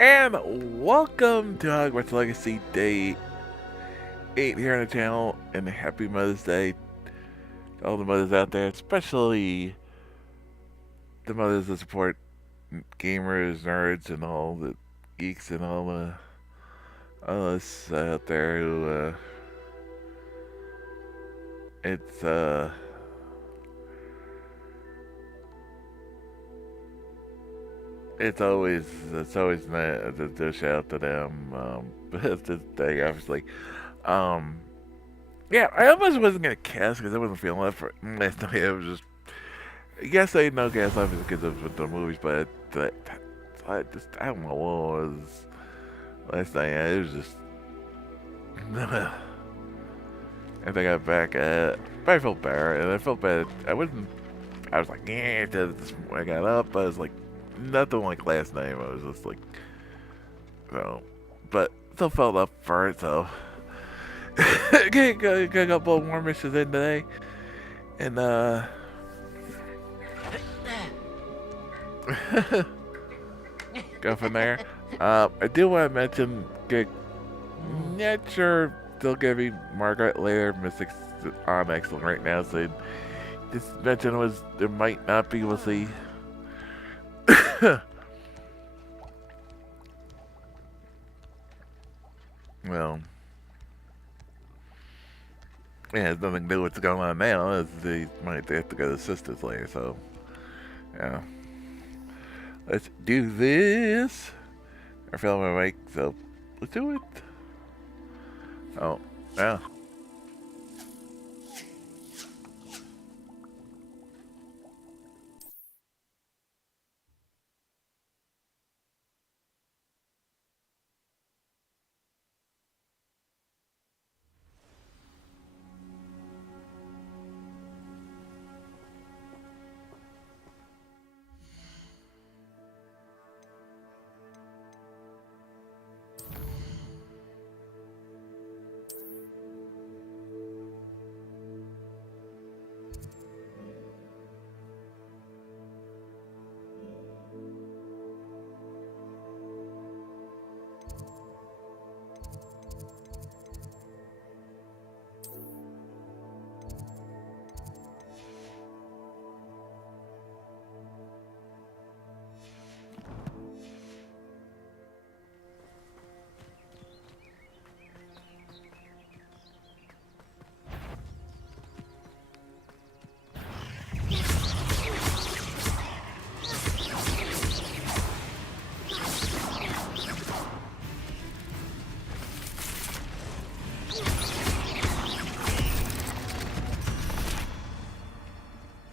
And welcome to Hogwarts Legacy Day 8 here on the channel, and happy Mother's Day to all the mothers out there, especially the mothers that support gamers, nerds, and all the geeks and all us out there who, it's, uh, it's always nice to shout out to them, but this day, obviously. Um, yeah, I almost wasn't gonna cast because I wasn't feeling up for it last night. It was just, yes, I know cast off because of the movies, but I don't know what it was last night. It was just, I think I got back, but I felt better, and I felt bad. I was like, yeah, I got up, but I was like, nothing like last night. I was just like, so, but still felt up for it, so. got a couple more missions in today, and go from there. I do want to mention, not sure they'll give me Margaret later. Mystics on excellent right now, so just mention was there might not be. We'll see. Well, yeah, it's nothing to do with what's going on now. They might have to go to sisters later, so yeah. Let's do this. I feel my mic, so let's do it. Oh, yeah.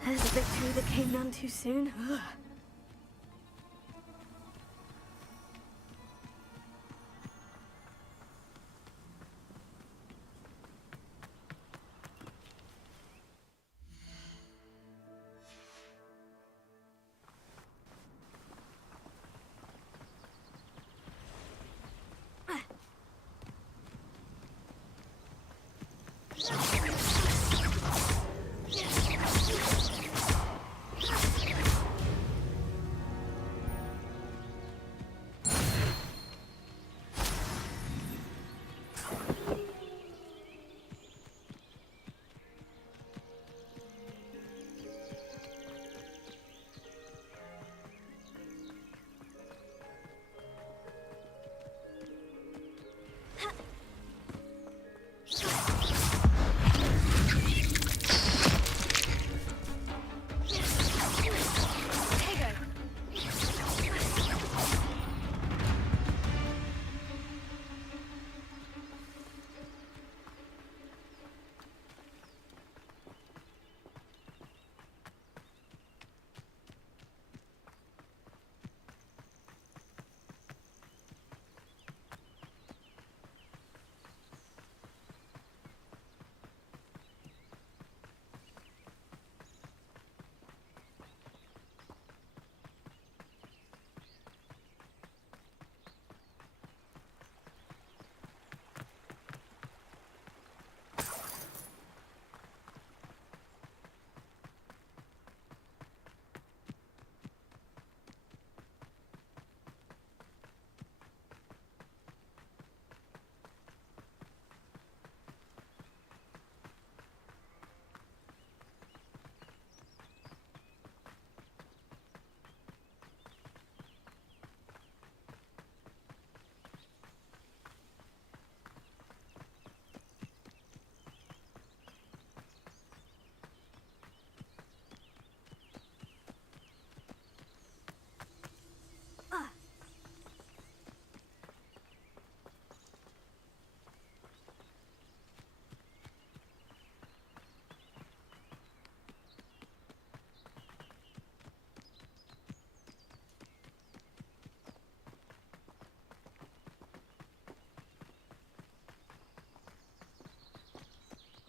There's a victory that came none too soon. Ugh.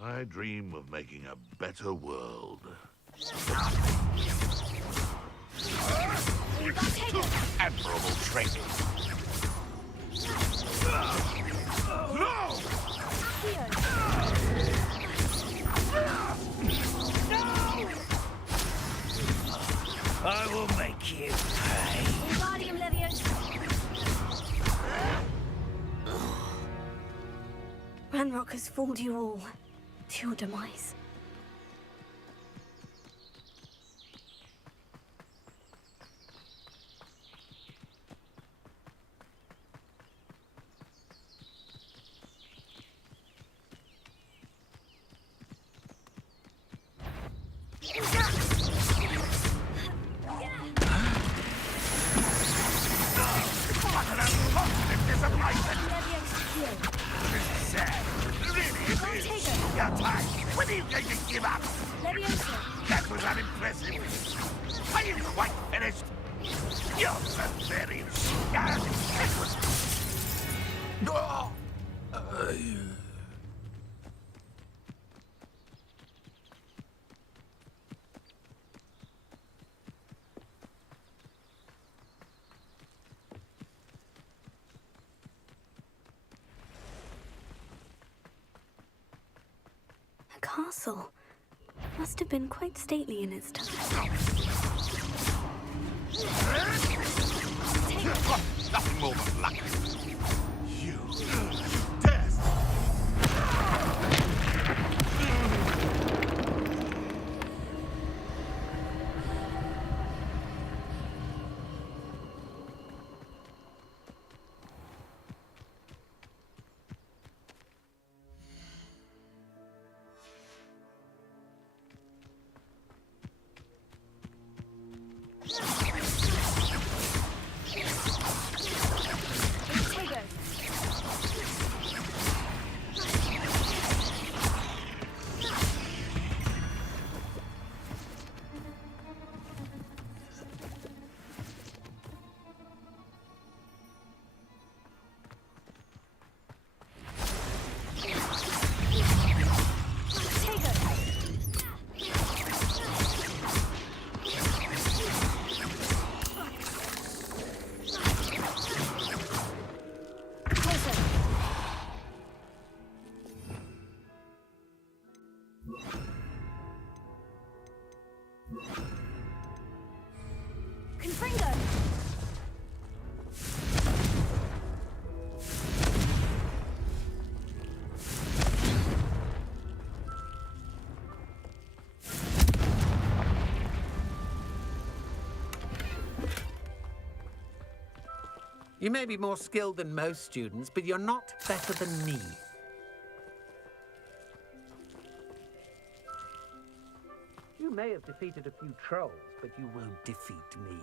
I dream of making a better world. Admirable training. No! I will make you pay. Wingardium Leviosa. Ranrock has fooled you all to your demise. When are you going to give up? Leviosa. That was unimpressive. Are you quite finished? You're so very scared. It was... A castle. Must have been quite stately in its time. Nothing more than luck. You test. Confringo! You may be more skilled than most students, but you're not better than me. You may have defeated a few trolls, but you won't defeat me.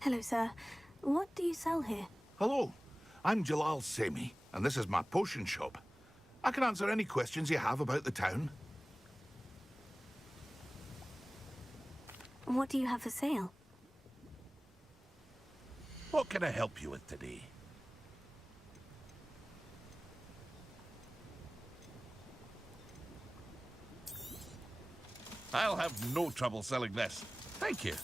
Hello, sir. What do you sell here? Hello, I'm Jalal Semi, and this is my potion shop. I can answer any questions you have about the town. What do you have for sale? What can I help you with today? I'll have no trouble selling this. Thank you.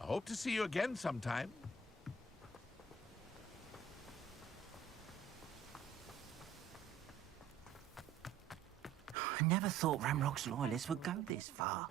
I hope to see you again sometime. I never thought Ramrock's loyalists would go this far.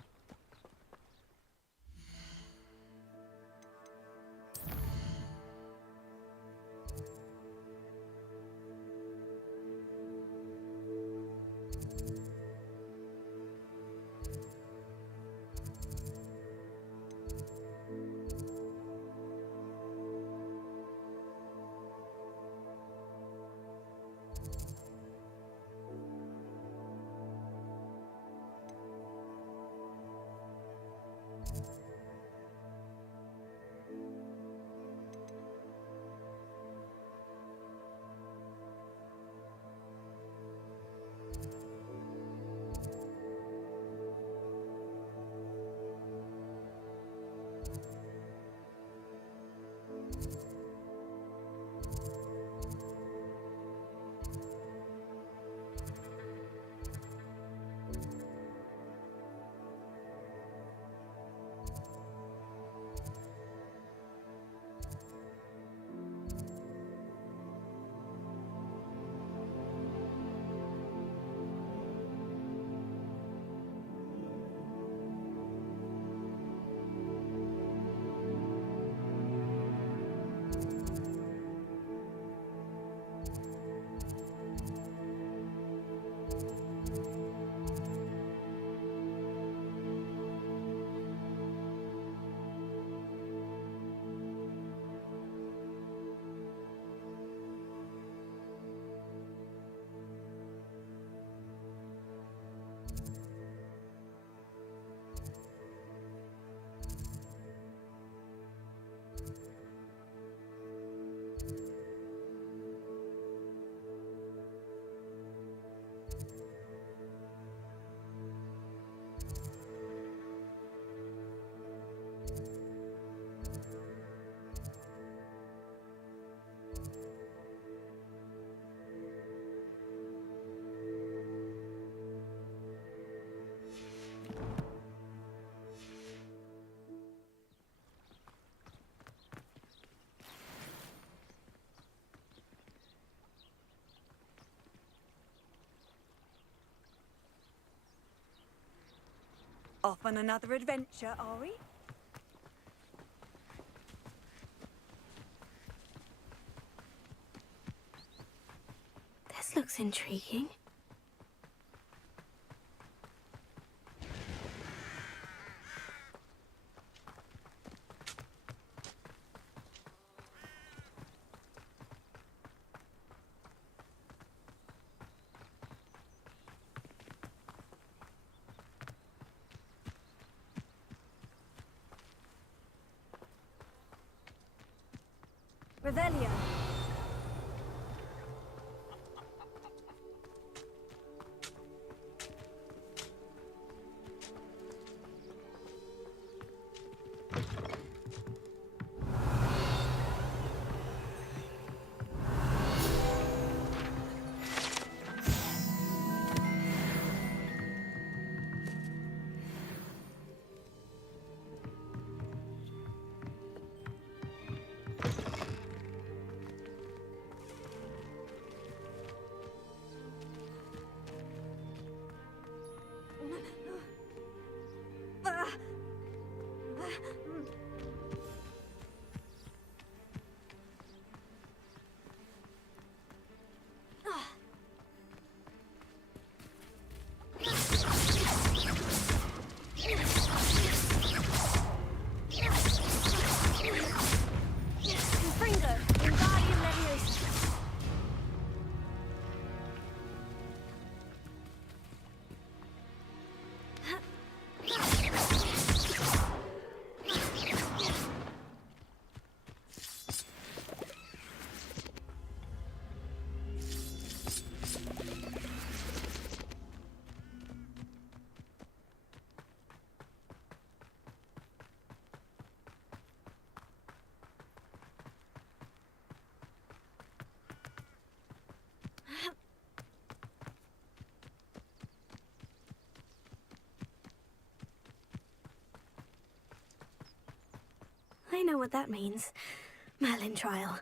Off on another adventure, are we? This looks intriguing. Revelio. I know what that means. Merlin trial.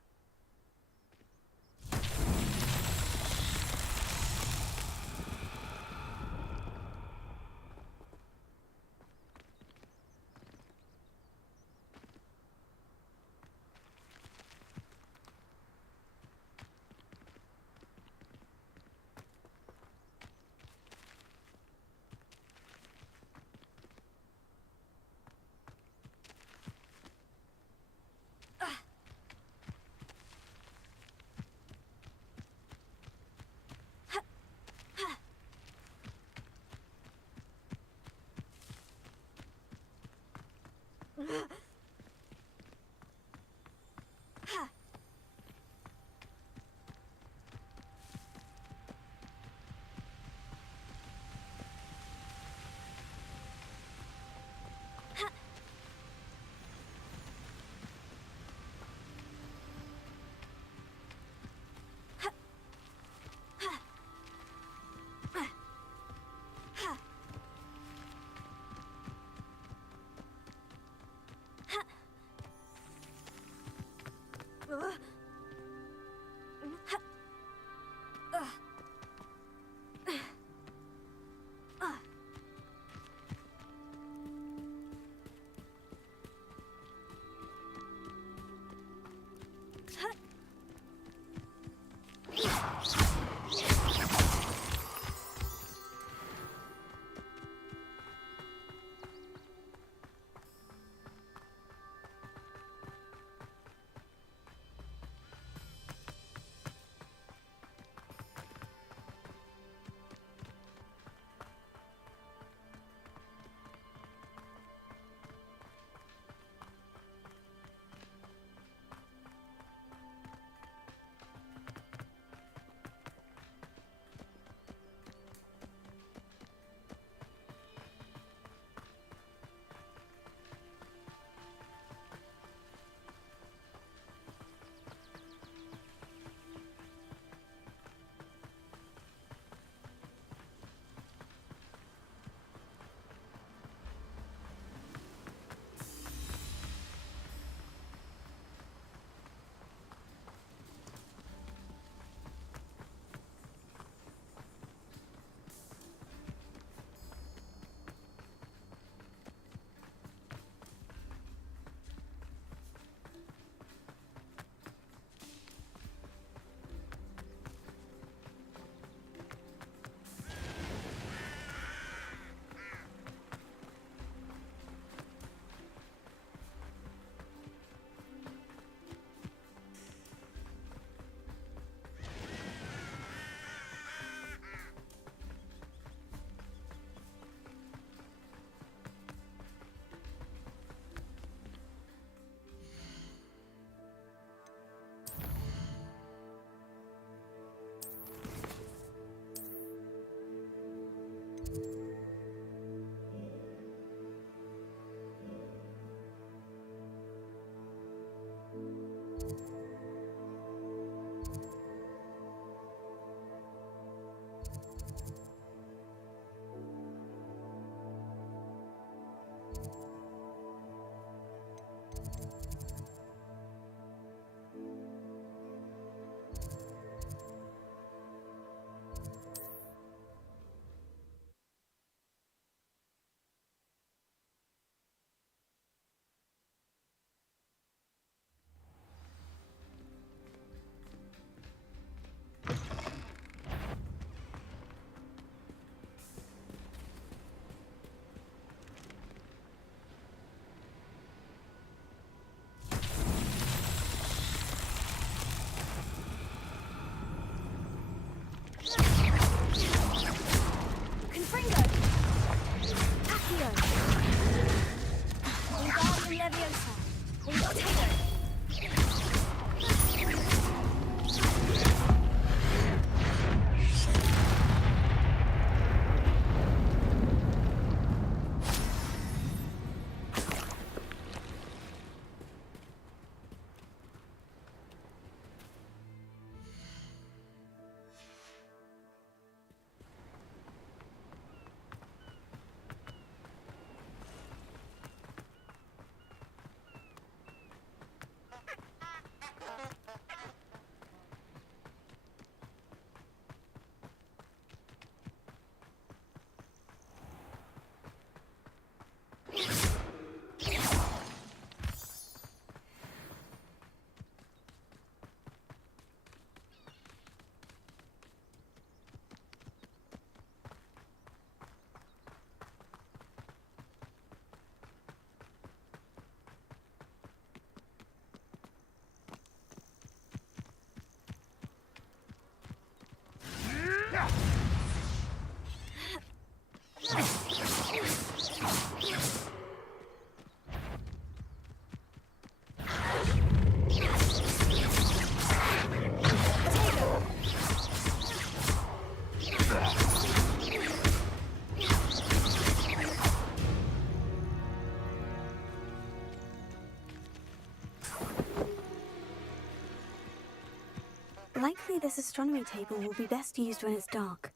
Likely this astronomy table will be best used when it's dark.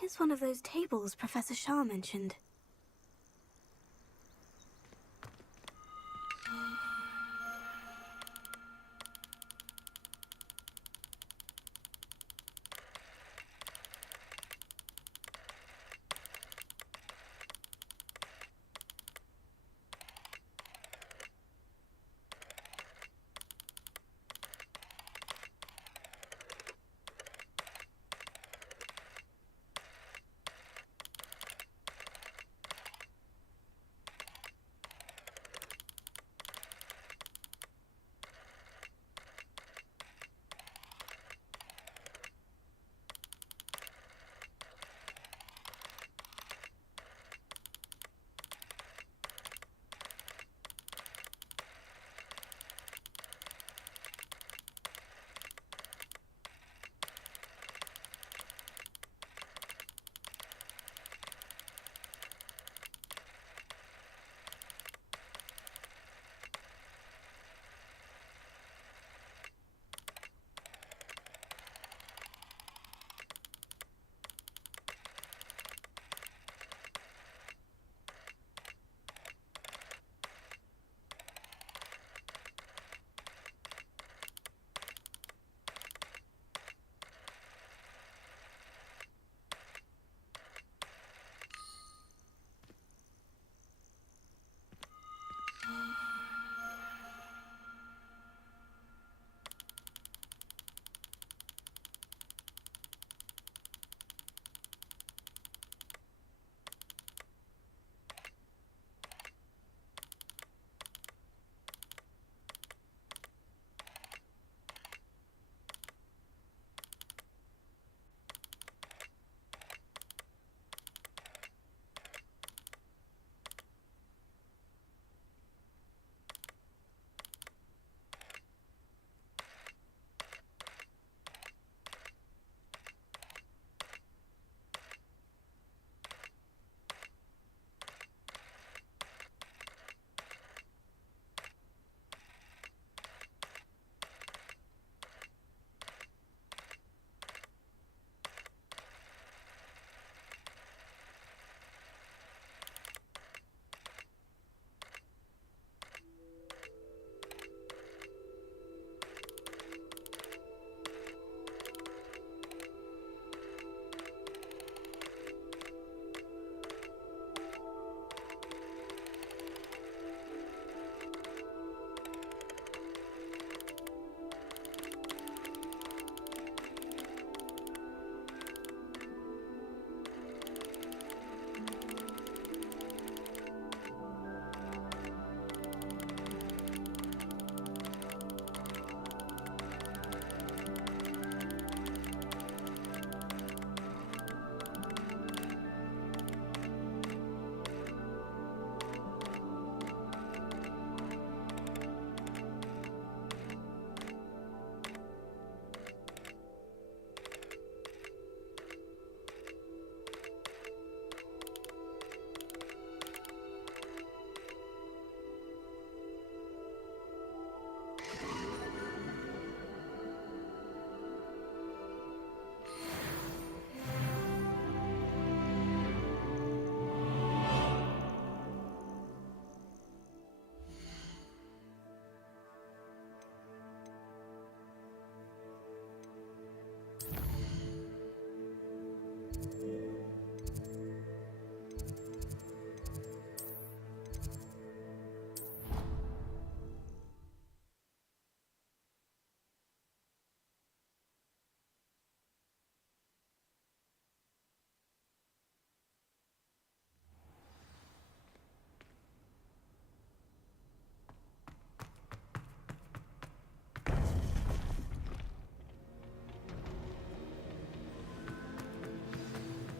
Here's one of those tables Professor Shah mentioned.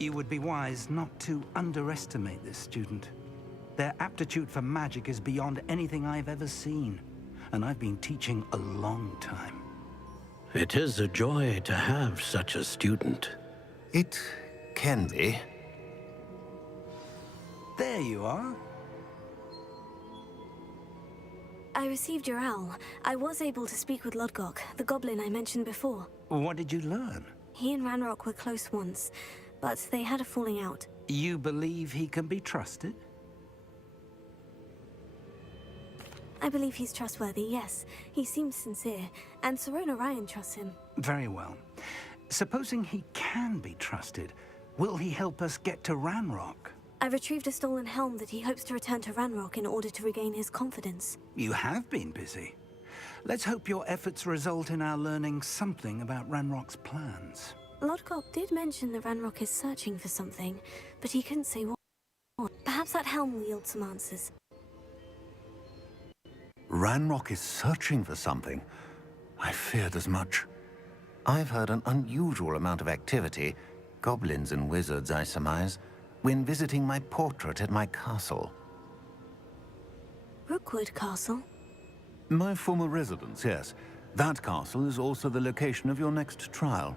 You would be wise not to underestimate this student. Their aptitude for magic is beyond anything I've ever seen, and I've been teaching a long time. It is a joy to have such a student. It can be. There you are. I received your owl. I was able to speak with Lodgok, the goblin I mentioned before. What did you learn? He and Ranrock were close once, but they had a falling out. You believe he can be trusted? I believe he's trustworthy, yes. He seems sincere, and Serona Ryan trusts him. Very well. Supposing he can be trusted, will he help us get to Ranrock? I retrieved a stolen helm that he hopes to return to Ranrock in order to regain his confidence. You have been busy. Let's hope your efforts result in our learning something about Ranrock's plans. Lodgok did mention that Ranrock is searching for something, but he couldn't say what. Perhaps that helm will yield some answers. Ranrock is searching for something. I feared as much. I've heard an unusual amount of activity, goblins and wizards, I surmise, when visiting my portrait at my castle. Rookwood Castle? My former residence, yes. That castle is also the location of your next trial.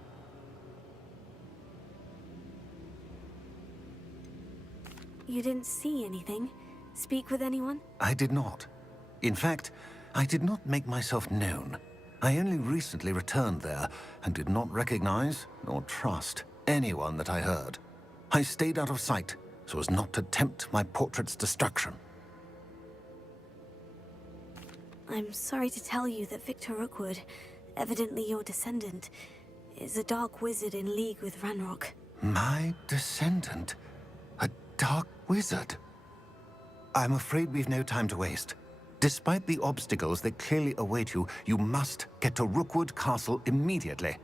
You didn't see anything? Speak with anyone? I did not. In fact, I did not make myself known. I only recently returned there and did not recognize nor trust anyone that I heard. I stayed out of sight so as not to tempt my portrait's destruction. I'm sorry to tell you that Victor Rookwood, evidently your descendant, is a dark wizard in league with Ranrock. My descendant? A dark wizard? I'm afraid we've no time to waste. Despite the obstacles that clearly await you, you must get to Rookwood Castle immediately.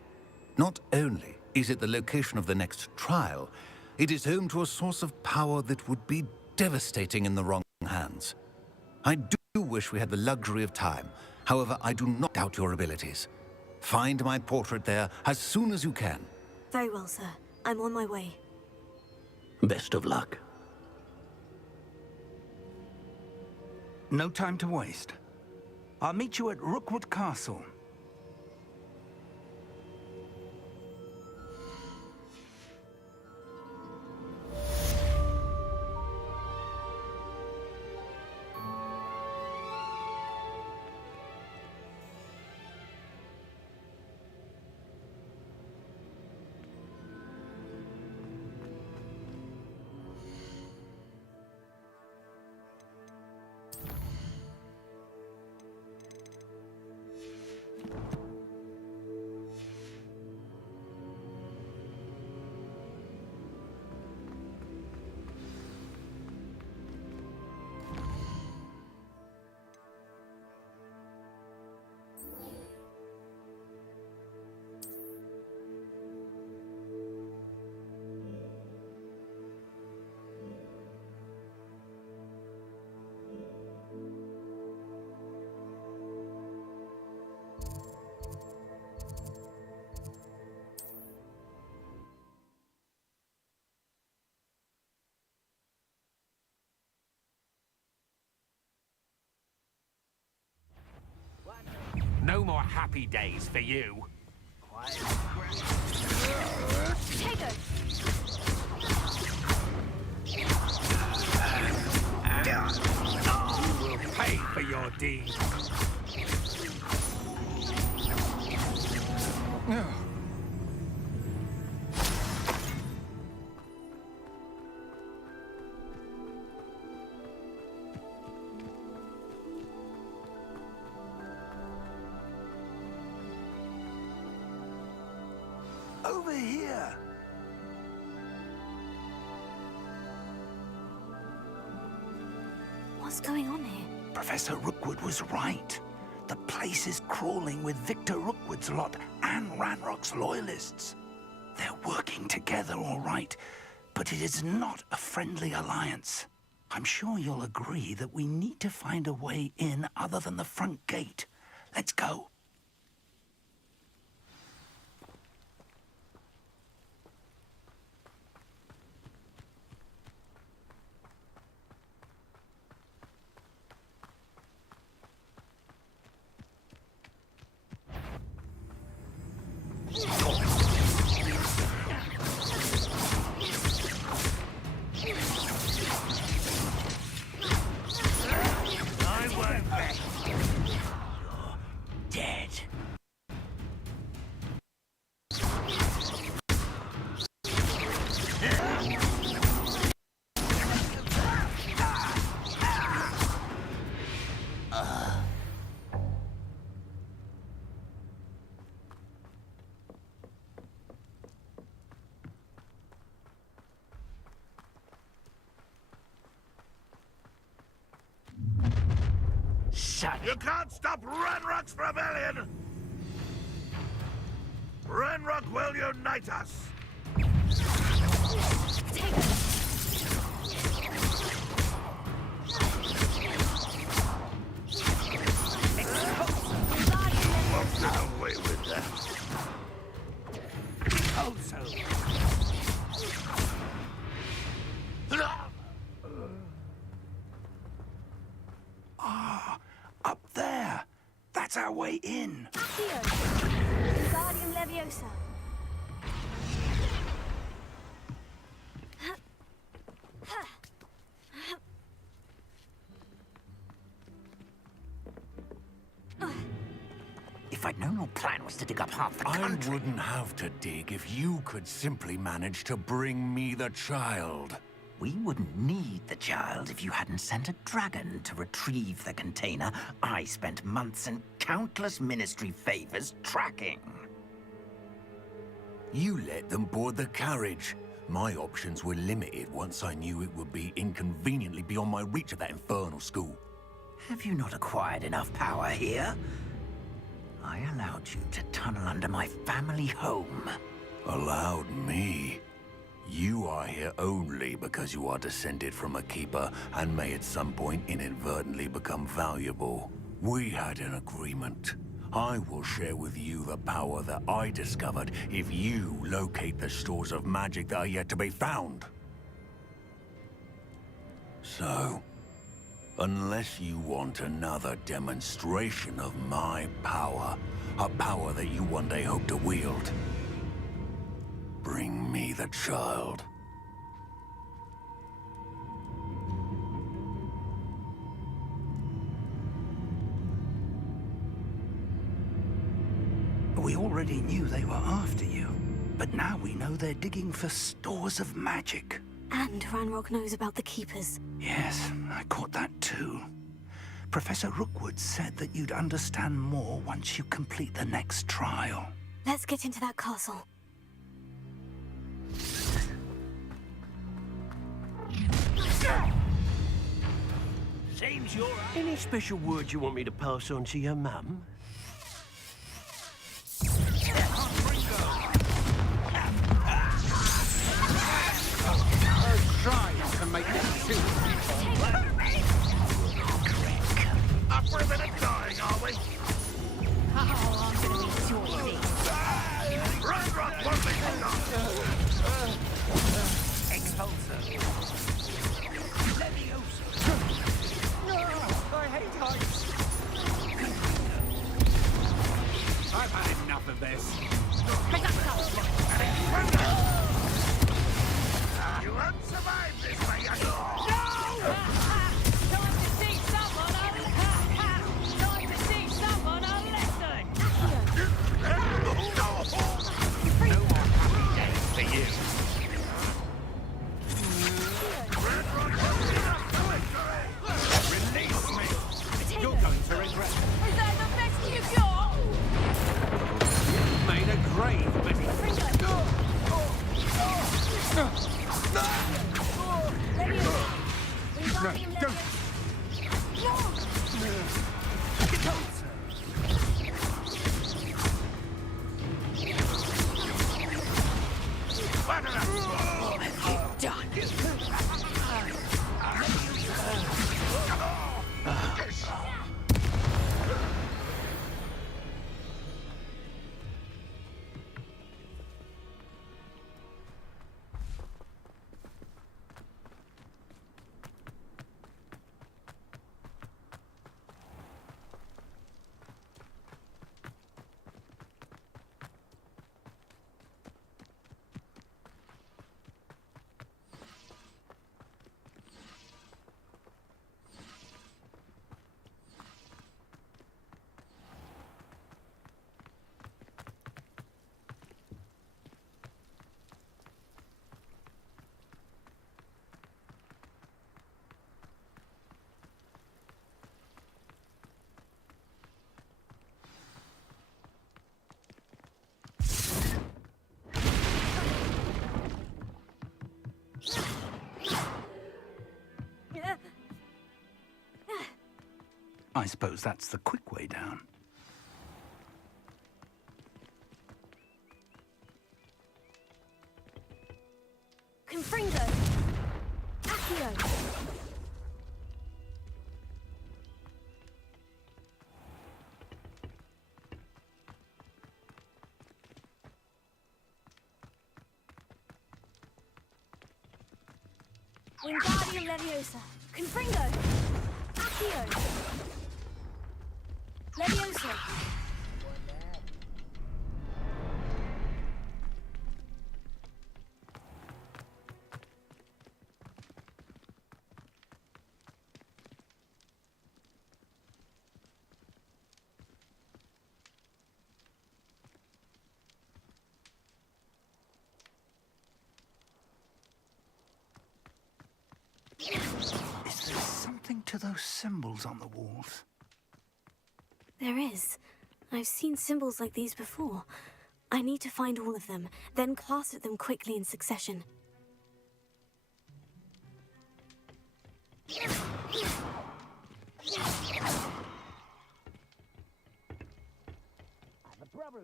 Not only is it the location of the next trial, it is home to a source of power that would be devastating in the wrong hands. I do wish we had the luxury of time. However, I do not doubt your abilities. Find my portrait there as soon as you can. Very well, sir. I'm on my way. Best of luck. No time to waste. I'll meet you at Rookwood Castle. No more happy days for you. Take it! You will pay for your deed. Over here! What's going on here? Professor Rookwood was right. The place is crawling with Victor Rookwood's lot and Ranrock's loyalists. They're working together, all right, but it is not a friendly alliance. I'm sure you'll agree that we need to find a way in other than the front gate. Let's go. Shut You can't stop Ranrock's rebellion! Ranrock will unite us! Take it. Won't get away with that. Also. Up there. That's our way in. Accio. Wingardium Leviosa. If I'd known your plan was to dig up half the I country... wouldn't have to dig if you could simply manage to bring me the child. We wouldn't need the child if you hadn't sent a dragon to retrieve the container I spent months and countless ministry favors tracking. You let them board the carriage. My options were limited once I knew it would be inconveniently beyond my reach at that infernal school. Have you not acquired enough power here? I allowed you to tunnel under my family home. Allowed me? You are here only because you are descended from a keeper and may at some point inadvertently become valuable. We had an agreement. I will share with you the power that I discovered if you locate the stores of magic that are yet to be found. So, unless you want another demonstration of my power, a power that you one day hope to wield, bring me the child. We already knew they were after you, but now we know they're digging for stores of magic. And Ranrock knows about the Keepers. Yes, I caught that too. Professor Rookwood said that you'd understand more once you complete the next trial. Let's get into that castle. Seems you're... Any special words you want me to pass on to your mum? Try to make this too. Up for a bit of dying, are we? Oh, I'm gonna enjoy this. Ranrock won't make it done! Expulsor. Leviosa. I hate heights. I've had enough of this. You won't survive this, Mayako! Time to teach someone a lesson. No more happy days for you. Release me! You're going to regret it. Is that the best you've got? You've made a grave many. No, don't. I suppose that's the quick way down. Confringo! Accio! Wingardium Leviosa! Confringo! Accio! Leviosa! Is there something to those symbols on the walls? There is. I've seen symbols like these before. I need to find all of them, then cast at them quickly in succession.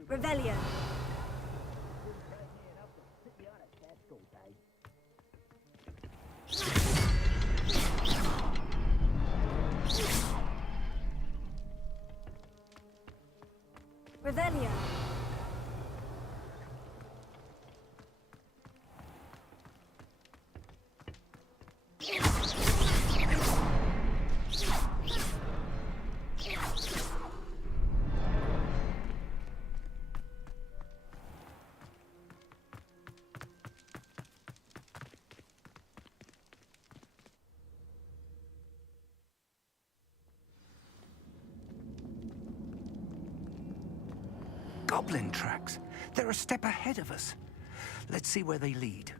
Revelio. Revelio. Goblin tracks. They're a step ahead of us. Let's see where they lead.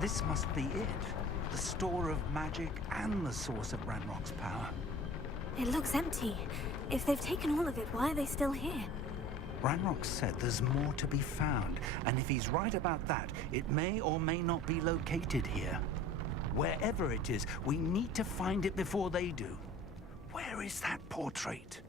This must be it. The store of magic and the source of Ranrock's power. It looks empty. If they've taken all of it, why are they still here? Ranrock said there's more to be found, and if he's right about that, it may or may not be located here. Wherever it is, we need to find it before they do. Where is that portrait?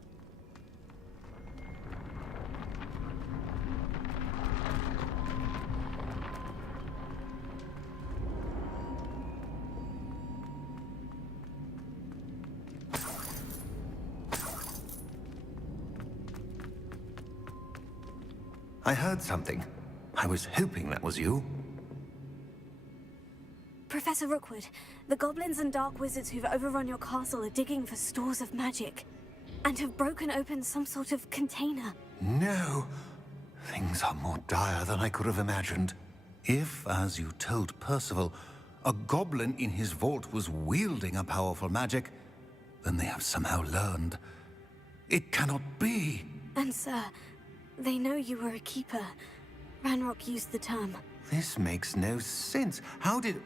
I heard something. I was hoping that was you. Professor Rookwood, the goblins and dark wizards who've overrun your castle are digging for stores of magic, and have broken open some sort of container. No. Things are more dire than I could have imagined. If, as you told Percival, a goblin in his vault was wielding a powerful magic, then they have somehow learned. It cannot be. And sir, they know you were a keeper. Ranrock used the term. This makes no sense. How did...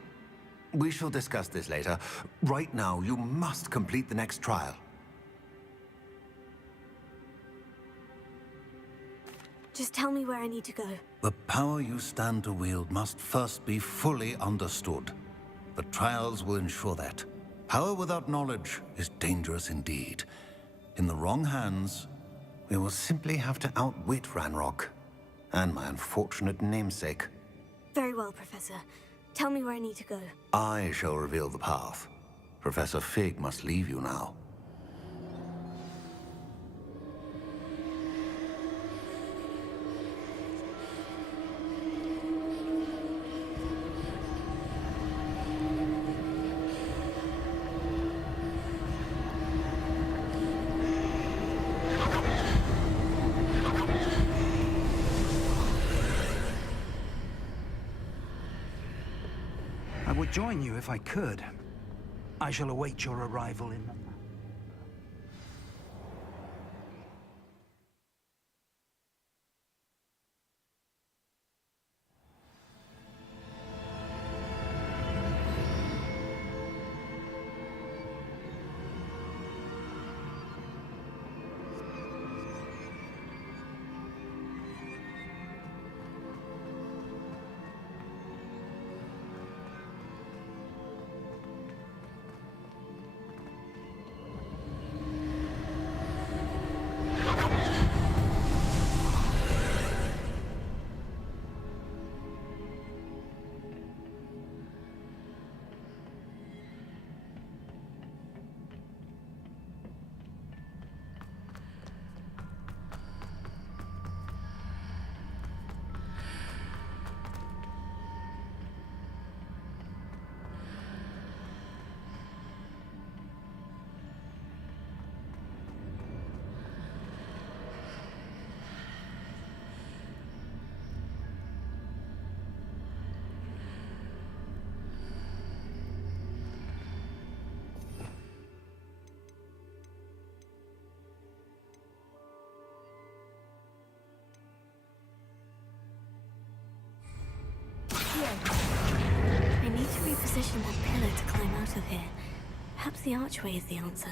We shall discuss this later. Right now, you must complete the next trial. Just tell me where I need to go. The power you stand to wield must first be fully understood. The trials will ensure that. Power without knowledge is dangerous indeed. In the wrong hands, we will simply have to outwit Ranrock and my unfortunate namesake. Very well, Professor. Tell me where I need to go. I shall reveal the path. Professor Fig must leave you now. I would join you if I could. I shall await your arrival in... I need to reposition that pillar to climb out of here. Perhaps the archway is the answer.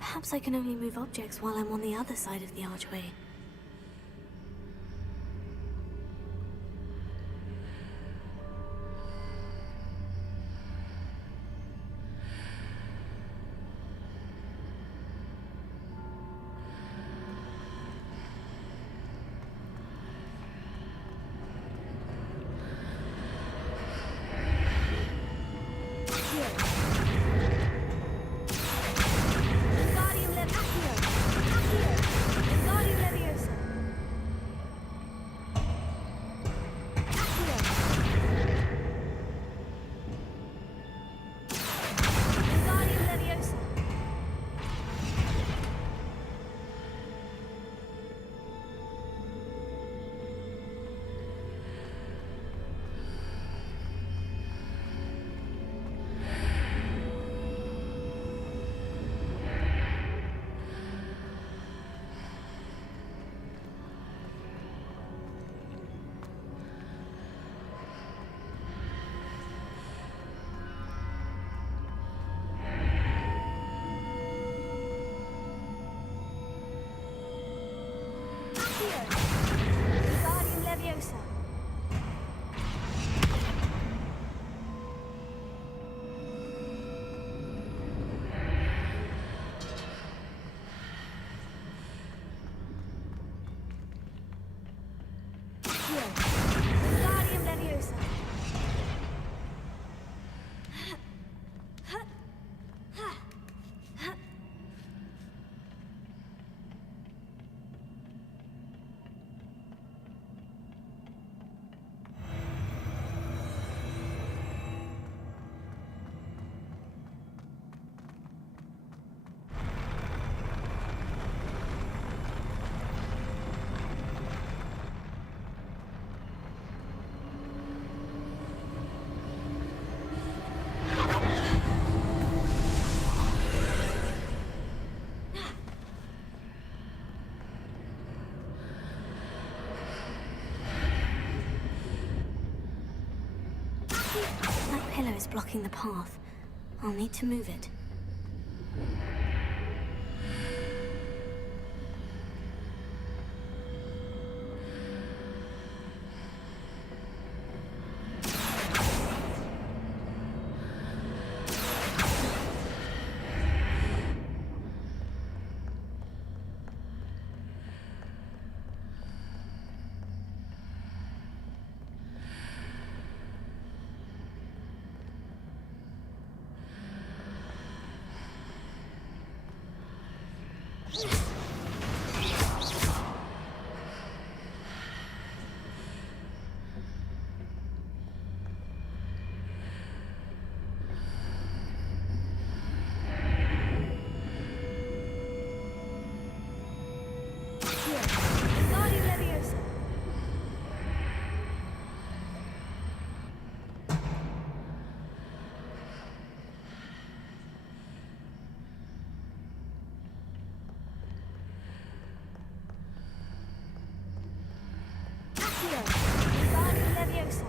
Perhaps I can only move objects while I'm on the other side of the archway. That pillar is blocking the path. I'll need to move it. Accio. Wingardium Leviosa.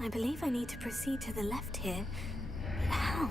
I believe I need to proceed to the left here. But how?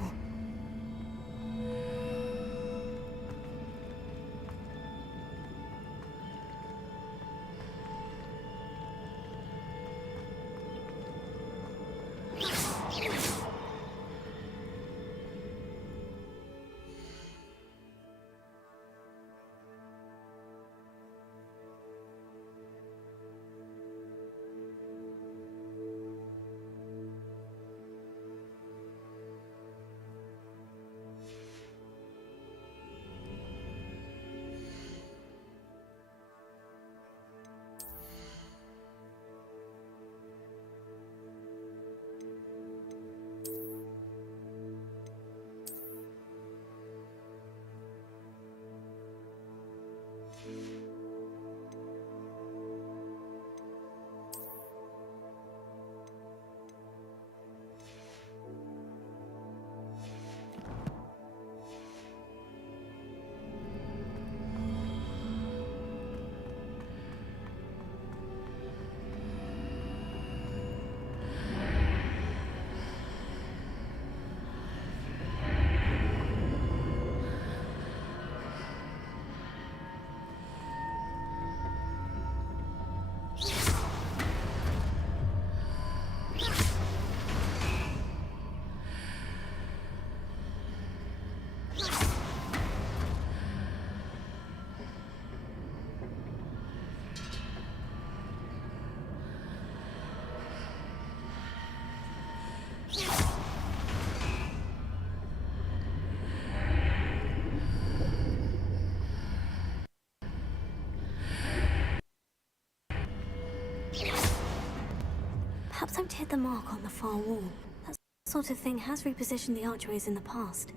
Perhaps I've hit the mark on the far wall. That sort of thing has repositioned the archways in the past.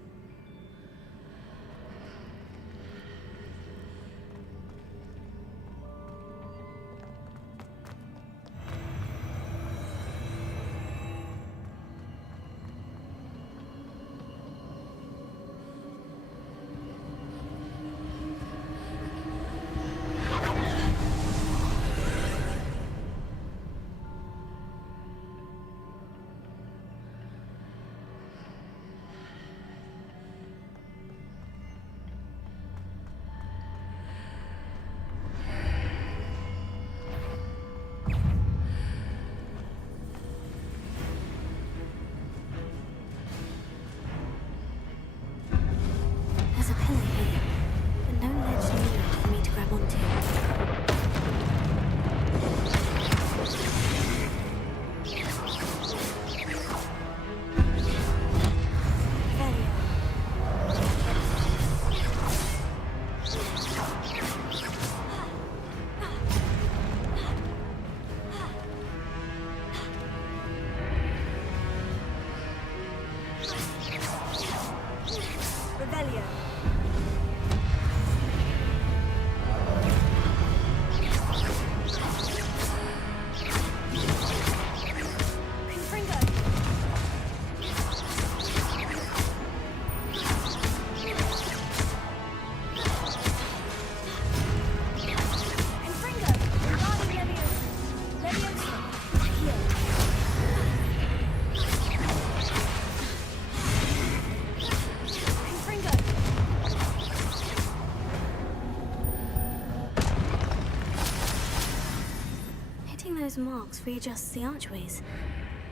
those marks readjusts the archways.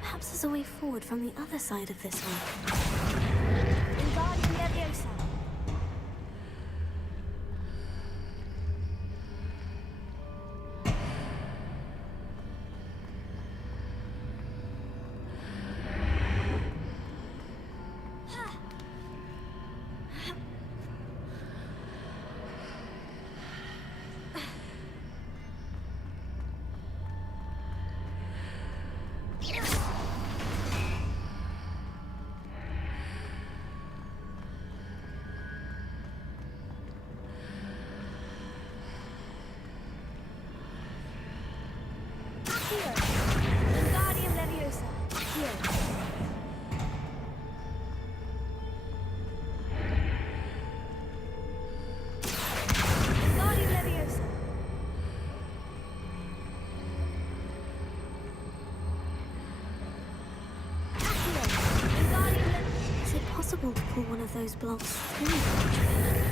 Perhaps there's a way forward from the other side of this one. Wingardium Leviosa. Here. Wingardium Leviosa. Here. Wingardium Leviosa. Here. Wingardium Leviosa. Is it possible to pull one of those blocks through the archway?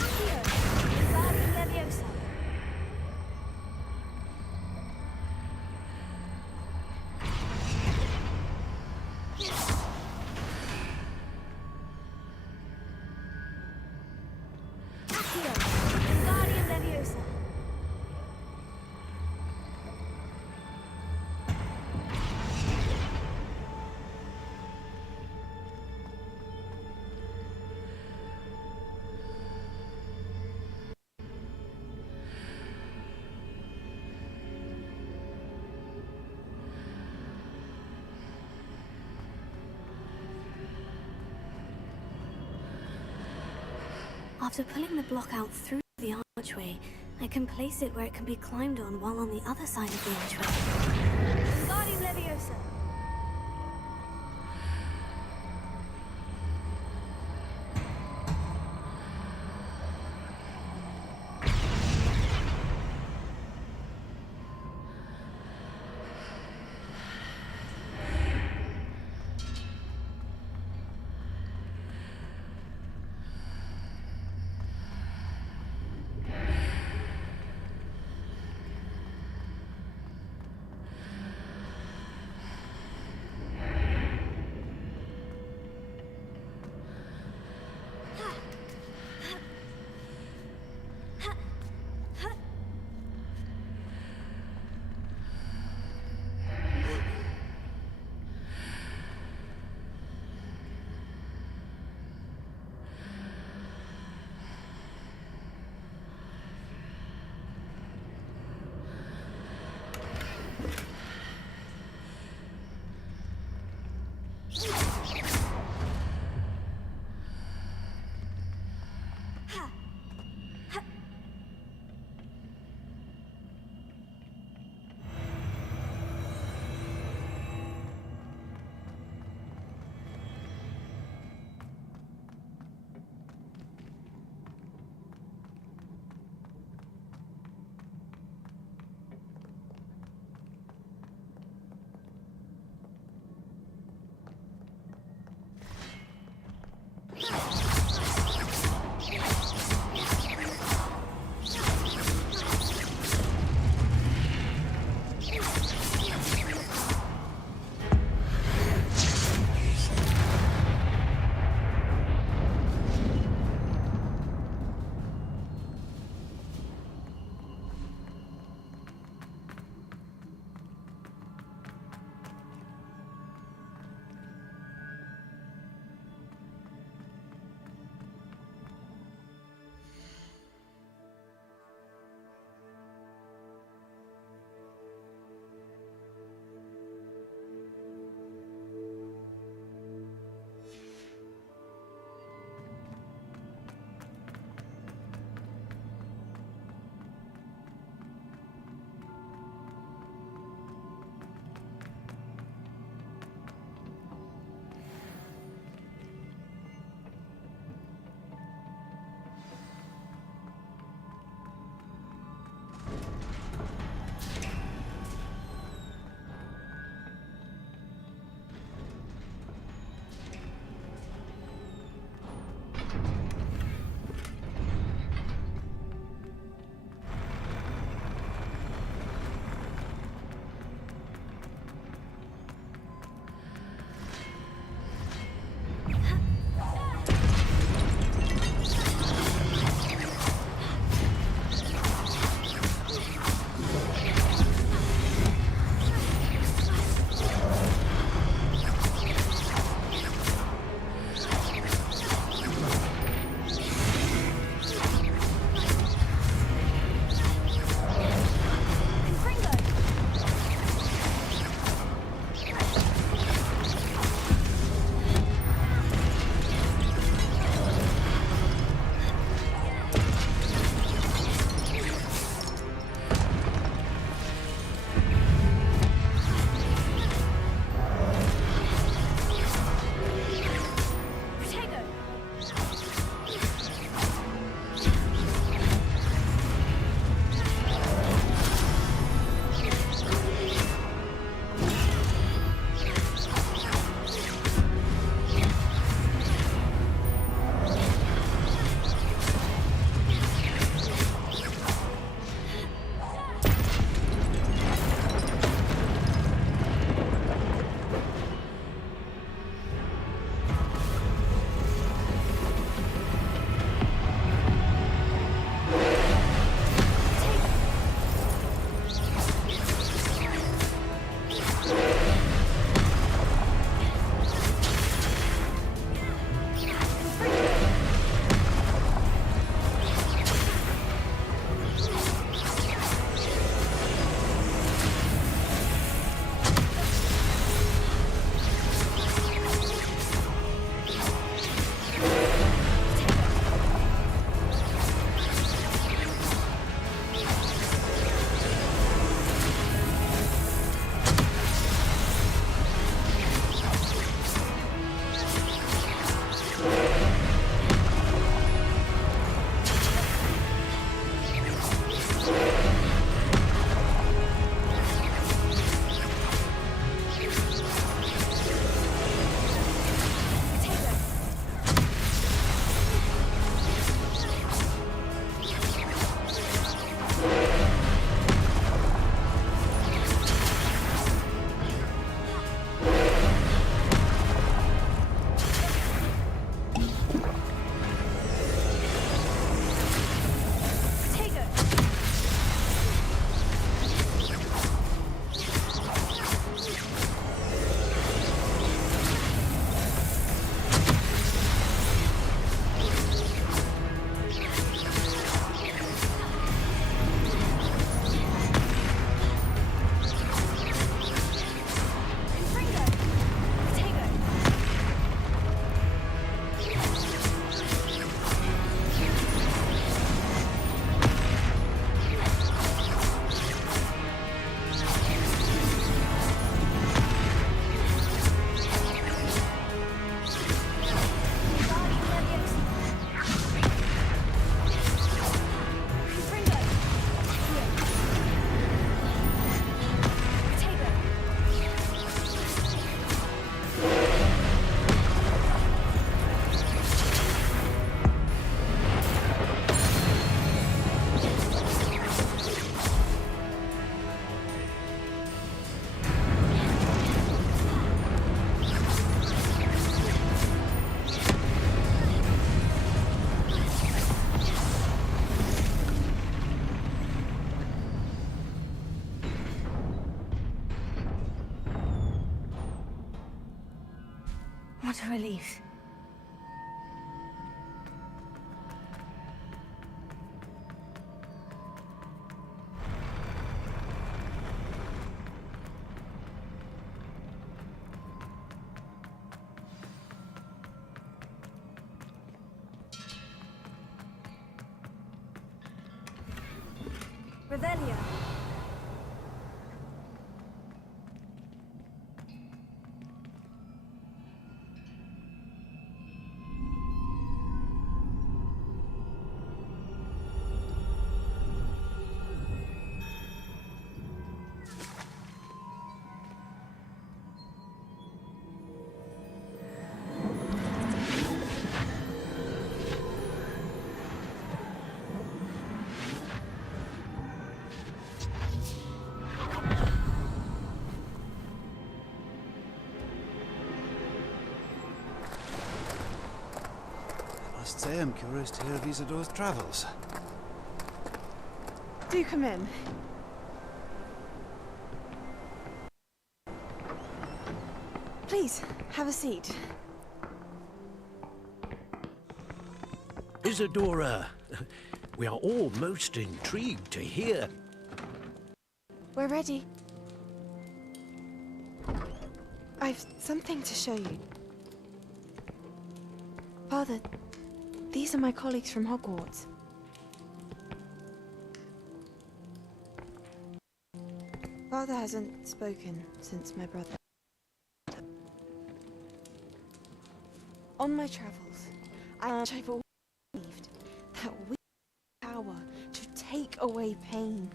Here. Wingardium Leviosa. Here. Wingardium Leviosa. After pulling the block out through the archway, I can place it where it can be climbed on while on the other side of the archway. Wingardium Leviosa. What a relief. Revelio. I must say I'm curious to hear of Isadore's travels. Do come in. Please, have a seat. Isadora, we are all most intrigued to hear. We're ready. I've something to show you. Father, these are my colleagues from Hogwarts. Father hasn't spoken since my brother. On my travels, I've always believed that we have the power to take away pain.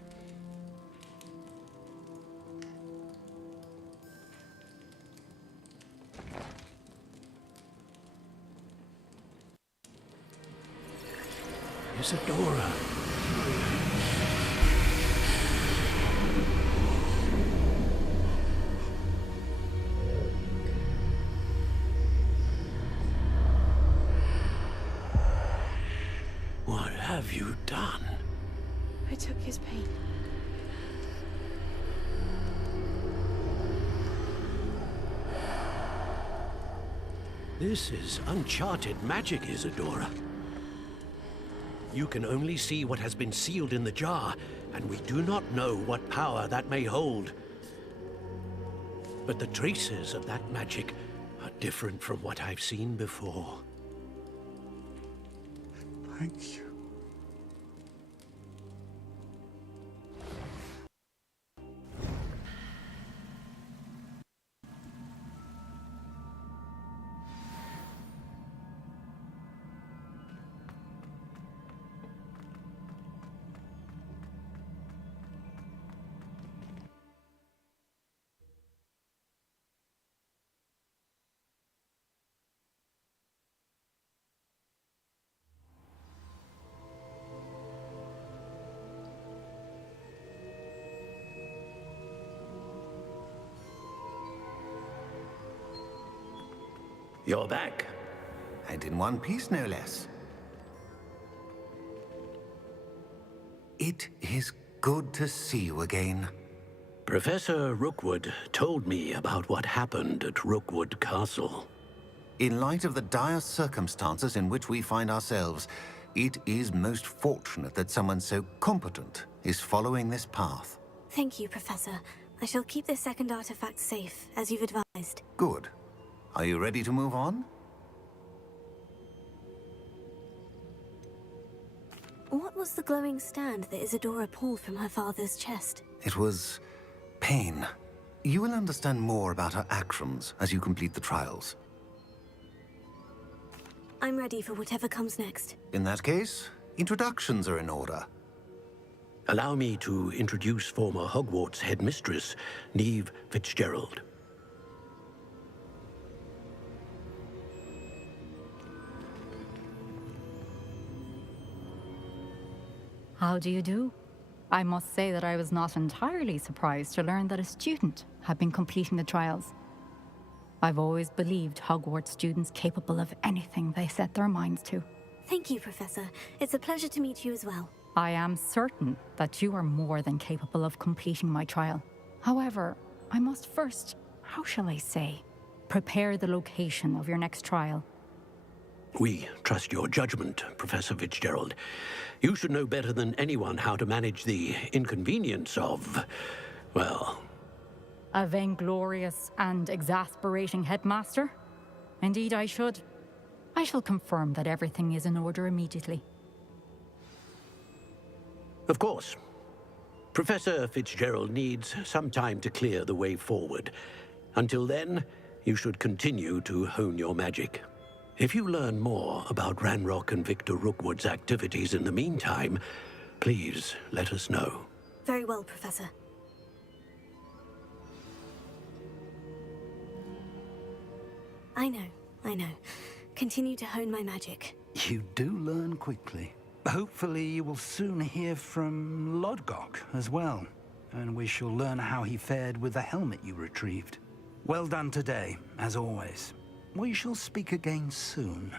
Isadora. What have you done? I took his pain. This is uncharted magic, Isadora. You can only see what has been sealed in the jar, and we do not know what power that may hold. But the traces of that magic are different from what I've seen before. Thank you. You're back. And in one piece, no less. It is good to see you again. Professor Rookwood told me about what happened at Rookwood Castle. In light of the dire circumstances in which we find ourselves, it is most fortunate that someone so competent is following this path. Thank you, Professor. I shall keep this second artifact safe, as you've advised. Good. Are you ready to move on? What was the glowing stand that Isadora pulled from her father's chest? It was pain. You will understand more about her actions as you complete the trials. I'm ready for whatever comes next. In that case, introductions are in order. Allow me to introduce former Hogwarts headmistress, Neve Fitzgerald. How do you do? I must say that I was not entirely surprised to learn that a student had been completing the trials. I've always believed Hogwarts students capable of anything they set their minds to. Thank you, Professor. It's a pleasure to meet you as well. I am certain that you are more than capable of completing my trial. However, I must first, how shall I say, Prepare the location of your next trial. We trust your judgment, Professor Fitzgerald. You should know better than anyone how to manage the inconvenience of, well... A vainglorious and exasperating headmaster? Indeed, I should. I shall confirm that everything is in order immediately. Of course. Professor Fitzgerald needs some time to clear the way forward. Until then, you should continue to hone your magic. If you learn more about Ranrock and Victor Rookwood's activities in the meantime, please let us know. Very well, Professor. I know. Continue to hone my magic. You do learn quickly. Hopefully you will soon hear from Lodgok as well, and we shall learn how he fared with the helmet you retrieved. Well done today, as always. We shall speak again soon.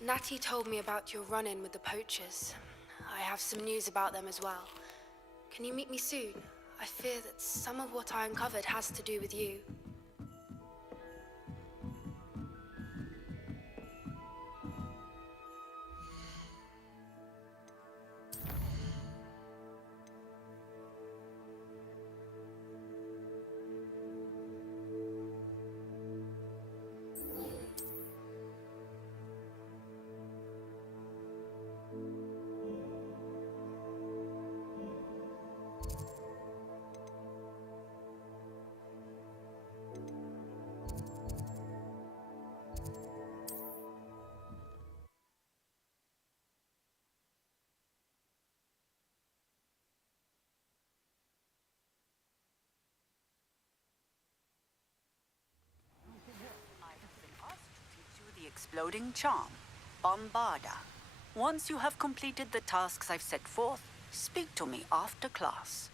Natty told me about your run-in with the poachers. I have some news about them as well. Can you meet me soon? I fear that some of what I uncovered has to do with you. Exploding charm, Bombarda. Once you have completed the tasks I've set forth, speak to me after class.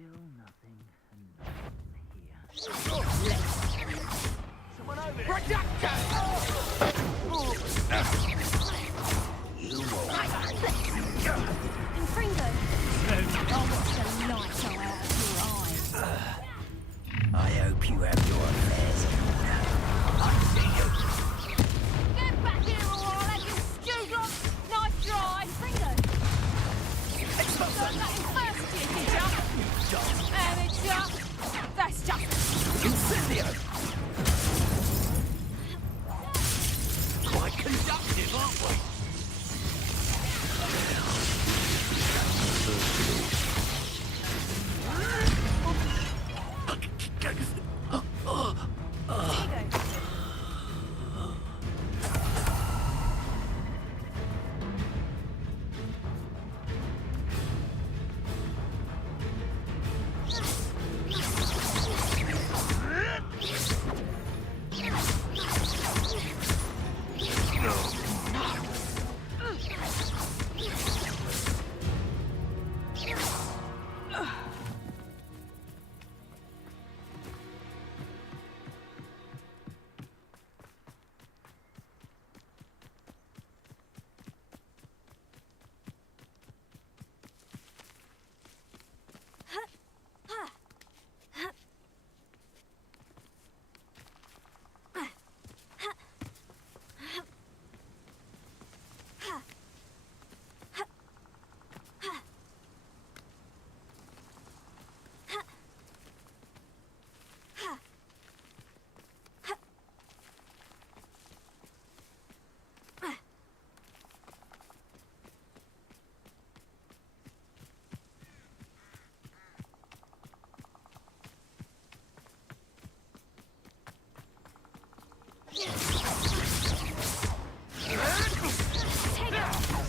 Still nothing here. Someone over there! Reductor! You won't. Confringo! Oh, what's the light out of your eyes? I hope you have your affairs in order. I've seen you. Get back here, or I'll have you stewed on. Nice try. Confringo! Got nothing first, did you? Amateur! That's just... Incendio! Quite conductive, aren't we?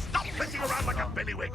Stop pissing around like a billywig!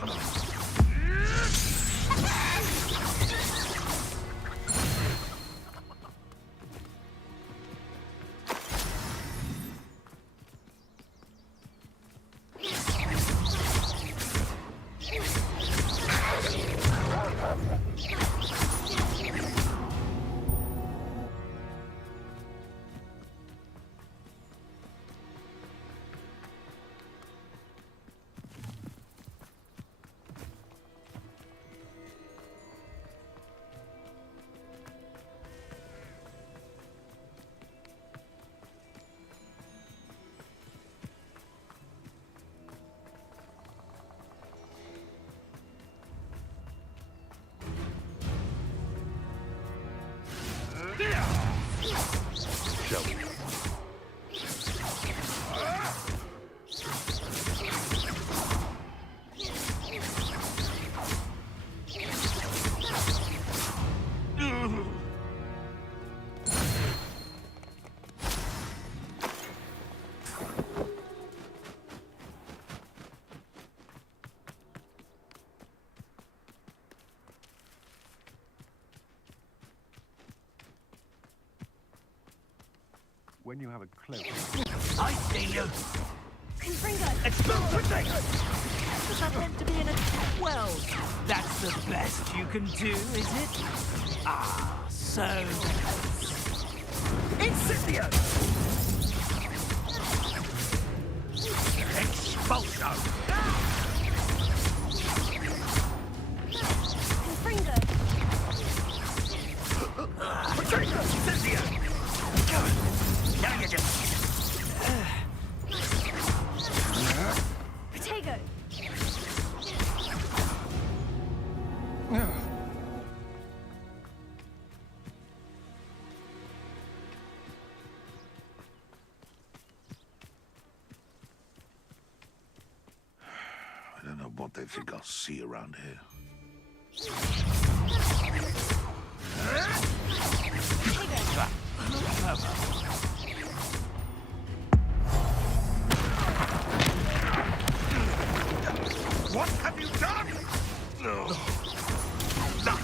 Shall we? When you have a cloak. I see you! Confringo! Explode quickly! Was that meant to be an attack? Well, that's the best you can do, is it? Ah, so... Incendio! Expulso! Confringo! Retreat! Incendio! Now you just... Protego! I don't know what they think I'll see around here. What have you done? No. No.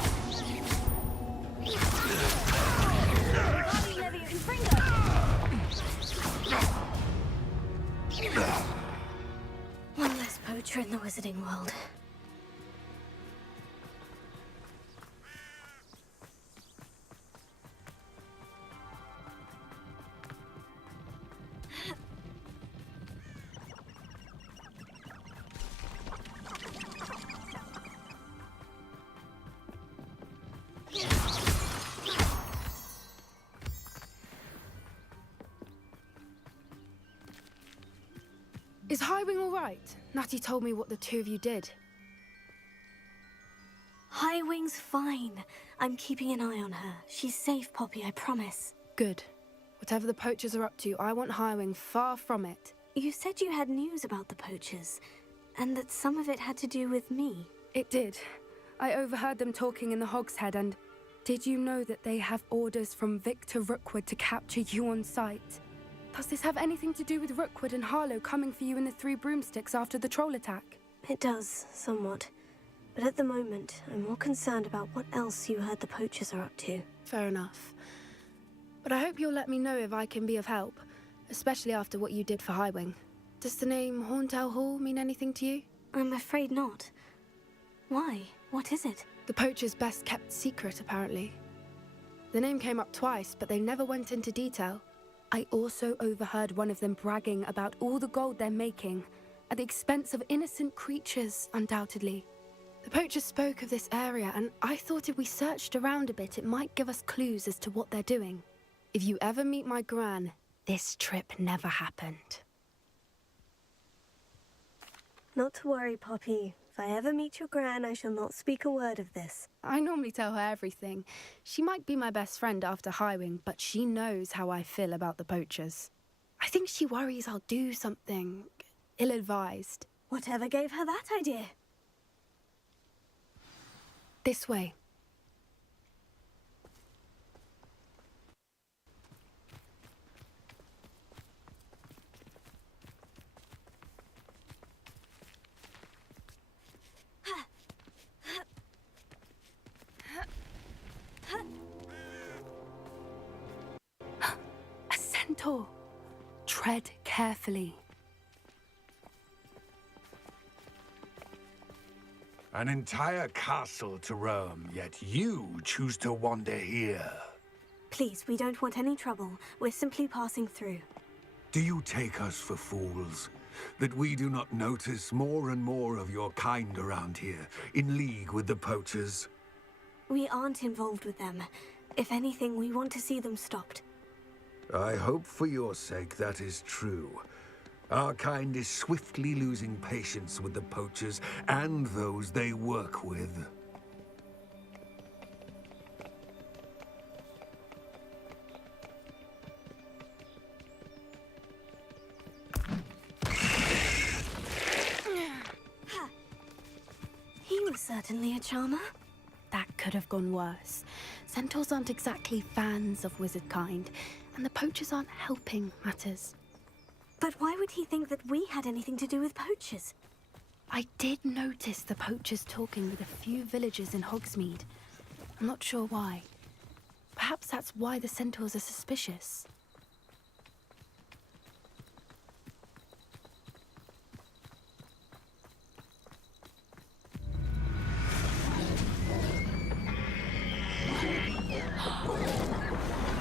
One less poacher in the wizarding world. Is Highwing all right? Natty told me what the two of you did. Highwing's fine. I'm keeping an eye on her. She's safe, Poppy, I promise. Good. Whatever the poachers are up to, I want Highwing far from it. You said you had news about the poachers, and that some of it had to do with me. It did. I overheard them talking in the Hogshead, and did you know that they have orders from Victor Rookwood to capture you on sight? Does this have anything to do with Rookwood and Harlow coming for you in the Three Broomsticks after the troll attack? It does, somewhat. But at the moment, I'm more concerned about what else you heard the poachers are up to. Fair enough. But I hope you'll let me know if I can be of help, especially after what you did for Highwing. Does the name Horntail Hall mean anything to you? I'm afraid not. Why? What is it? The poachers' best kept secret, apparently. The name came up twice, but they never went into detail. I also overheard one of them bragging about all the gold they're making, at the expense of innocent creatures, undoubtedly. The poachers spoke of this area, and I thought if we searched around a bit, it might give us clues as to what they're doing. If you ever meet my gran, this trip never happened. Not to worry, Poppy. If I ever meet your gran, I shall not speak a word of this. I normally tell her everything. She might be my best friend after Highwing, but she knows how I feel about the poachers. I think she worries I'll do something ill-advised. Whatever gave her that idea? This way. A centaur. Tread carefully. An entire castle to roam, yet you choose to wander here. Please, we don't want any trouble. We're simply passing through. Do you take us for fools? That we do not notice more and more of your kind around here, in league with the poachers? We aren't involved with them. If anything, we want to see them stopped. I hope for your sake that is true. Our kind is swiftly losing patience with the poachers and those they work with. He was certainly a charmer. That could have gone worse. Centaurs aren't exactly fans of wizard kind, and the poachers aren't helping matters. But why would he think that we had anything to do with poachers? I did notice the poachers talking with a few villagers in Hogsmeade. I'm not sure why. Perhaps that's why the centaurs are suspicious.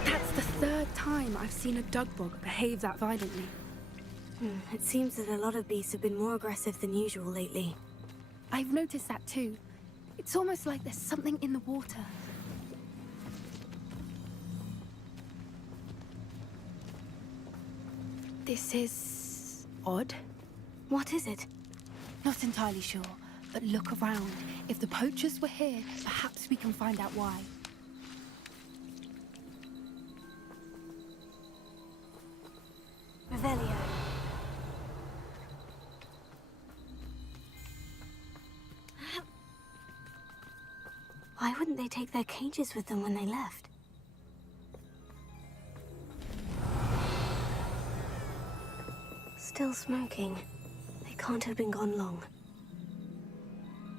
That's the third time I've seen a dugbog behave that violently. It seems that a lot of beasts have been more aggressive than usual lately. I've noticed that too. It's almost like there's something in the water. This is odd. What is it? Not entirely sure, but look around. If the poachers were here, perhaps we can find out why. Revelio. Why wouldn't they take their cages with them when they left? Still smoking. They can't have been gone long.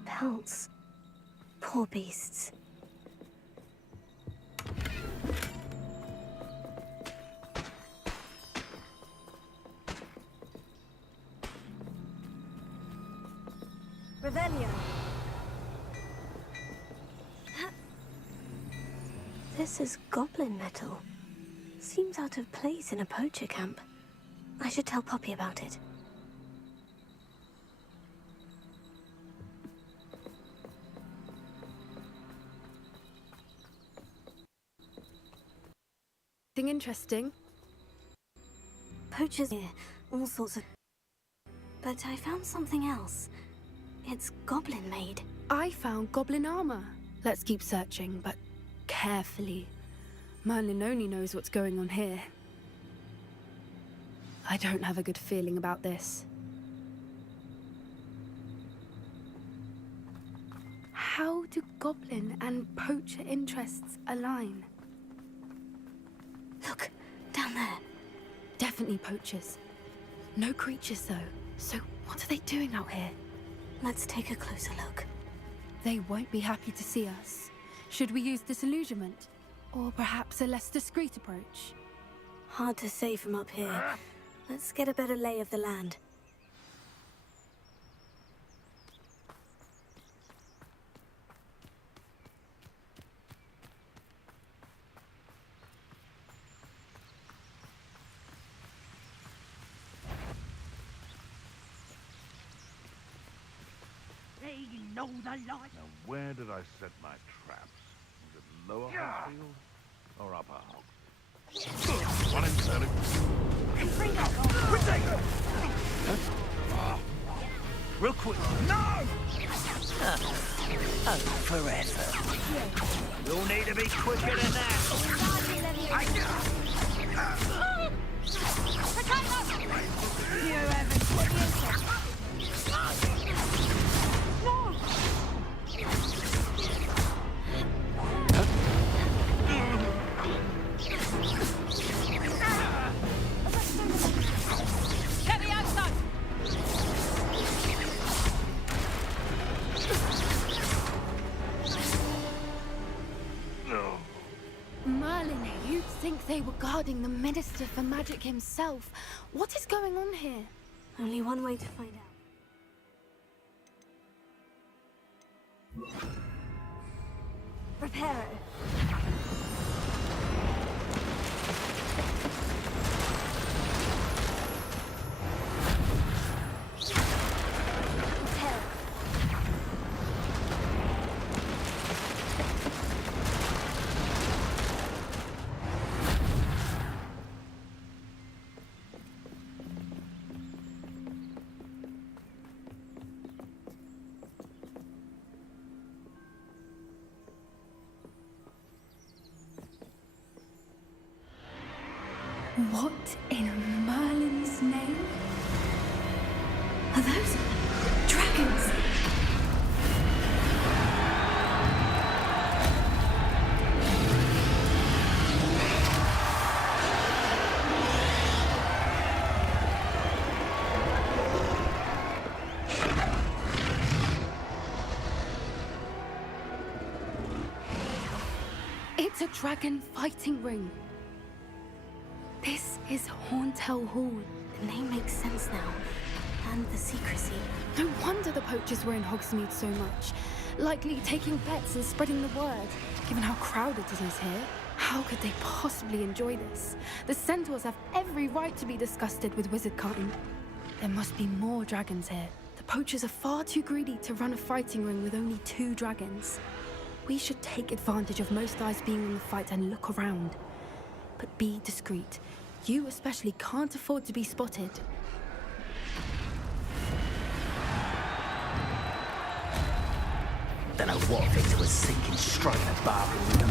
Pelts. Poor beasts. Revelio. This is goblin metal. Seems out of place in a poacher camp. I should tell Poppy about it. Anything interesting? Poachers here, all sorts of... But I found something else. It's goblin made. I found goblin armor. Let's keep searching, but carefully. Merlin only knows what's going on here. I don't have a good feeling about this. How do goblin and poacher interests align? Look, down there. Definitely poachers. No creatures, though. So what are they doing out here? Let's take a closer look. They won't be happy to see us. Should we use disillusionment? Or perhaps a less discreet approach? Hard to say from up here. Let's get a better lay of the land. They know the light. Now, where did I set my traps? Was it lower Hogsfield or upper Hogsfield? One inside. Real quick. No! Oh, forever. You'll need to be quicker than that. Get me outside! Merlin, you'd think they were guarding the Minister for Magic himself. What is going on here? Only one way to find out. Prepare it. What in Merlin's name? Are those dragons? It's a dragon fighting ring. This is Horntail Hall. The name makes sense now. And the secrecy. No wonder the poachers were in Hogsmeade so much. Likely taking bets and spreading the word, given how crowded it is here. How could they possibly enjoy this? The centaurs have every right to be disgusted with wizardkind. There must be more dragons here. The poachers are far too greedy to run a fighting ring with only 2 dragons. We should take advantage of most eyes being on the fight and look around. But be discreet. You especially can't afford to be spotted. Don't know what Victor was thinking, striking a bargain with them.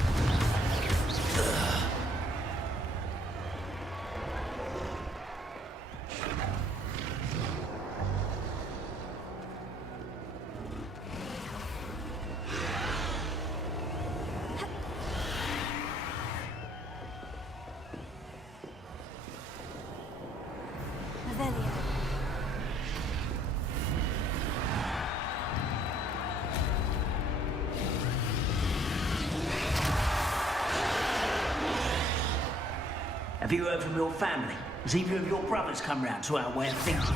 Have you heard from your family? Has either of your brothers come round to our way of thinking?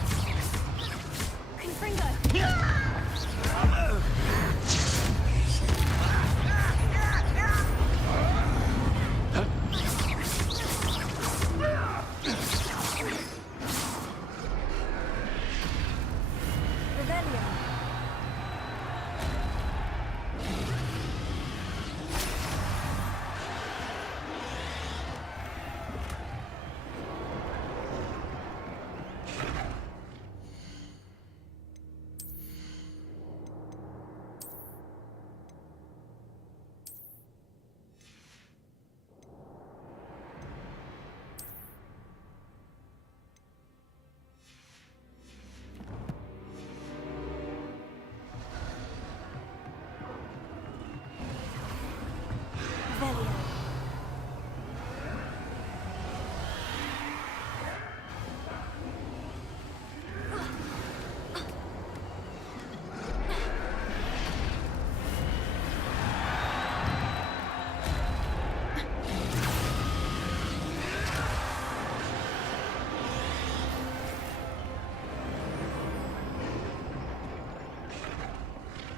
Confringo!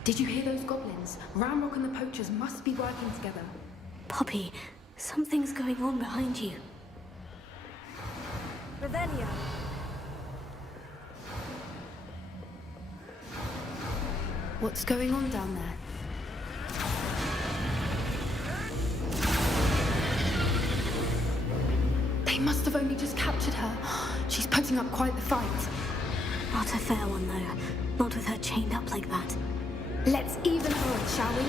Did you hear those goblins? Ramrock and the poachers must be working together. Poppy, something's going on behind you. Revelio. What's going on down there? They must have only just captured her. She's putting up quite the fight. Not a fair one, though. Not with her chained up like that. Let's even her, shall we?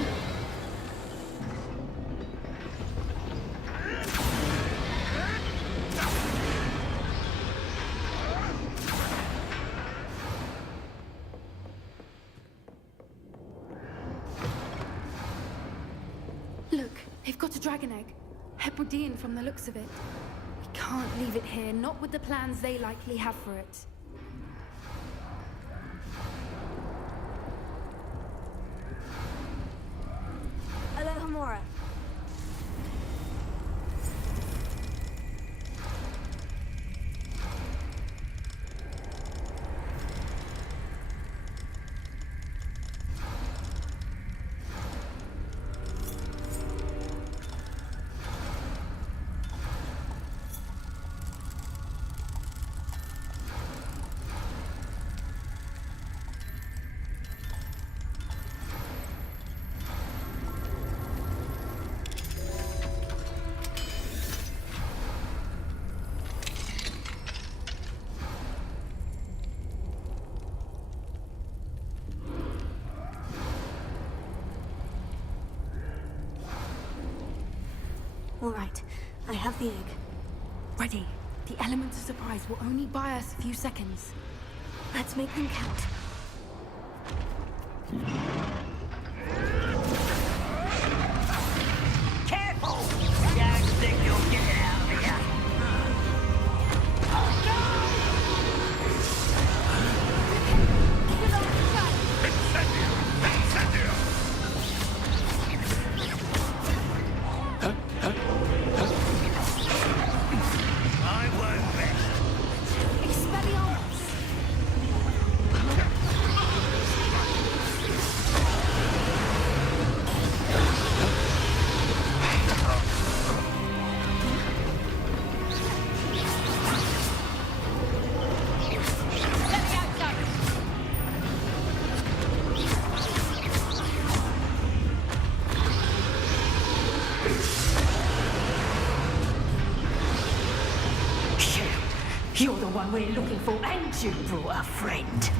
Look, they've got a dragon egg. Hebridean from the looks of it. We can't leave it here, not with the plans they likely have for it. Alohomora. All right, I have the egg. Ready. The element of surprise will only buy us a few seconds. Let's make them count. Careful! You don't think you'll get out of here? I won't rest. Expelliarmus! You're the one we're looking for, and you brought a friend.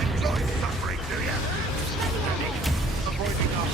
Enjoy suffering, do you? Avoiding our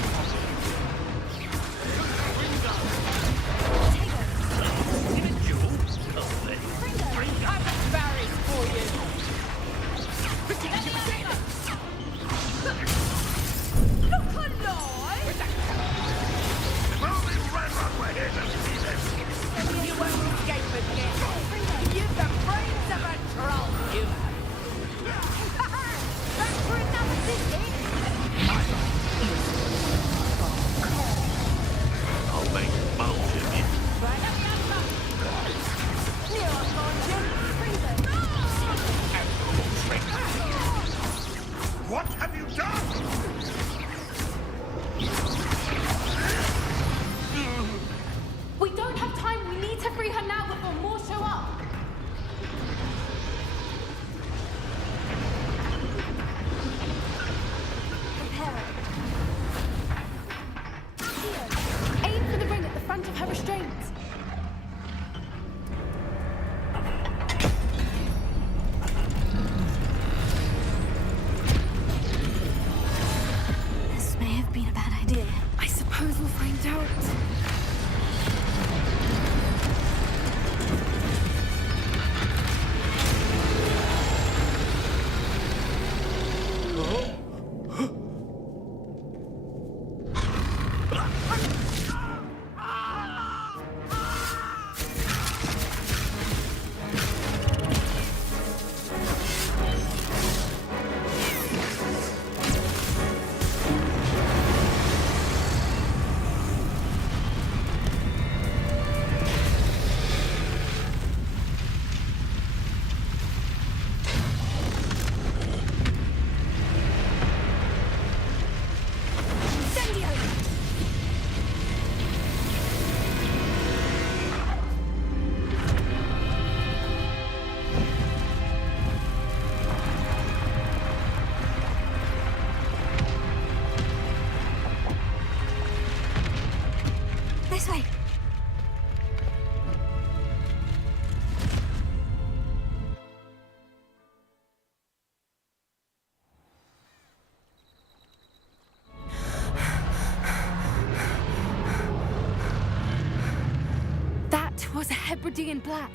was a Hebridean black.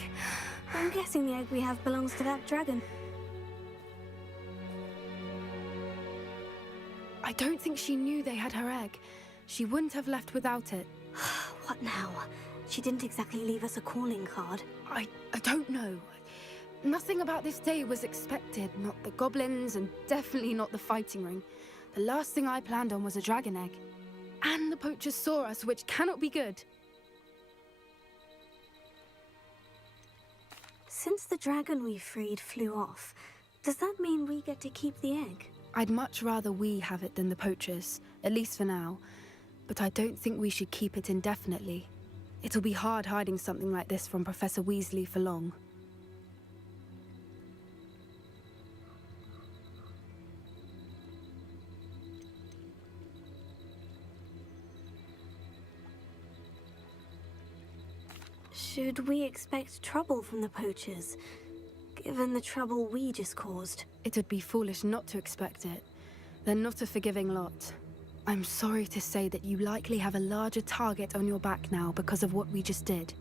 I'm guessing the egg we have belongs to that dragon. I don't think she knew they had her egg. She wouldn't have left without it. What now? She didn't exactly leave us a calling card. I don't know. Nothing about this day was expected. Not the goblins, and definitely not the fighting ring. The last thing I planned on was a dragon egg. And the poachers saw us, which cannot be good. Since the dragon we freed flew off, does that mean we get to keep the egg? I'd much rather we have it than the poachers, at least for now. But I don't think we should keep it indefinitely. It'll be hard hiding something like this from Professor Weasley for long. Should we expect trouble from the poachers, given the trouble we just caused? It would be foolish not to expect it. They're not a forgiving lot. I'm sorry to say that you likely have a larger target on your back now because of what we just did.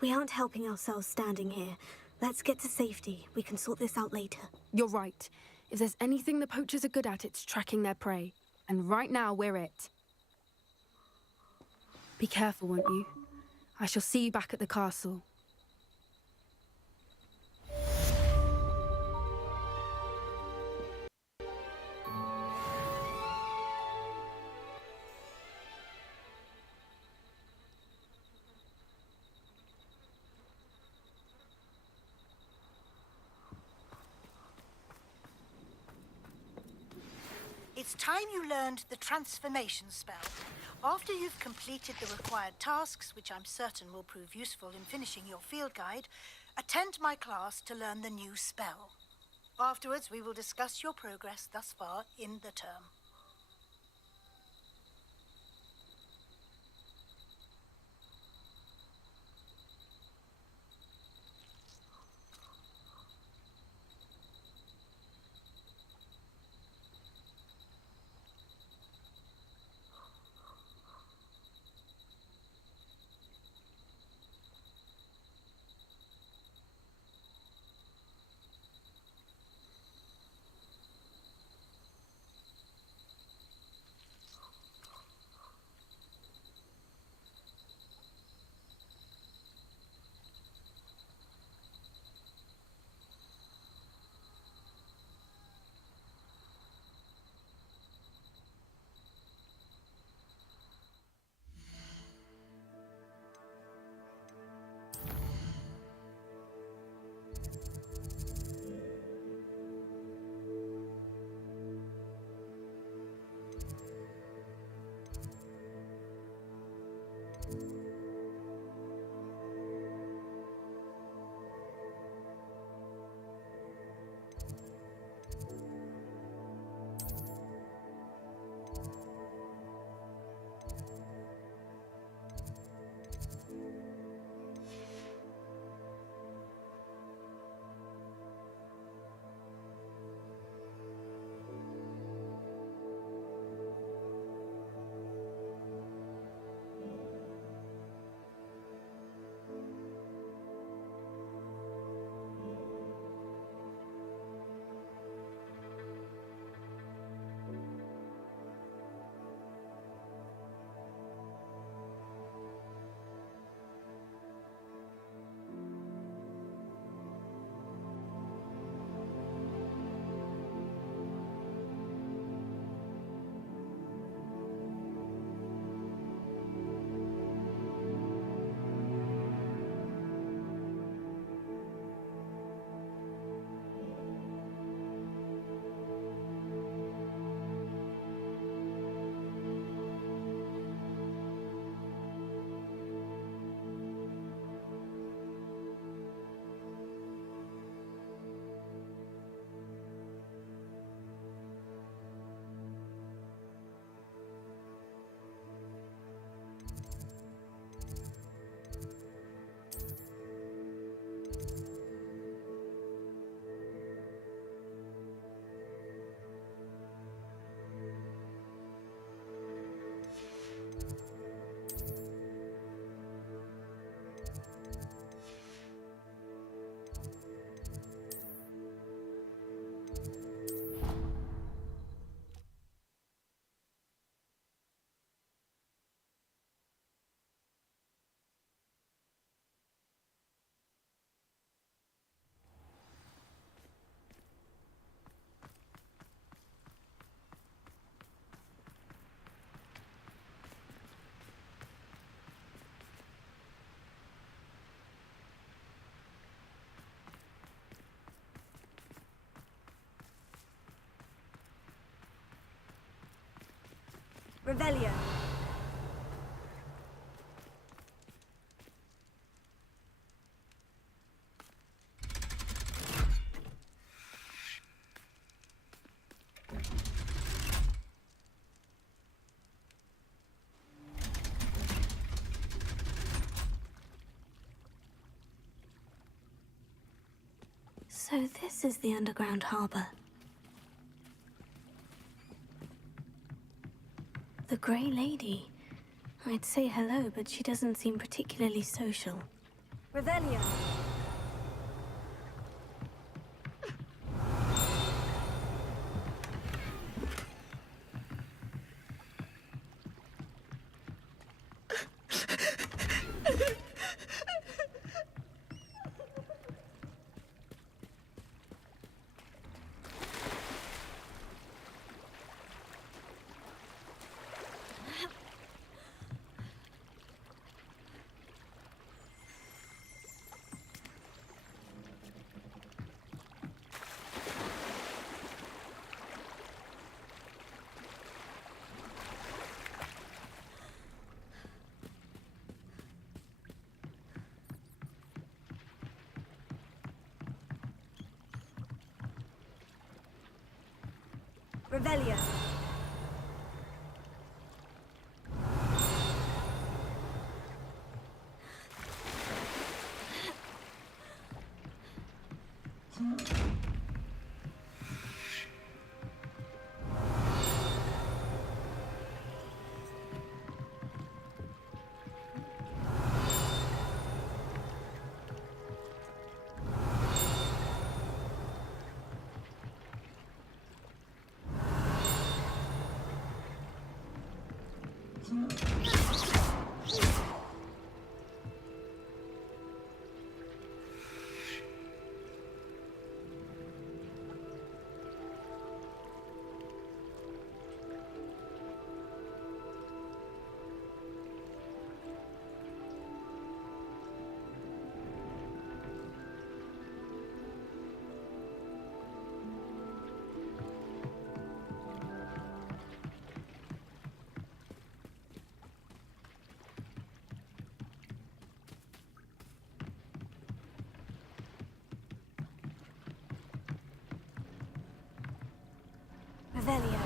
We aren't helping ourselves standing here. Let's get to safety. We can sort this out later. You're right. If there's anything the poachers are good at, it's tracking their prey. And right now, we're it. Be careful, won't you? I shall see you back at the castle. It's time you learned the transformation spell. After you've completed the required tasks, which I'm certain will prove useful in finishing your field guide, attend my class to learn the new spell. Afterwards, we will discuss your progress thus far in the term. Revelio. So this is the underground harbor. The Grey Lady. I'd say hello, but she doesn't seem particularly social. Revelio. Revelio. Revelio.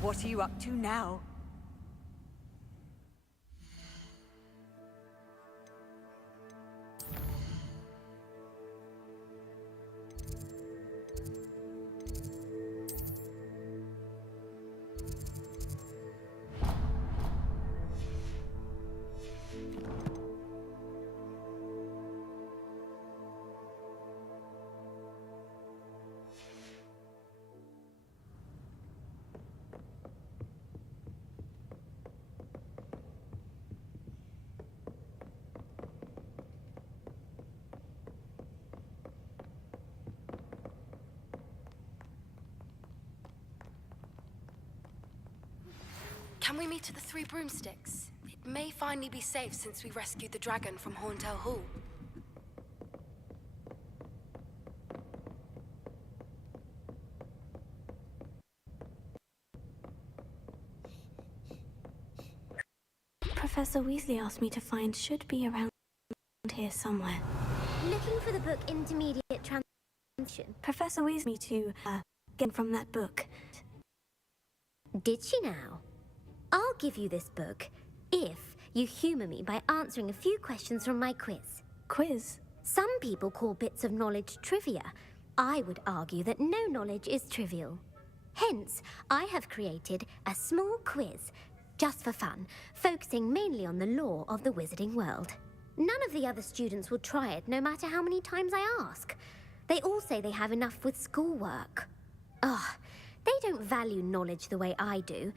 What are you up to now? Can we meet at the Three Broomsticks? It may finally be safe since we rescued the dragon from Horntail Hall. Professor Weasley asked me to find should be around here somewhere. Looking for the book Intermediate Translation. Professor Weasley to get from that book. Did she now? I'll give you this book if you humour me by answering a few questions from my quiz. Quiz? Some people call bits of knowledge trivia. I would argue that no knowledge is trivial. Hence, I have created a small quiz, just for fun, focusing mainly on the lore of the wizarding world. None of the other students will try it, no matter how many times I ask. They all say they have enough with schoolwork. Ugh, they don't value knowledge the way I do.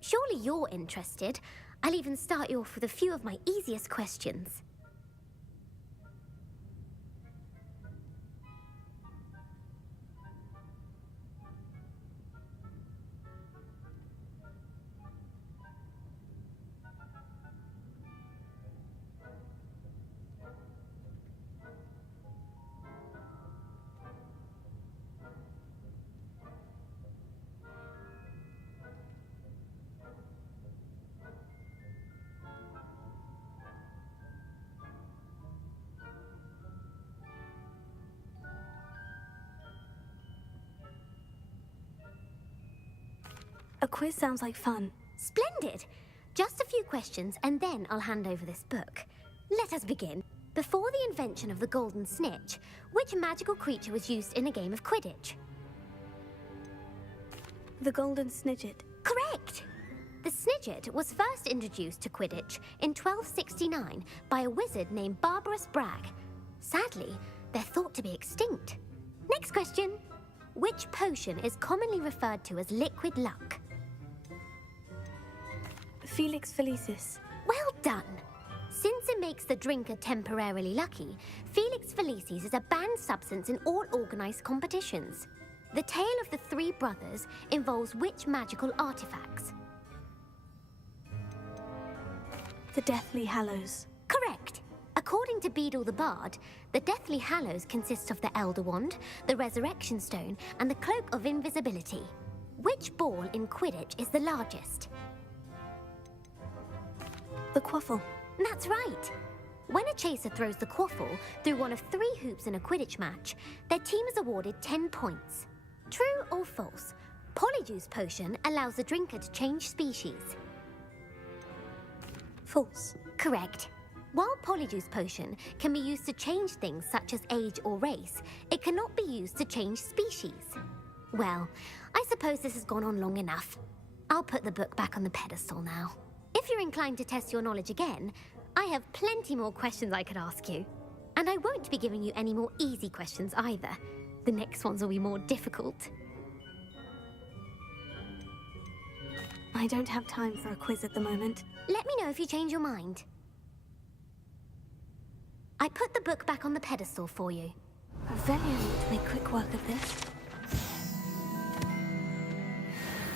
Surely you're interested. I'll even start you off with a few of my easiest questions. A quiz sounds like fun. Splendid! Just a few questions and then I'll hand over this book. Let us begin. Before the invention of the golden snitch, which magical creature was used in a game of Quidditch? The golden snidget. Correct! The snidget was first introduced to Quidditch in 1269 by a wizard named Barbarous Bragg. Sadly, they're thought to be extinct. Next question. Which potion is commonly referred to as liquid luck? Felix Felicis. Well done! Since it makes the drinker temporarily lucky, Felix Felicis is a banned substance in all organised competitions. The tale of the three brothers involves which magical artifacts? The Deathly Hallows. Correct! According to Beedle the Bard, the Deathly Hallows consists of the Elder Wand, the Resurrection Stone, and the Cloak of Invisibility. Which ball in Quidditch is the largest? The Quaffle. That's right. When a chaser throws the quaffle through one of 3 hoops in a Quidditch match, their team is awarded 10 points. True or false? Polyjuice Potion allows the drinker to change species. False. Correct. While Polyjuice Potion can be used to change things such as age or race, it cannot be used to change species. Well, I suppose this has gone on long enough. I'll put the book back on the pedestal now. If you're inclined to test your knowledge again, I have plenty more questions I could ask you. And I won't be giving you any more easy questions either. The next ones will be more difficult. I don't have time for a quiz at the moment. Let me know if you change your mind. I put the book back on the pedestal for you. Revelio to make quick work of this.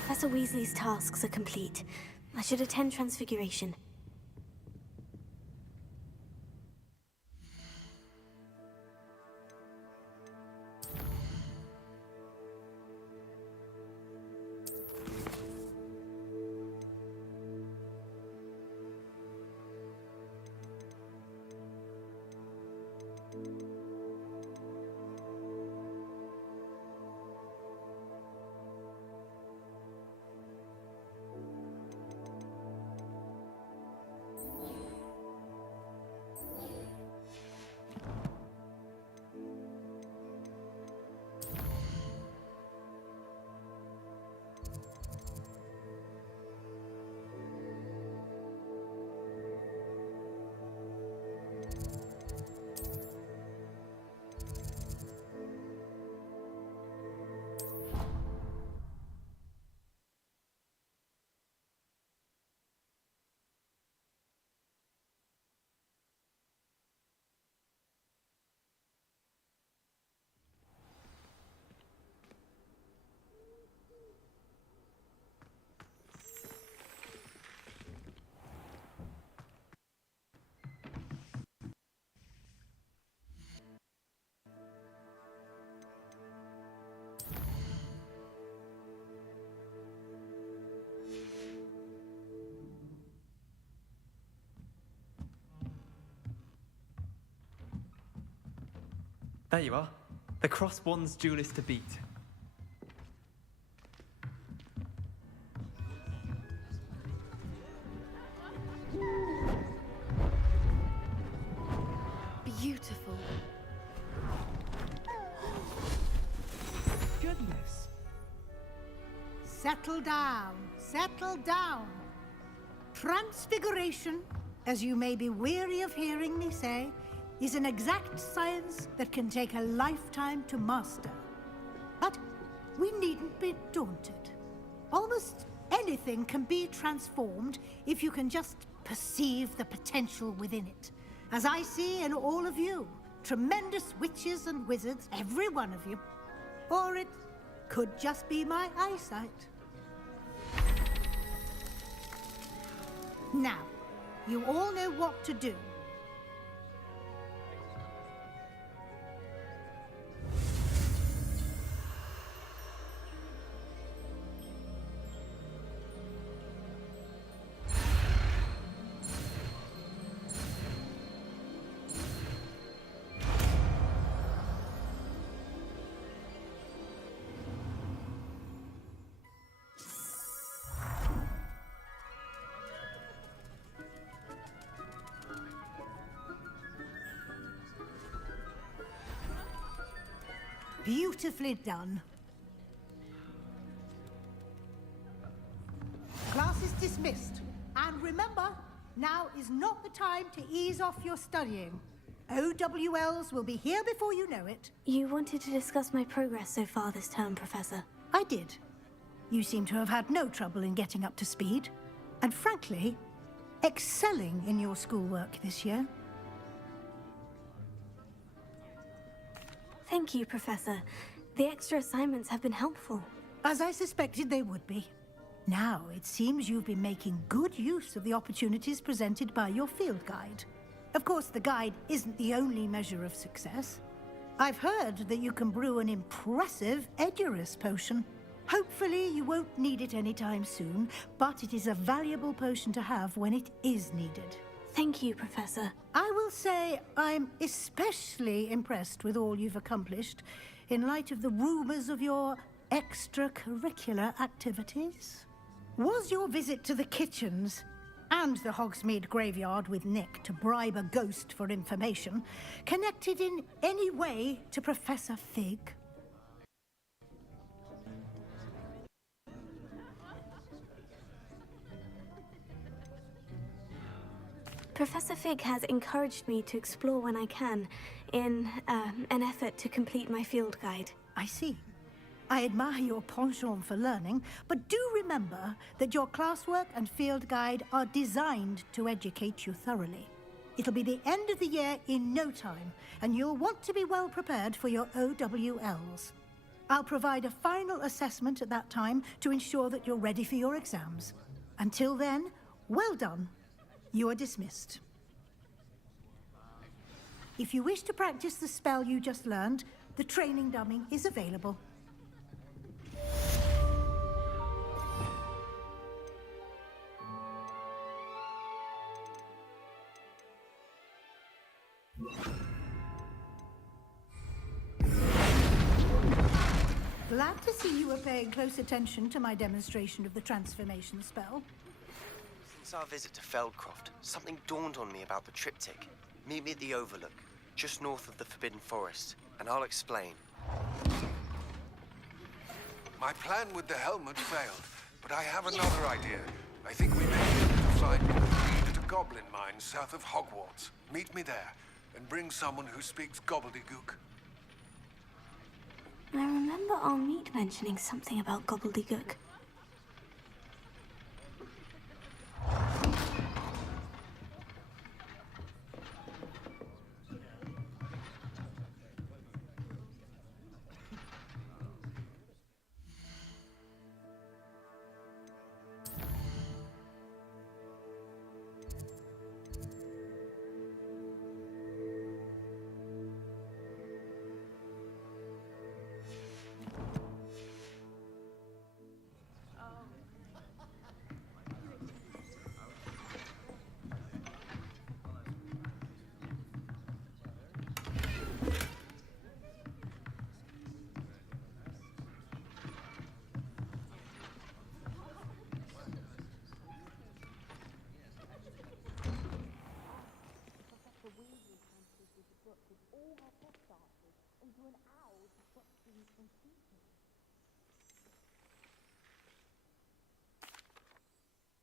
Professor Weasley's tasks are complete. I should attend Transfiguration. There you are. The Cross Wands duelist to beat. Beautiful. Goodness. Settle down. Settle down. Transfiguration, as you may be weary of hearing me say, is an exact science that can take a lifetime to master. But we needn't be daunted. Almost anything can be transformed if you can just perceive the potential within it. As I see in all of you, tremendous witches and wizards, every one of you. Or it could just be my eyesight. Now, you all know what to do. Beautifully done. Class is dismissed. And remember, now is not the time to ease off your studying. OWLs will be here before you know it. You wanted to discuss my progress so far this term, Professor. I did. You seem to have had no trouble in getting up to speed. And frankly, excelling in your schoolwork this year. Thank you, Professor. The extra assignments have been helpful. As I suspected they would be. Now, it seems you've been making good use of the opportunities presented by your field guide. Of course, the guide isn't the only measure of success. I've heard that you can brew an impressive Edurus potion. Hopefully, you won't need it anytime soon, but it is a valuable potion to have when it is needed. Thank you, Professor. I will say I'm especially impressed with all you've accomplished in light of the rumors of your extracurricular activities. Was your visit to the kitchens and the Hogsmeade graveyard with Nick to bribe a ghost for information connected in any way to Professor Fig? Professor Fig has encouraged me to explore when I can, in an effort to complete my field guide. I see. I admire your penchant for learning, but do remember that your classwork and field guide are designed to educate you thoroughly. It'll be the end of the year in no time, and you'll want to be well prepared for your OWLs. I'll provide a final assessment at that time to ensure that you're ready for your exams. Until then, well done. You are dismissed. If you wish to practice the spell you just learned, the training dummy is available. Glad to see you were paying close attention to my demonstration of the transformation spell. Since our visit to Feldcroft, something dawned on me about the triptych. Meet me at the Overlook, just north of the Forbidden Forest, and I'll explain. My plan with the helmet failed, but I have another idea. I think we may be able to find a lead at a goblin mine south of Hogwarts. Meet me there, and bring someone who speaks gobbledygook. I remember our meet mentioning something about gobbledygook.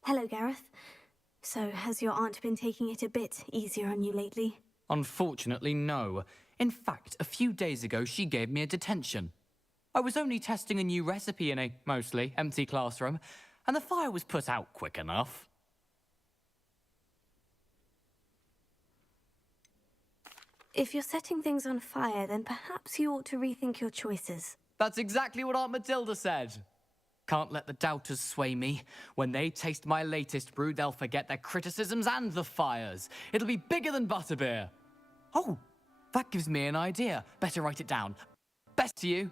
Hello, Gareth. So, has your aunt been taking it a bit easier on you lately? Unfortunately, no. In fact, a few days ago, she gave me a detention. I was only testing a new recipe in a mostly empty classroom, and the fire was put out quick enough. If you're setting things on fire, then perhaps you ought to rethink your choices. That's exactly what Aunt Matilda said. Can't let the doubters sway me. When they taste my latest brew, they'll forget their criticisms and the fires. It'll be bigger than butterbeer. Oh, that gives me an idea. Better write it down. Best to you.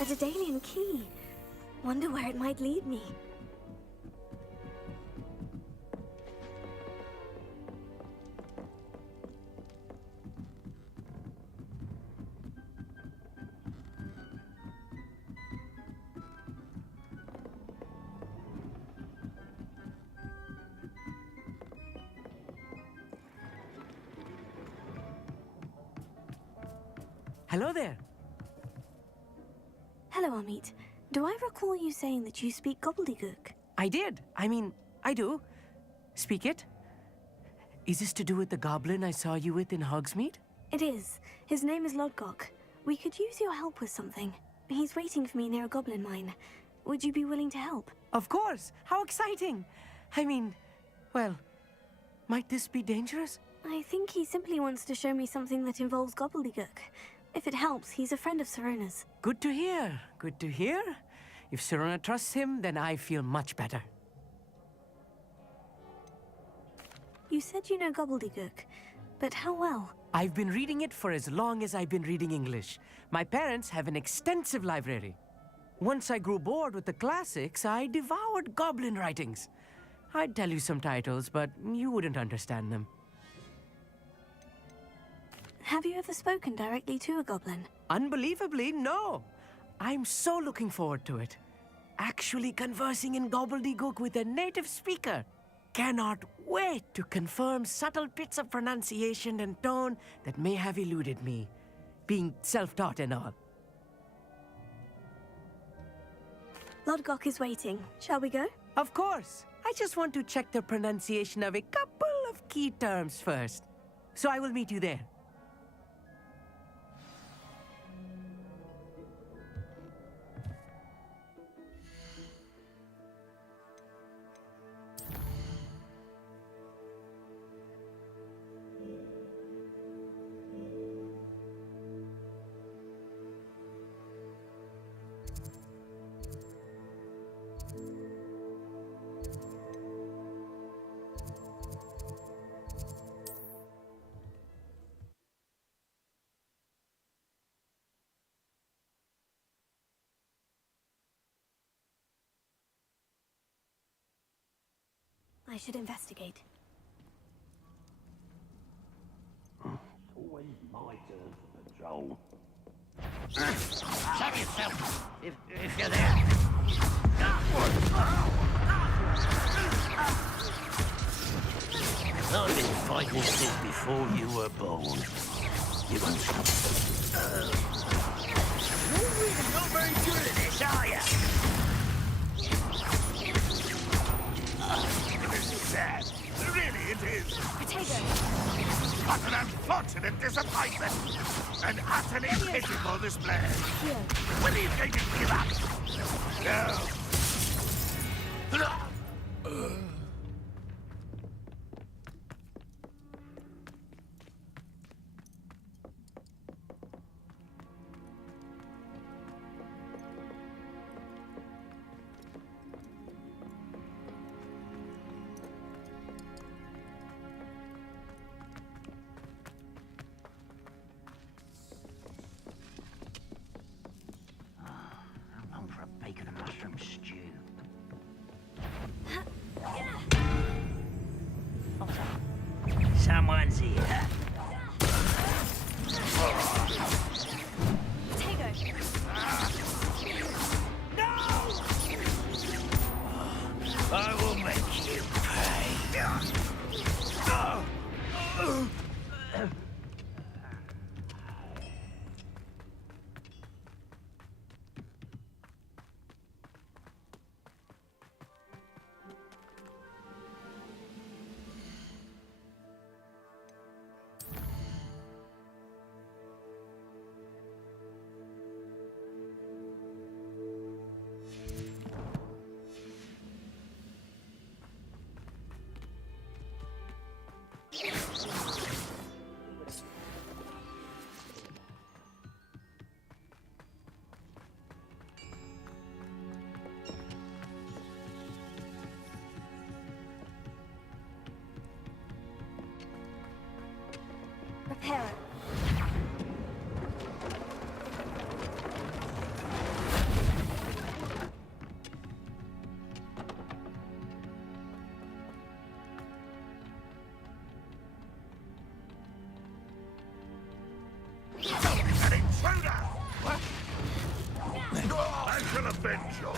A Daedalian key. Wonder where it might lead me. Hello there. Hello, Amit. Do I recall you saying that you speak gobbledygook? I did. I do. Speak it. Is this to do with the goblin I saw you with in Hogsmeade? It is. His name is Lodgok. We could use your help with something. He's waiting for me near a goblin mine. Would you be willing to help? Of course. How exciting. Well, might this be dangerous? I think he simply wants to show me something that involves gobbledygook. If it helps, he's a friend of Sirona's. Good to hear. Good to hear. If Sirona trusts him, then I feel much better. You said you know gobbledygook, but how well? I've been reading it for as long as I've been reading English. My parents have an extensive library. Once I grew bored with the classics, I devoured goblin writings. I'd tell you some titles, but you wouldn't understand them. Have you ever spoken directly to a goblin? Unbelievably, no. I'm so looking forward to it. Actually conversing in gobbledygook with a native speaker. Cannot wait to confirm subtle bits of pronunciation and tone that may have eluded me, being self-taught and all. Lodgok is waiting. Shall we go? Of course. I just want to check the pronunciation of a couple of key terms first. So I will meet you there. I should investigate. Always my turn for patrol. Show yourself, if you're there. I've been fighting since before you were born. You won't stop. You're really not very good at this, are you? This is sad. Really, it is. Potato. utter unfortunate disappointment. An utterly pitiful display. Will you going to give up? No. Bacon and mushroom stew. Someone's here. Potato. I will make you pay. Prepare it. An intruder! What? I shall avenge you.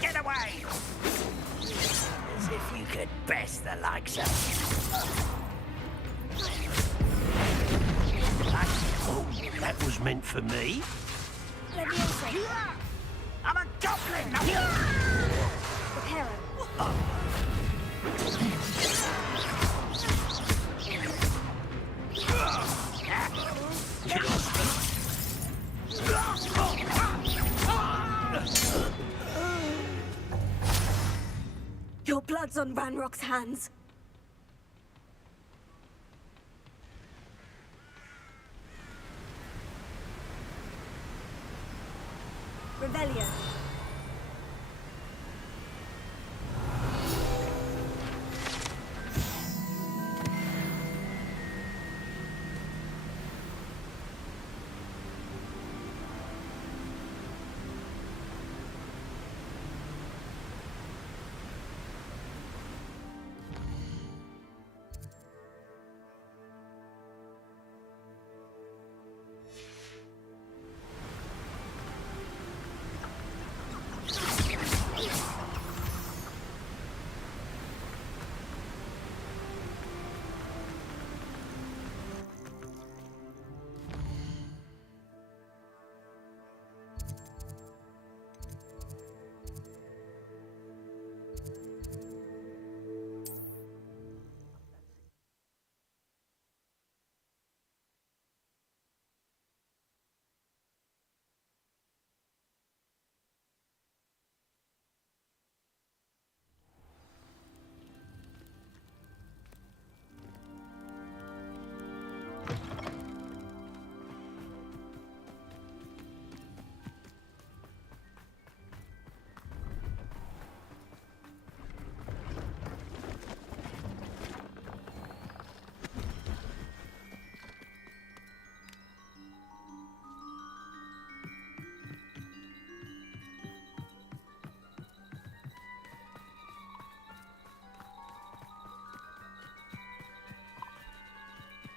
Get away! As if you could best the likes of... Oh, that was meant for me. I'm a goblin! Prepare it. Your blood's on Ranrock's hands. Revelio.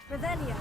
Revelio.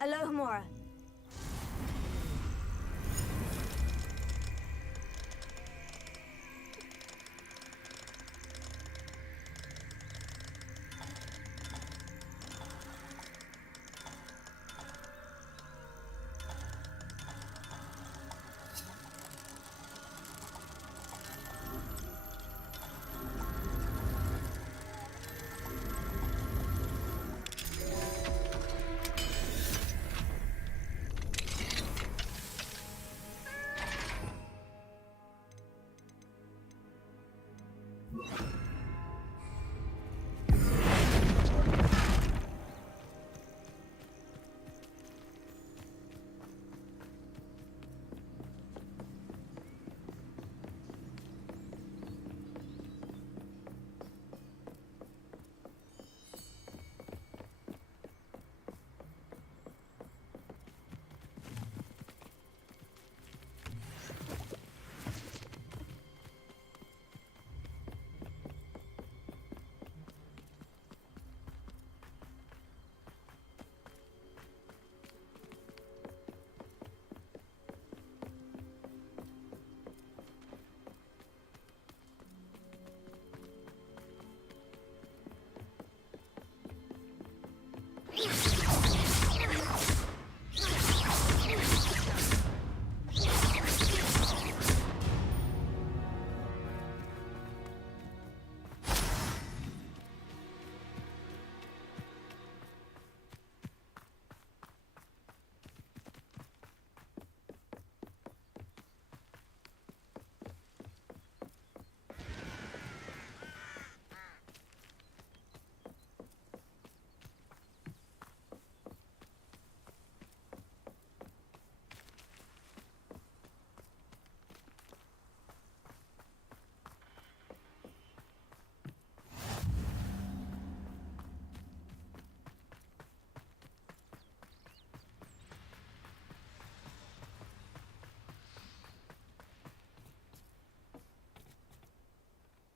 Alohomora.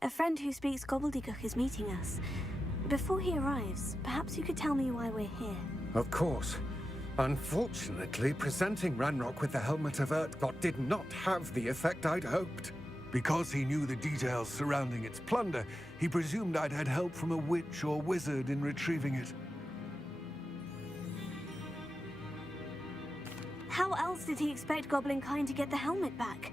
A friend who speaks gobbledygook is meeting us. Before he arrives, perhaps you could tell me why we're here. Of course. Unfortunately, presenting Ranrock with the Helmet of Urtkot did not have the effect I'd hoped. Because he knew the details surrounding its plunder, he presumed I'd had help from a witch or wizard in retrieving it. How else did he expect Goblinkind to get the helmet back?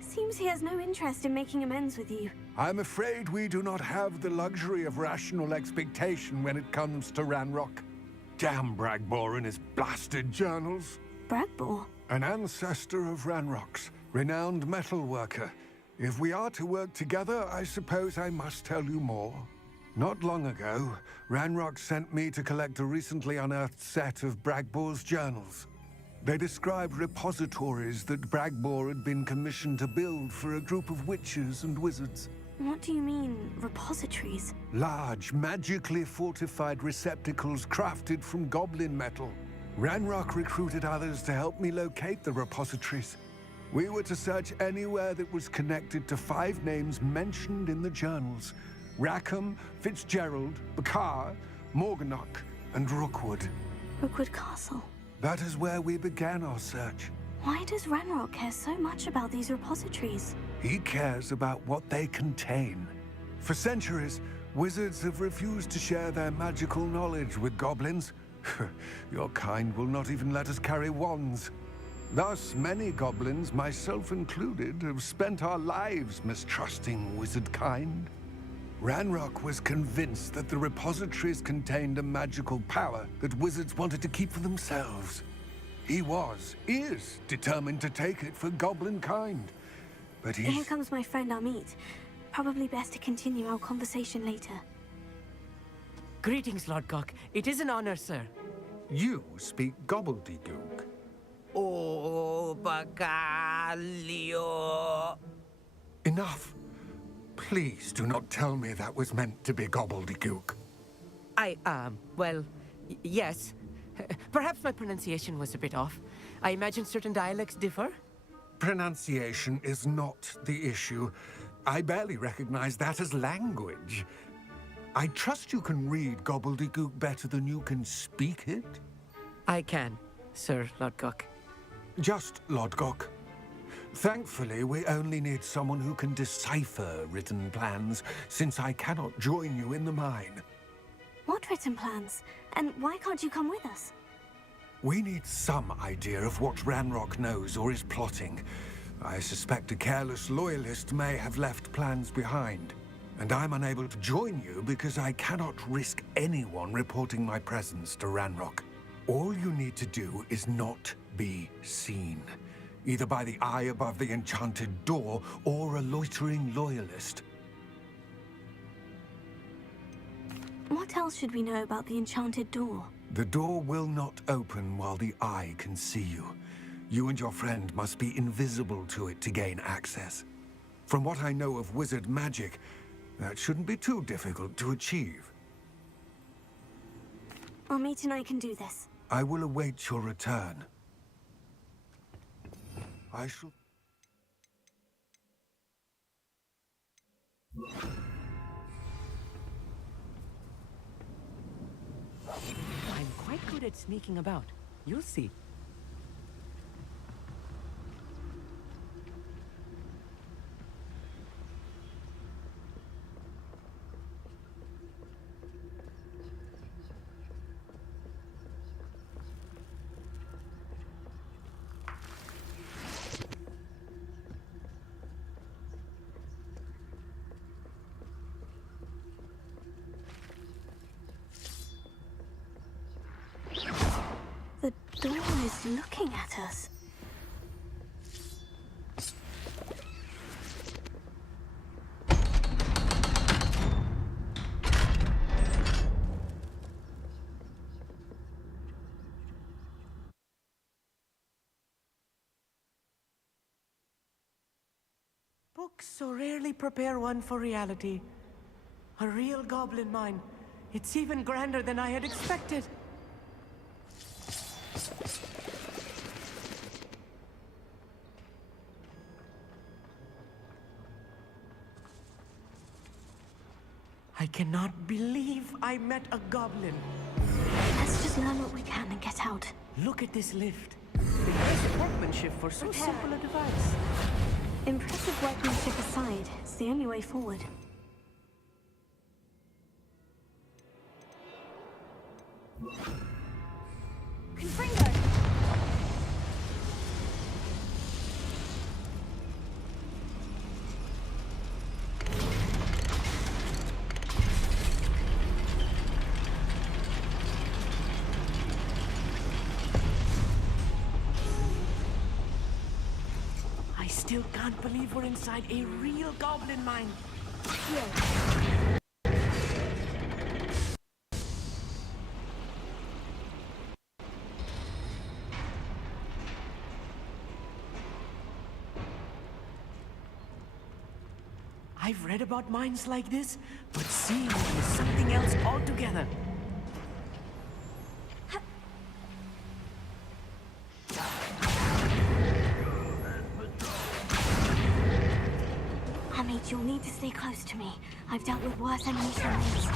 Seems he has no interest in making amends with you. I'm afraid we do not have the luxury of rational expectation when it comes to Ranrock. Damn Bragbor and his blasted journals. Bragbor? An ancestor of Ranrock's, renowned metal worker. If we are to work together, I suppose I must tell you more. Not long ago, Ranrock sent me to collect a recently unearthed set of Bragbor's journals. They described repositories that Bragbor had been commissioned to build for a group of witches and wizards. What do you mean, repositories? Large, magically fortified receptacles crafted from goblin metal. Ranrock recruited others to help me locate the repositories. We were to search anywhere that was connected to 5 names mentioned in the journals: Rackham, Fitzgerald, Bakar, Morganach, and Rookwood. Rookwood Castle. That is where we began our search. Why does Ranrock care so much about these repositories? He cares about what they contain. For centuries, wizards have refused to share their magical knowledge with goblins. Your kind will not even let us carry wands. Thus, many goblins, myself included, have spent our lives mistrusting wizard kind. Ranrock was convinced that the repositories contained a magical power that wizards wanted to keep for themselves. He is determined to take it for goblin kind. But Here comes my friend Amit. Probably best to continue our conversation later. Greetings, Lord Gok. It is an honor, sir. You speak gobbledygook. Oh, Bagalio. Enough. Please do not tell me that was meant to be gobbledygook. Well, yes. Perhaps my pronunciation was a bit off. I imagine certain dialects differ? Pronunciation is not the issue. I barely recognize that as language. I trust you can read gobbledygook better than you can speak it? I can. Sir Lodgok. Just Lodgok. Thankfully, we only need someone who can decipher written plans, since I cannot join you in the mine. What written plans? And why can't you come with us? We need some idea of what Ranrock knows or is plotting. I suspect a careless loyalist may have left plans behind. And I'm unable to join you because I cannot risk anyone reporting my presence to Ranrock. All you need to do is not be seen, either by the eye above the enchanted door or a loitering loyalist. What else should we know about the enchanted door? The door will not open while the eye can see you. You and your friend must be invisible to it to gain access. From what I know of wizard magic, that shouldn't be too difficult to achieve. Amit and I can do this. I will await your return. I shall... I'm quite good at sneaking about. You'll see. The door is looking at us. Books so rarely prepare one for reality. A real goblin mine. It's even grander than I had expected. I cannot believe I met a goblin. Let's just learn what we can and get out. Look at this lift. Impressive workmanship for so simple a device. Impressive workmanship aside, it's the only way forward. Confringo! I still can't believe we're inside a real goblin mine. I've read about mines like this, but seeing one is something else altogether. Amit, you'll need to stay close to me. I've dealt with worse enemies than these.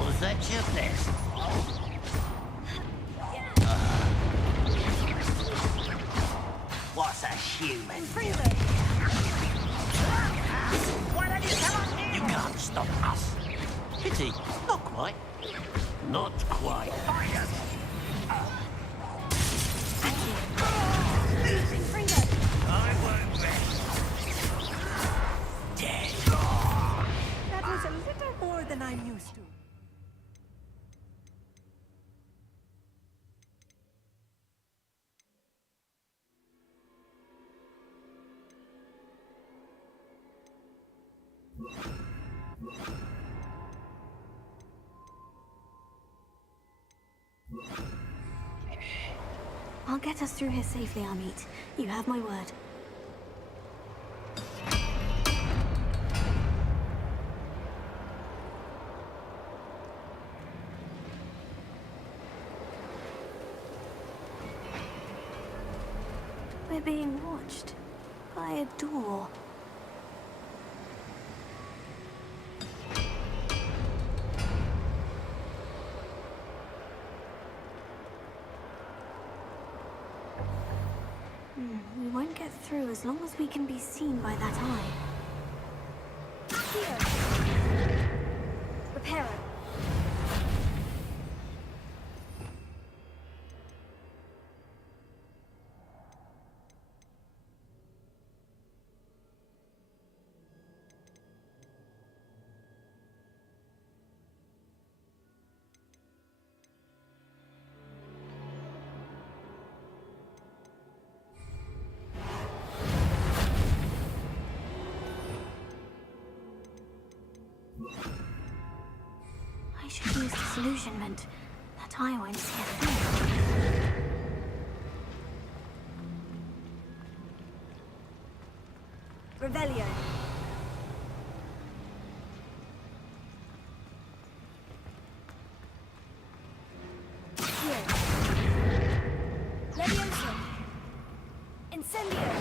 Was that your best? What's a human? Why don't you come on in? You can't stop us. Pity, not quite. Not quite. I won't rest. Dead. That was a little more than I'm used to. I'll get us through here safely, Amit. You have my word. We're being watched by a door. through as long as we can be seen by that eye. Here. Reparo. I should use disillusionment. That eye won't see a thing. Revelio. Here. Leviosa. Incendio.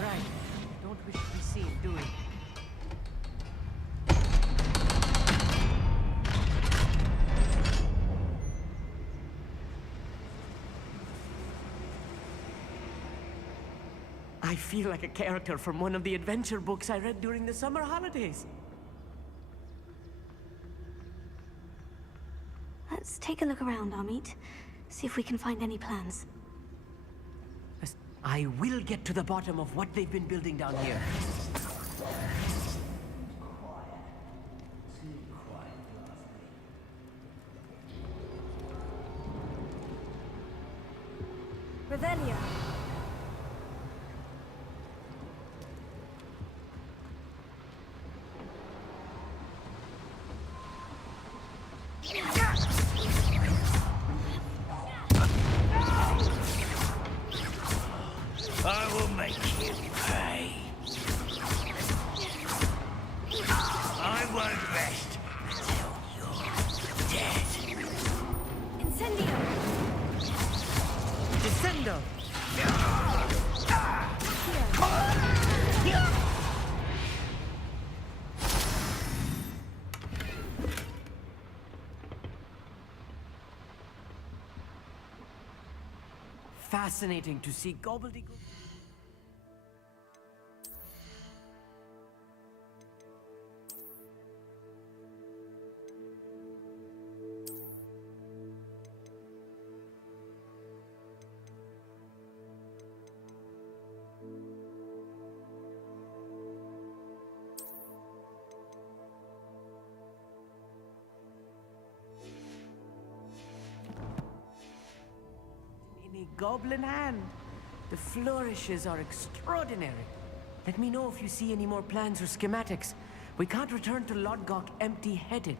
Right. Don't wish to be seen, do we? I feel like a character from one of the adventure books I read during the summer holidays. Let's take a look around, Amit. See if we can find any plans. I will get to the bottom of what they've been building down here. Revelio. I will make you pay. I won't rest until you're dead. Incendio. Descendo. Fascinating to see gobbledygook. In a goblin hand. The flourishes are extraordinary. Let me know if you see any more plans or schematics. We can't return to Lodgok empty-headed.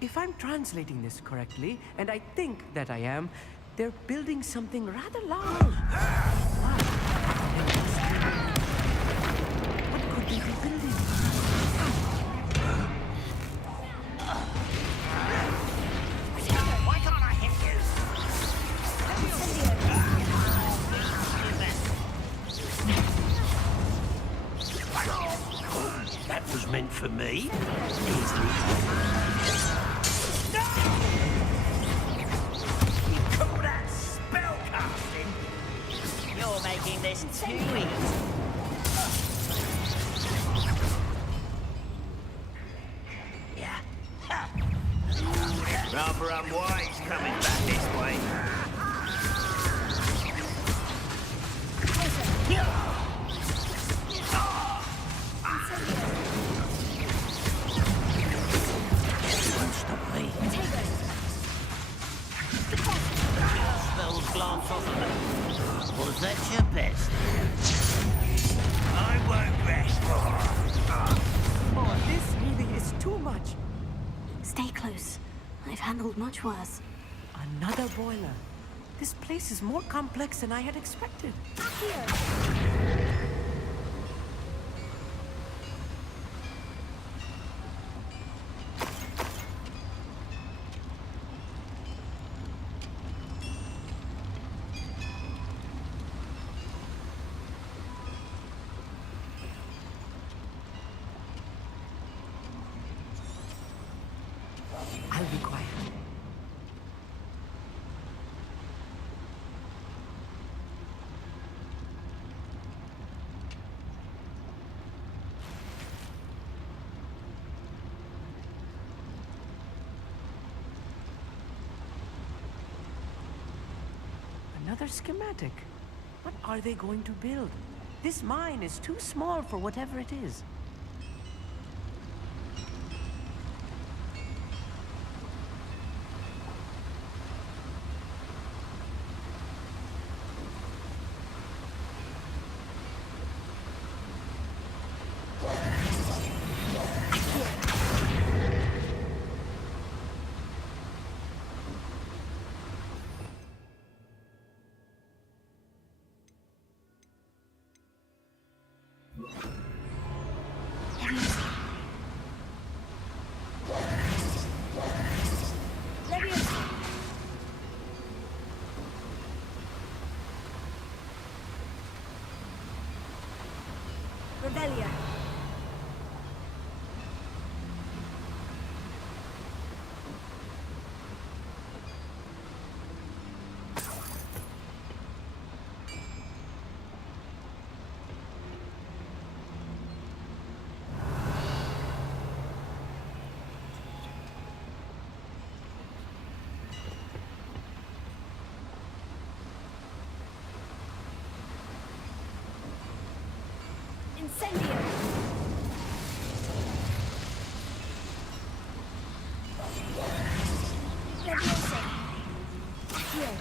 If I'm translating this correctly, and I think that I am, they're building something rather large. What could they be building? Why can't I hit you? That was meant for me. Easily. You call that spellcasting? You're making this too easy. Yeah. Rather unwise coming back this way. You won't stop me. Spells glance off of me. Was that your best? I won't rest. Oh, this really is too much. Stay close. I've handled much worse. Another boiler. This place is more complex than I had expected. I'll be quiet. Another schematic. What are they going to build? This mine is too small for whatever it is. Revelia. Incendio! Leviosa! Here!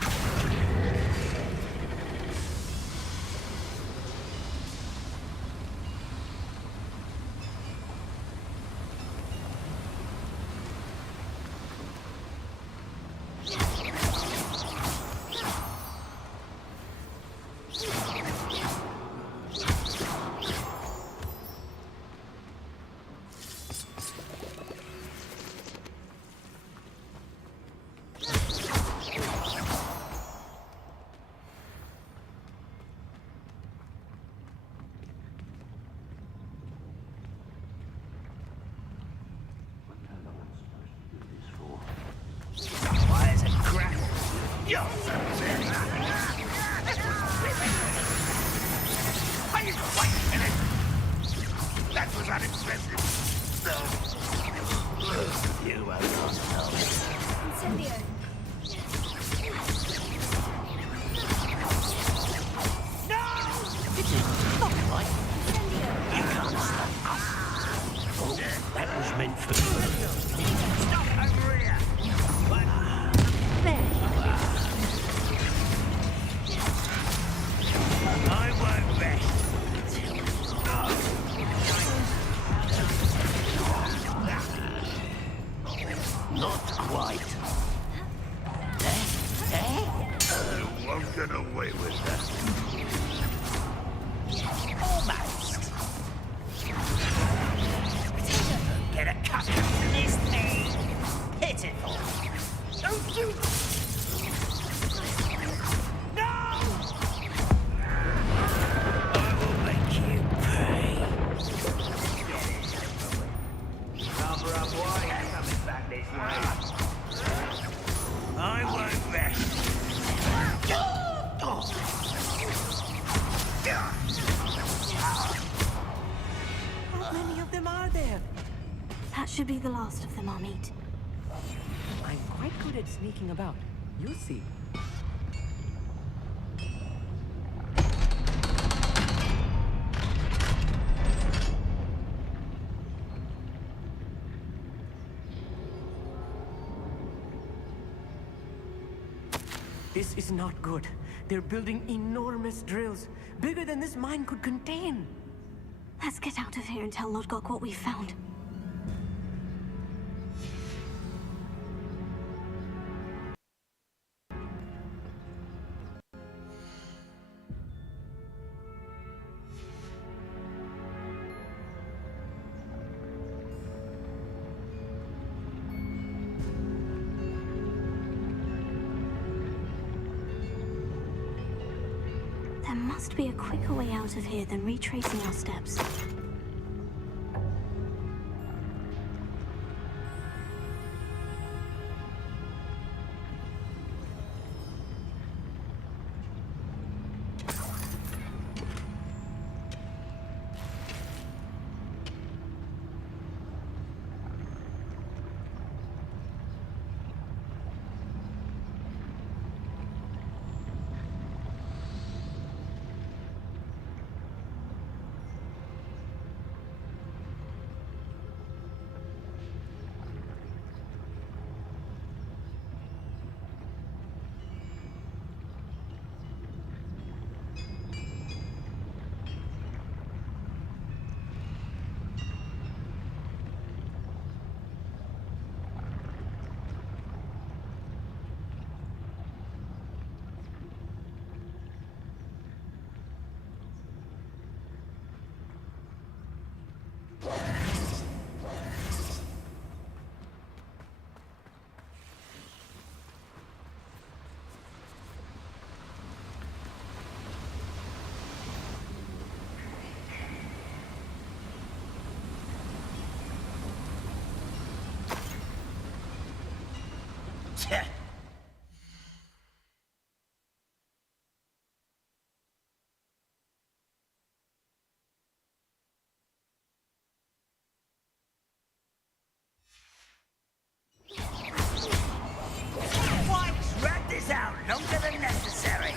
Why is it crap? Yo! Are you quite finished? That was unexpected. You won't know. Incendio! You can't stop us. Oh, that was meant for you. Stop over here! I won't rest. Not quite. You won't get away with that. Almost. Get a cut from this thing. Pitiful. Don't do I won't rest. How many of them are there? That should be the last of them I'll meet. I'm quite good at sneaking about. You'll see. This is not good. They're building enormous drills, bigger than this mine could contain. Let's get out of here and tell Lodgok what we found. There must be a quicker way out of here than retracing our steps. Why drag this out longer than necessary?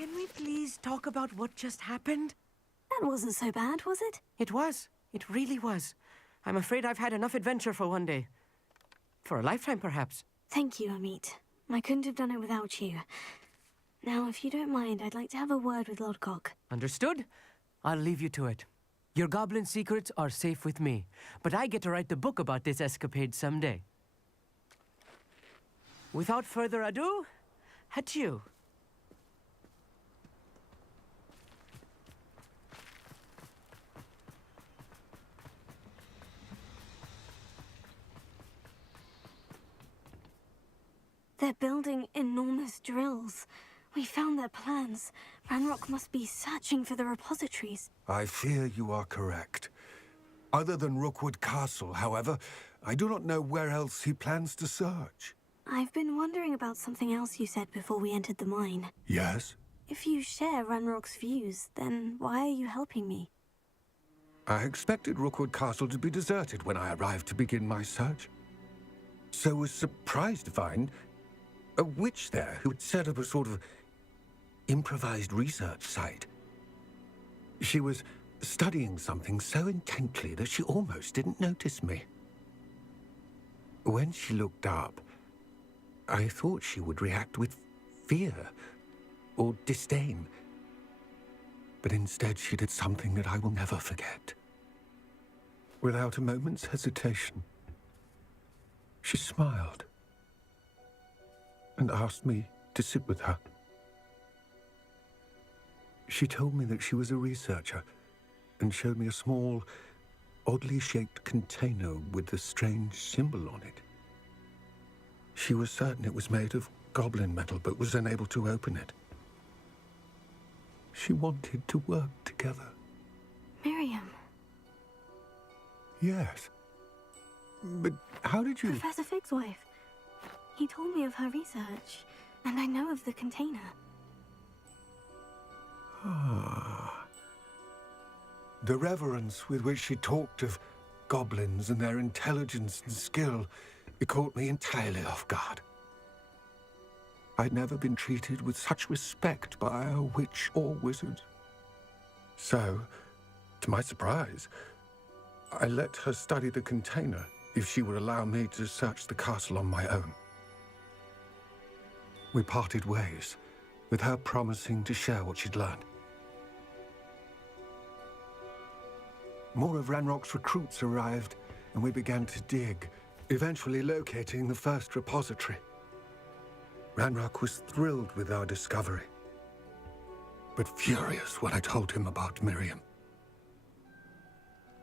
Can we please talk about what just happened? That wasn't so bad, was it? It was. It really was. I'm afraid I've had enough adventure for one day. For a lifetime, perhaps. Thank you, Amit. I couldn't have done it without you. Now, if you don't mind, I'd like to have a word with Lodgok. Understood? I'll leave you to it. Your goblin secrets are safe with me, but I get to write the book about this escapade someday. Without further ado, adieu. They're building enormous drills. We found their plans. Ranrock must be searching for the repositories. I fear you are correct. Other than Rookwood Castle, however, I do not know where else he plans to search. I've been wondering about something else you said before we entered the mine. Yes? If you share Ranrock's views, then why are you helping me? I expected Rookwood Castle to be deserted when I arrived to begin my search. So was surprised to find a witch there who had set up a sort of improvised research site. She was studying something so intently that she almost didn't notice me. When she looked up, I thought she would react with fear or disdain. But instead she did something that I will never forget. Without a moment's hesitation, she smiled and asked me to sit with her. She told me that she was a researcher and showed me a small, oddly shaped container with a strange symbol on it. She was certain it was made of goblin metal, but was unable to open it. She wanted to work together. Miriam. Yes. But how did you... Professor Fig's wife. He told me of her research, and I know of the container. Ah. The reverence with which she talked of goblins and their intelligence and skill, it caught me entirely off guard. I'd never been treated with such respect by a witch or wizard. So, to my surprise, I let her study the container if she would allow me to search the castle on my own. We parted ways, with her promising to share what she'd learned. More of Ranrock's recruits arrived, and we began to dig, eventually locating the first repository. Ranrock was thrilled with our discovery, but furious when I told him about Miriam.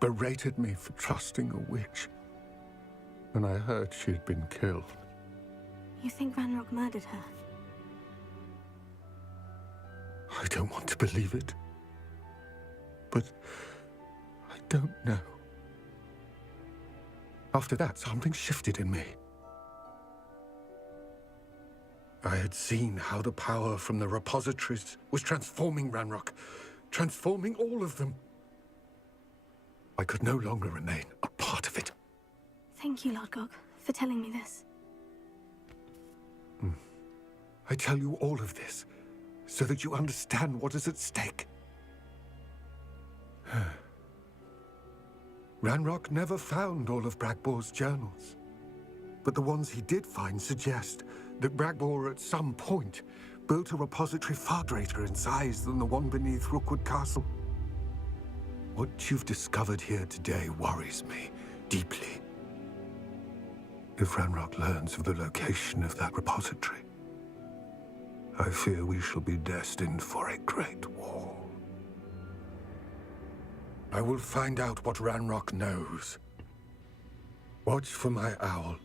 Berated me for trusting a witch, and I heard she'd been killed. You think Ranrock murdered her? I don't want to believe it, but I don't know. After that, something shifted in me. I had seen how the power from the repositories was transforming Ranrock, transforming all of them. I could no longer remain a part of it. Thank you, Lodgok, for telling me this. I tell you all of this so that you understand what is at stake. Ranrock never found all of Bragbor's journals, but the ones he did find suggest that Bragbor at some point built a repository far greater in size than the one beneath Rookwood Castle. What you've discovered here today worries me deeply. If Ranrock learns of the location of that repository, I fear we shall be destined for a great war. I will find out what Ranrock knows. Watch for my owl.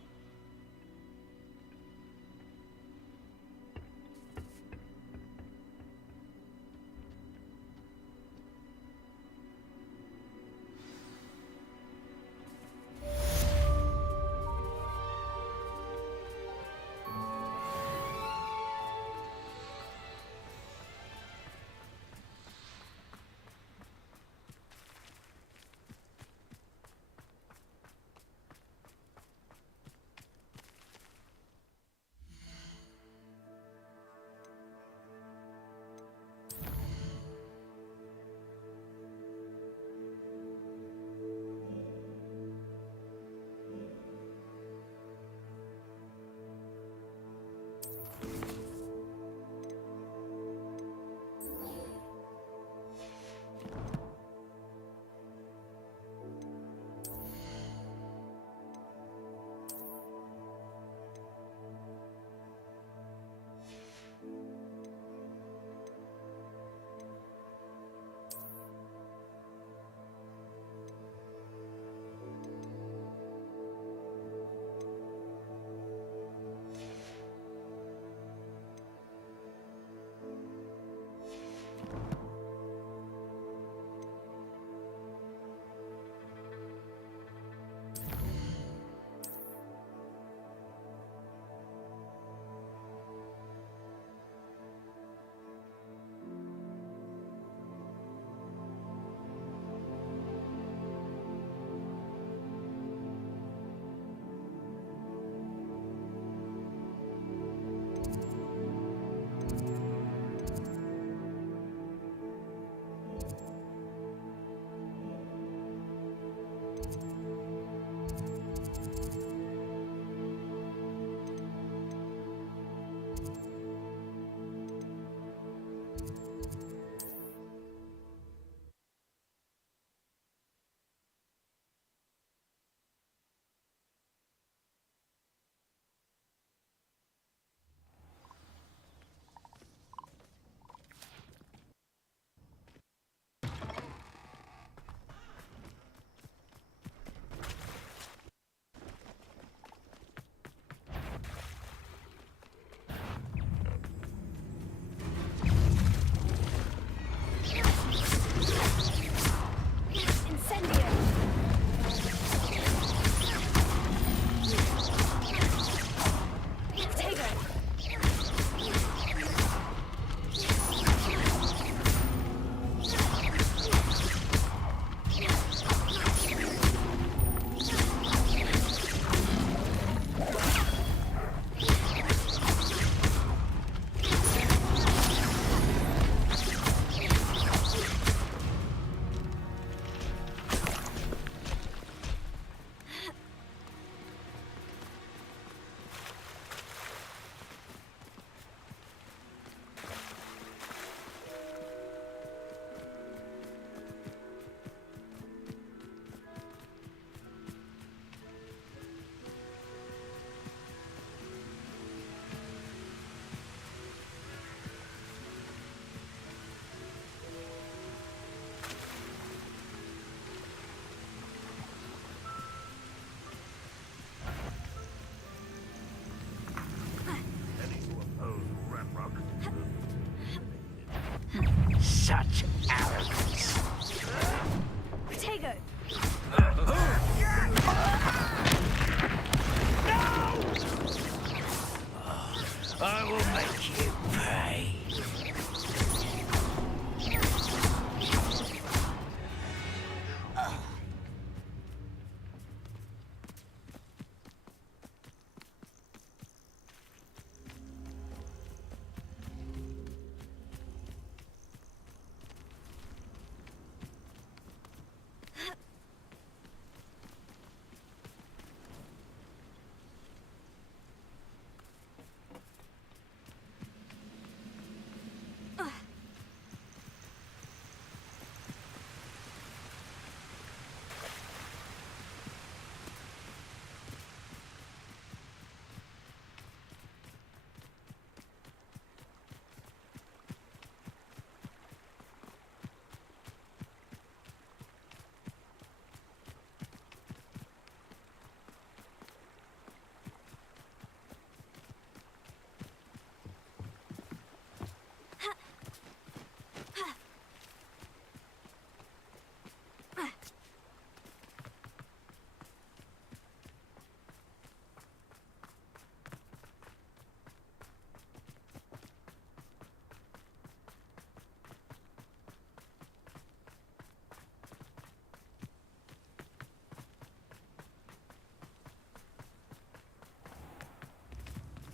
I will make you pay.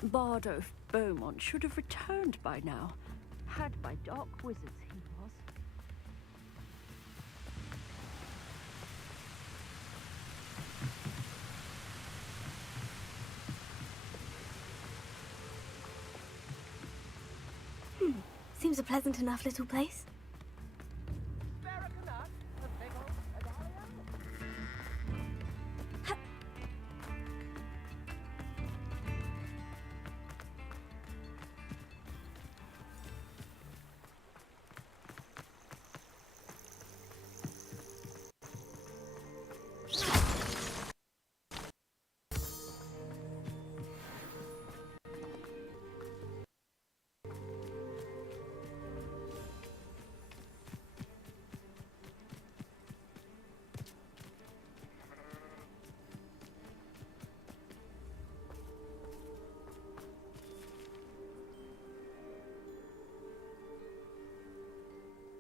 Bardo of Beaumont should have returned by now. Had by dark wizards he was. Seems a pleasant enough little place.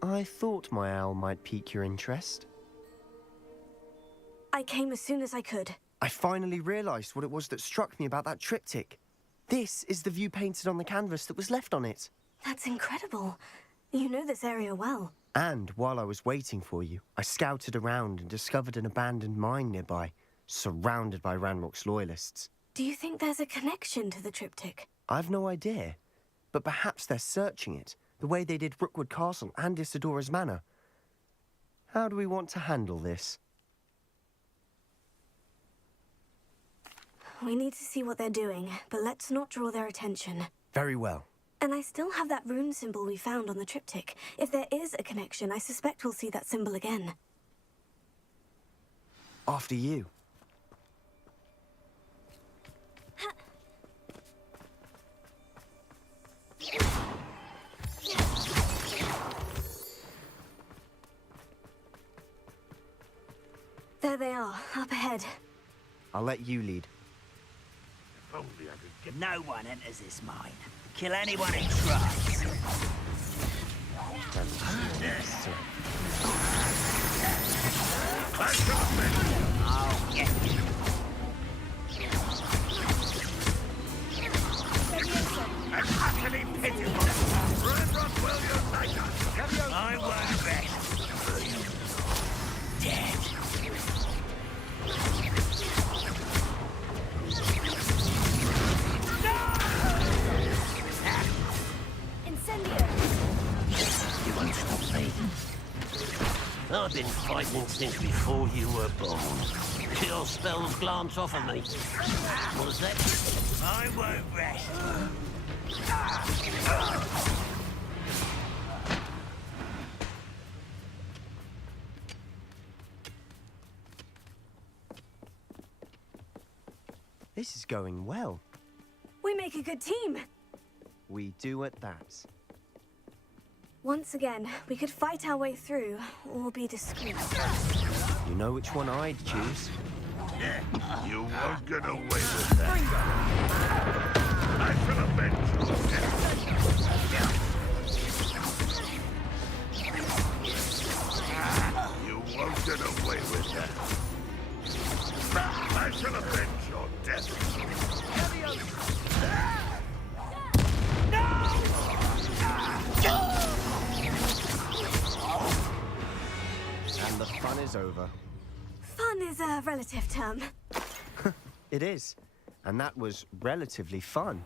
I thought my owl might pique your interest. I came as soon as I could. I finally realised what it was that struck me about that triptych. This is the view painted on the canvas that was left on it. That's incredible. You know this area well. And while I was waiting for you, I scouted around and discovered an abandoned mine nearby, surrounded by Ranrock's loyalists. Do you think there's a connection to the triptych? I've no idea, but perhaps they're searching it, the way they did Rookwood Castle and Isidora's Manor. How do we want to handle this? We need to see what they're doing, but let's not draw their attention. Very well. And I still have that rune symbol we found on the triptych. If there is a connection, I suspect we'll see that symbol again. After you. There they are, up ahead. I'll let you lead. If only I could get... No one enters this mine. Kill anyone who tries. I'll get you. That's utterly pitiful. Ranrock will unite us. I won't rest. Dead. You won't stop me. I've been fighting since before you were born. Your spells glance off of me. Was that? I won't rest. This is going well. We make a good team. We do at that. Once again, we could fight our way through, or be discreet. You know which one I'd choose. You won't get away with that. I shall avenge you. A relative term. It is. And that was relatively fun.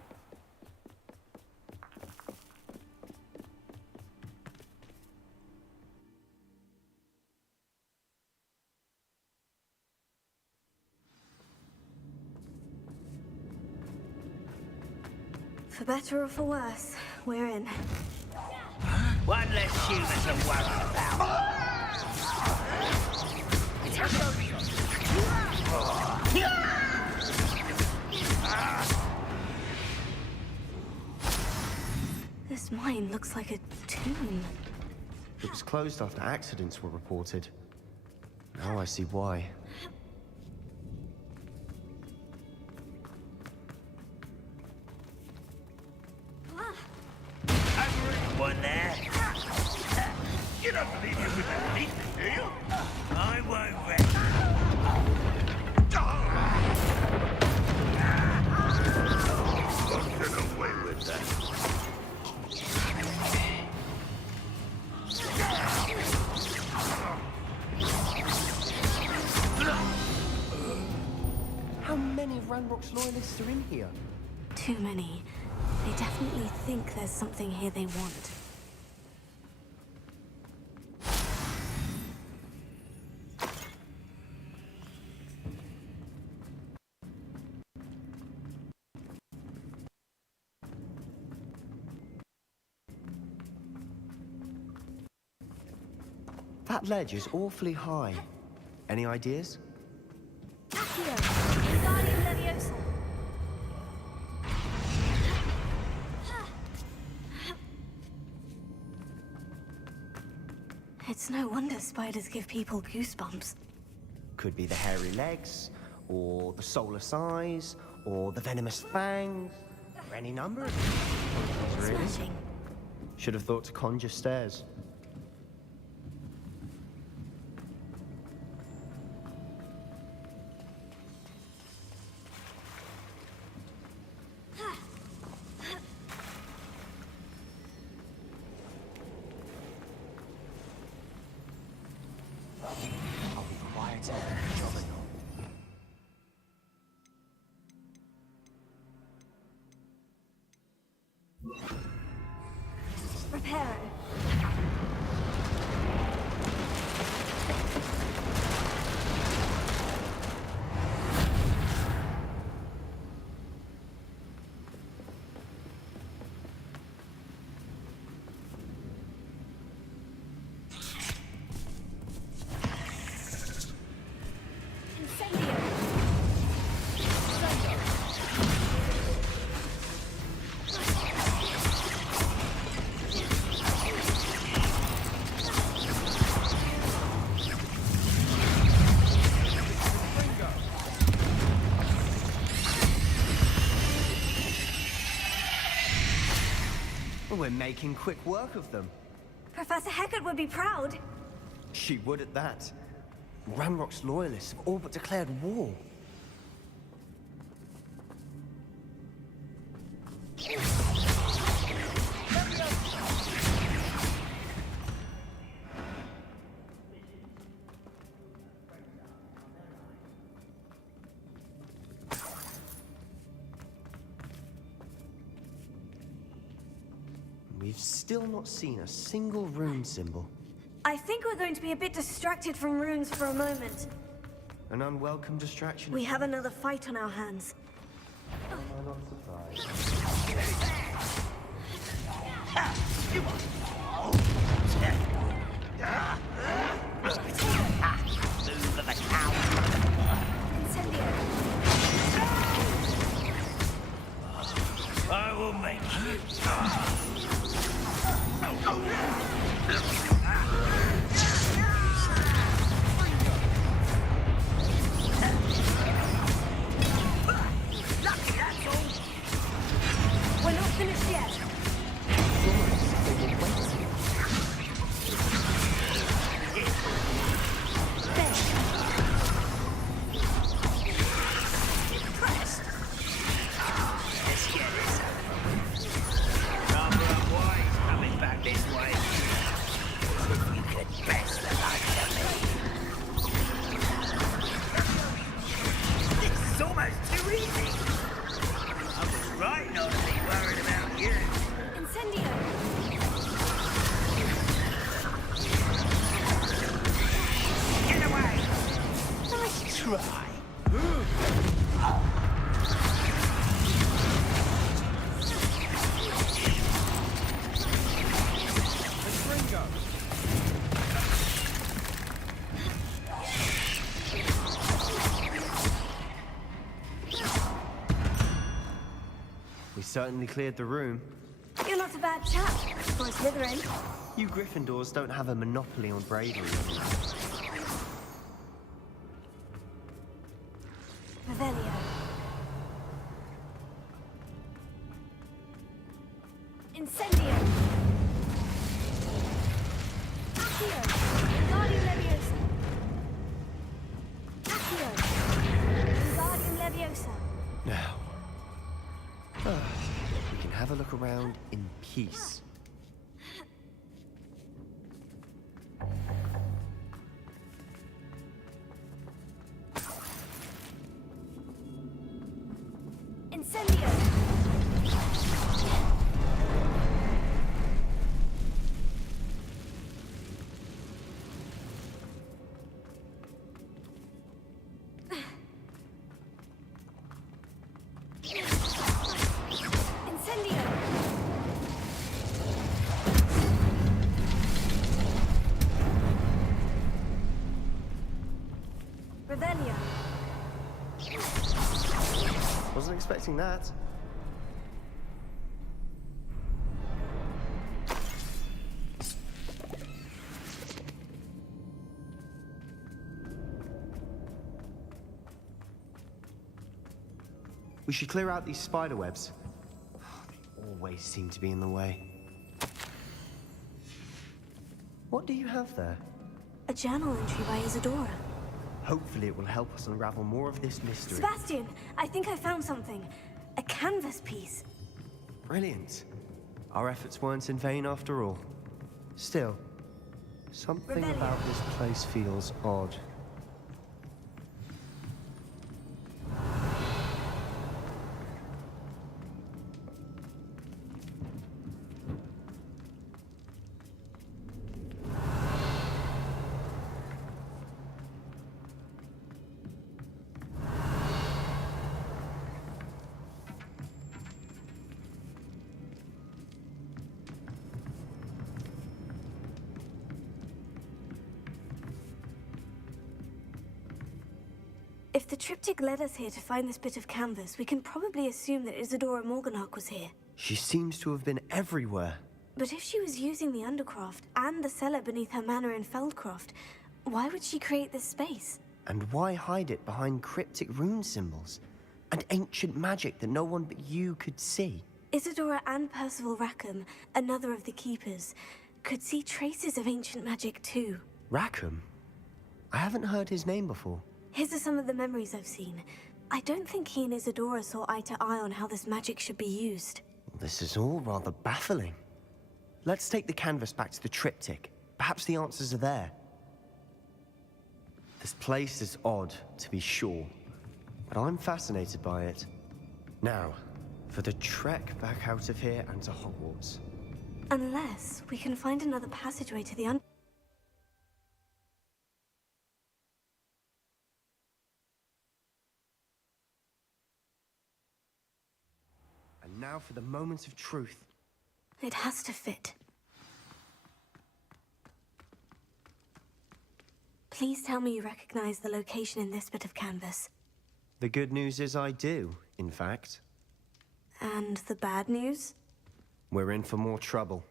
For better or for worse, we're in. One less human to worry about. This mine looks like a tomb. It was closed after accidents were reported. Now I see why. One there. You don't believe you would defeat me, do you? I won't rest. Get away with that. How many Ranrock's loyalists are in here? Too many. They definitely think there's something here they want. That ledge is awfully high. Any ideas? Accio, Wingardium Leviosa. It's no wonder spiders give people goosebumps. Could be the hairy legs, or the soulless eyes, or the venomous fangs, or any number of things. Really? Smashing. Should have thought to conjure stairs. I'll be quiet and jolly. Reparo. Incendio. Well, we're making quick work of them. Professor Hecat would be proud. She would at that. Ranrock's loyalists have all but declared war. We've still not seen a single rune symbol. I think we're going to be a bit distracted from runes for a moment. An unwelcome distraction. We have another fight on our hands. Am I not surprised? Move of a cow. Incendio. I will make you. We're not finished yet. Coming back this way. We certainly cleared the room. You're not a bad chap for a Slytherin. You Gryffindors don't have a monopoly on bravery. Revelio. Incendio. Accio. Wingardium Leviosa. Accio. Wingardium Leviosa. Now, we can have a look around in peace. Incendio. Incendio. Revelio. Wasn't expecting that. We should clear out these spider webs. They always seem to be in the way. What do you have there? A journal entry by Isadora. Hopefully it will help us unravel more of this mystery. Sebastian, I think I found something. A canvas piece. Brilliant. Our efforts weren't in vain after all. Still, something Revelio. about this place feels odd. If the triptych led us here to find this bit of canvas, we can probably assume that Isadora Morganach was here. She seems to have been everywhere. But if she was using the Undercroft and the cellar beneath her manor in Feldcroft, why would she create this space? And why hide it behind cryptic rune symbols? And ancient magic that no one but you could see? Isadora and Percival Rackham, another of the Keepers, could see traces of ancient magic too. Rackham? I haven't heard his name before. His are some of the memories I've seen. I don't think he and Isadora saw eye to eye on how this magic should be used. This is all rather baffling. Let's take the canvas back to the triptych. Perhaps the answers are there. This place is odd, to be sure, but I'm fascinated by it. Now, for the trek back out of here and to Hogwarts. Unless we can find another passageway to the And now for the moment of truth. It has to fit. Please tell me you recognize the location in this bit of canvas. The good news is I do, in fact. And the bad news? We're in for more trouble.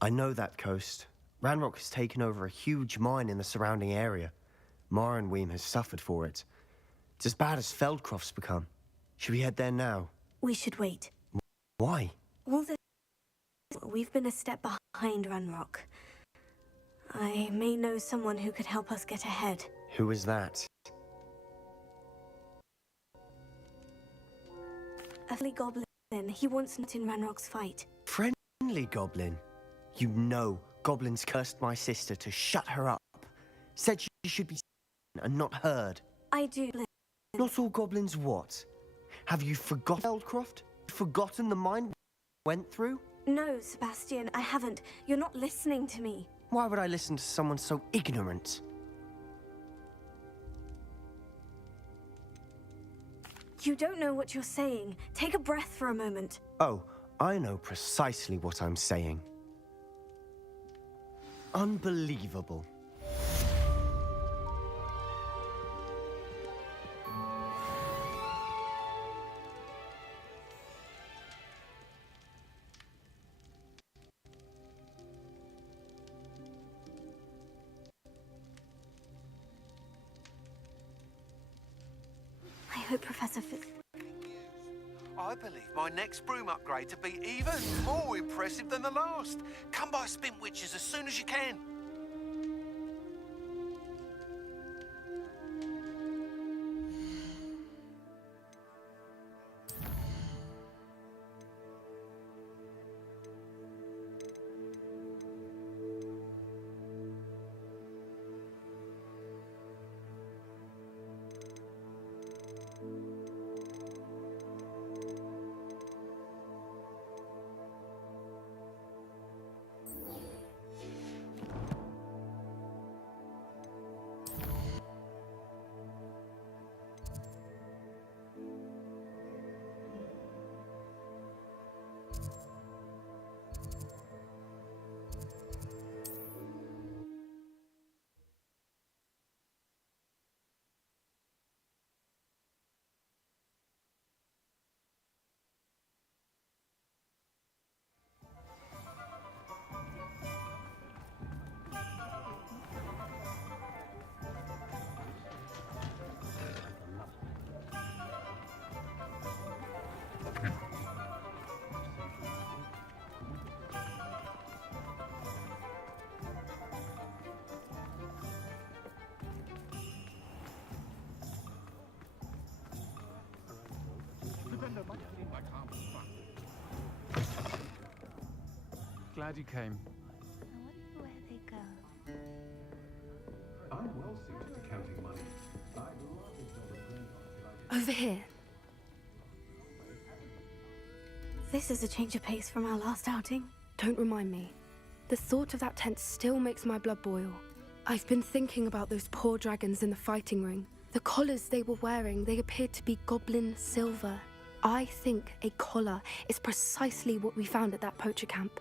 I know that coast. Ranrock has taken over a huge mine in the surrounding area. Marrenweem has suffered for it. It's as bad as Feldcroft's become. Should we head there now? We should wait. Why? All this... We've been a step behind Ranrock. I may know someone who could help us get ahead. Who is that? A friendly goblin. He wants not in Ranrock's fight. Friendly goblin? You know goblins cursed my sister to shut her up. Said she should be seen and not heard. I do. Not all goblins what? Have you forgotten Feldcroft? Forgotten the mine we went through? No, Sebastian, I haven't. You're not listening to me. Why would I listen to someone so ignorant? You don't know what you're saying. Take a breath for a moment. Oh, I know precisely what I'm saying. Unbelievable. hope Professor I believe my next broom upgrade to be even more impressive than the last. Come by Spin Witches as soon as you can. Glad you came. I wonder where they go. I'm well suited to counting money. Over here. This is a change of pace from our last outing. Don't remind me. The thought of that tent still makes my blood boil. I've been thinking about those poor dragons in the fighting ring. The collars they were wearing, they appeared to be goblin silver. I think a collar is precisely what we found at that poacher camp.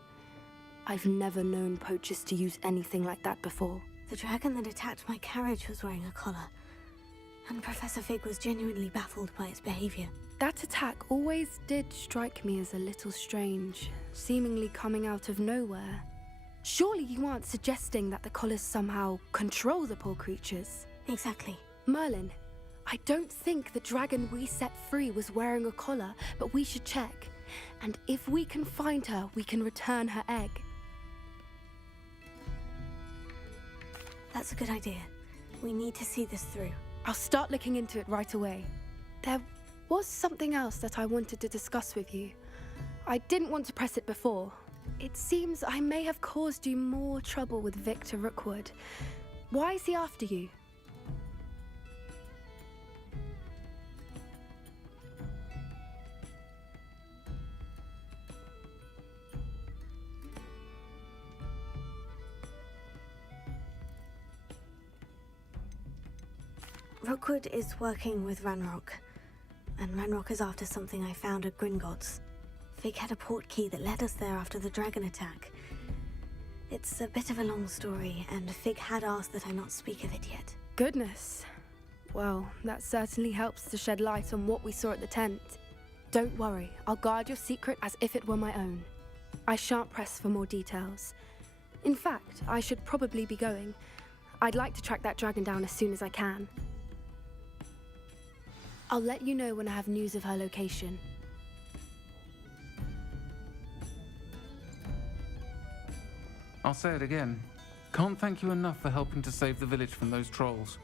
I've never known poachers to use anything like that before. The dragon that attacked my carriage was wearing a collar, and Professor Fig was genuinely baffled by its behavior. That attack always did strike me as a little strange, seemingly coming out of nowhere. Surely you aren't suggesting that the collars somehow control the poor creatures? Exactly. Merlin, I don't think the dragon we set free was wearing a collar, but we should check. And if we can find her, we can return her egg. That's a good idea. We need to see this through. I'll start looking into it right away. There was something else that I wanted to discuss with you. I didn't want to press it before. It seems I may have caused you more trouble with Victor Rookwood. Why is he after you? Rookwood is working with Ranrock, and Ranrock is after something I found at Gringotts. Fig had a port key that led us there after the dragon attack. It's a bit of a long story, and Fig had asked that I not speak of it yet. Goodness. Well, that certainly helps to shed light on what we saw at the tent. Don't worry, I'll guard your secret as if it were my own. I shan't press for more details. In fact, I should probably be going. I'd like to track that dragon down as soon as I can. I'll let you know when I have news of her location. I'll say it again. Can't thank you enough for helping to save the village from those trolls.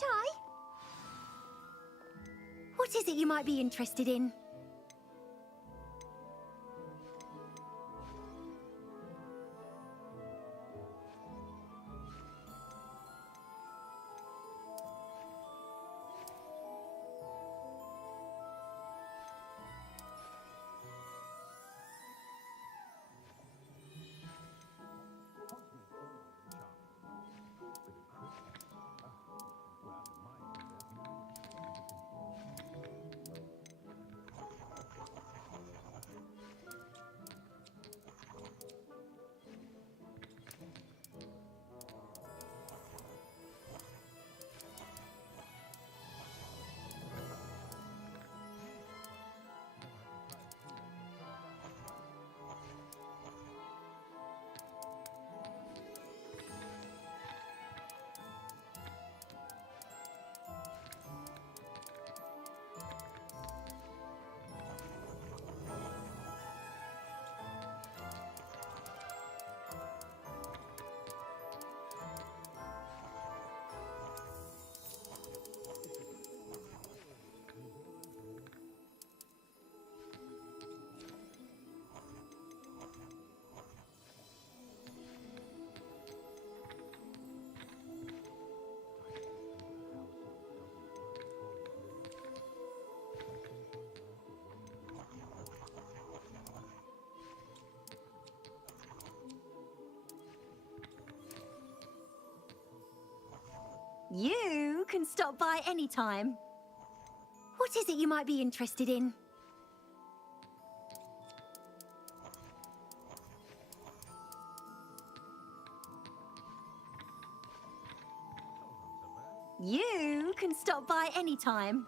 shy? What is it you might be interested in? You can stop by any time. What is it you might be interested in? You can stop by any time.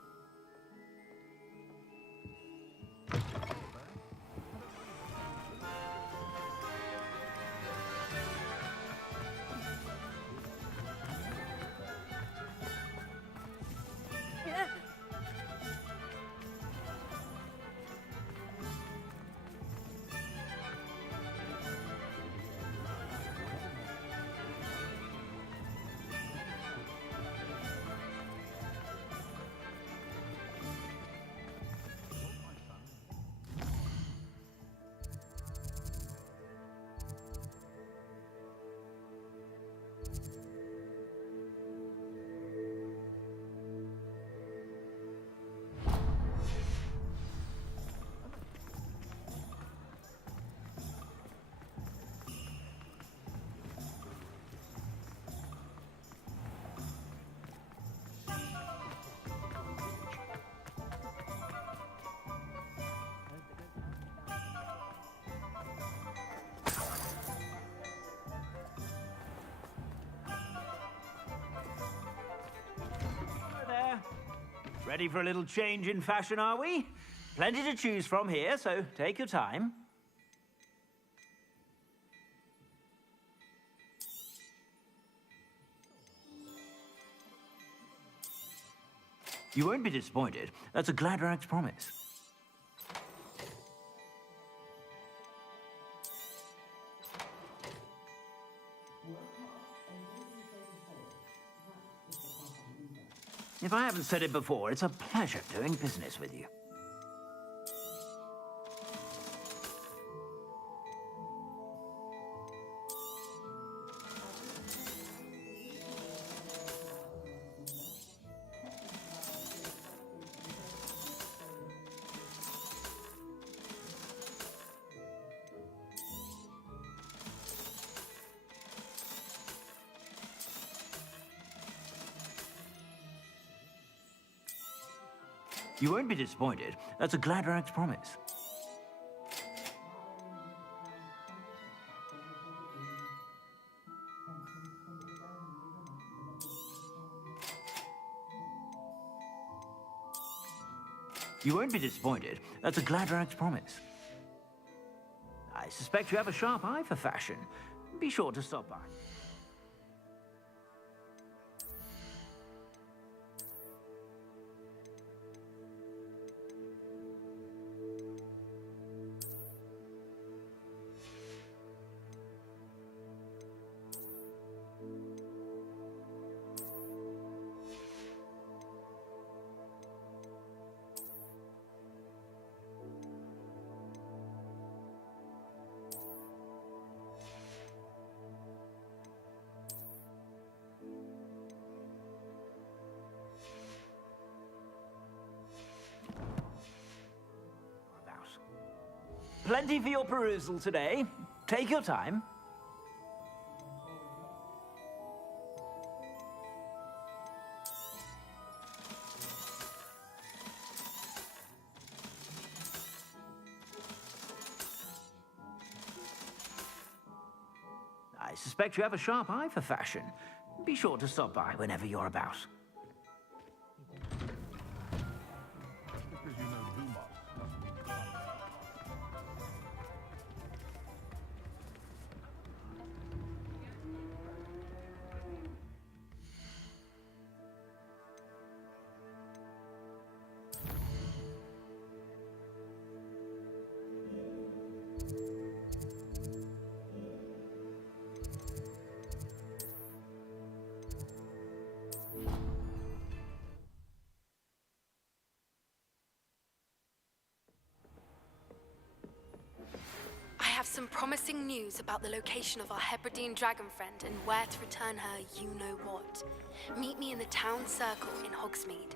There. Ready for a little change in fashion, are we? Plenty to choose from here, so take your time. You won't be disappointed. That's a Gladrag's promise. If I haven't said it before, it's a pleasure doing business with you. You won't be disappointed. That's a Gladrag's promise. You won't be disappointed. That's a Gladrag's promise. I suspect you have a sharp eye for fashion. Be sure to stop by. Plenty for your perusal today. Take your time. I suspect you have a sharp eye for fashion. Be sure to stop by whenever you're about. Because you know Lumos doesn't mean Sunday. I have some promising news about the location of our Hebridean dragon friend and where to return her you-know-what. Meet me in the town circle in Hogsmeade.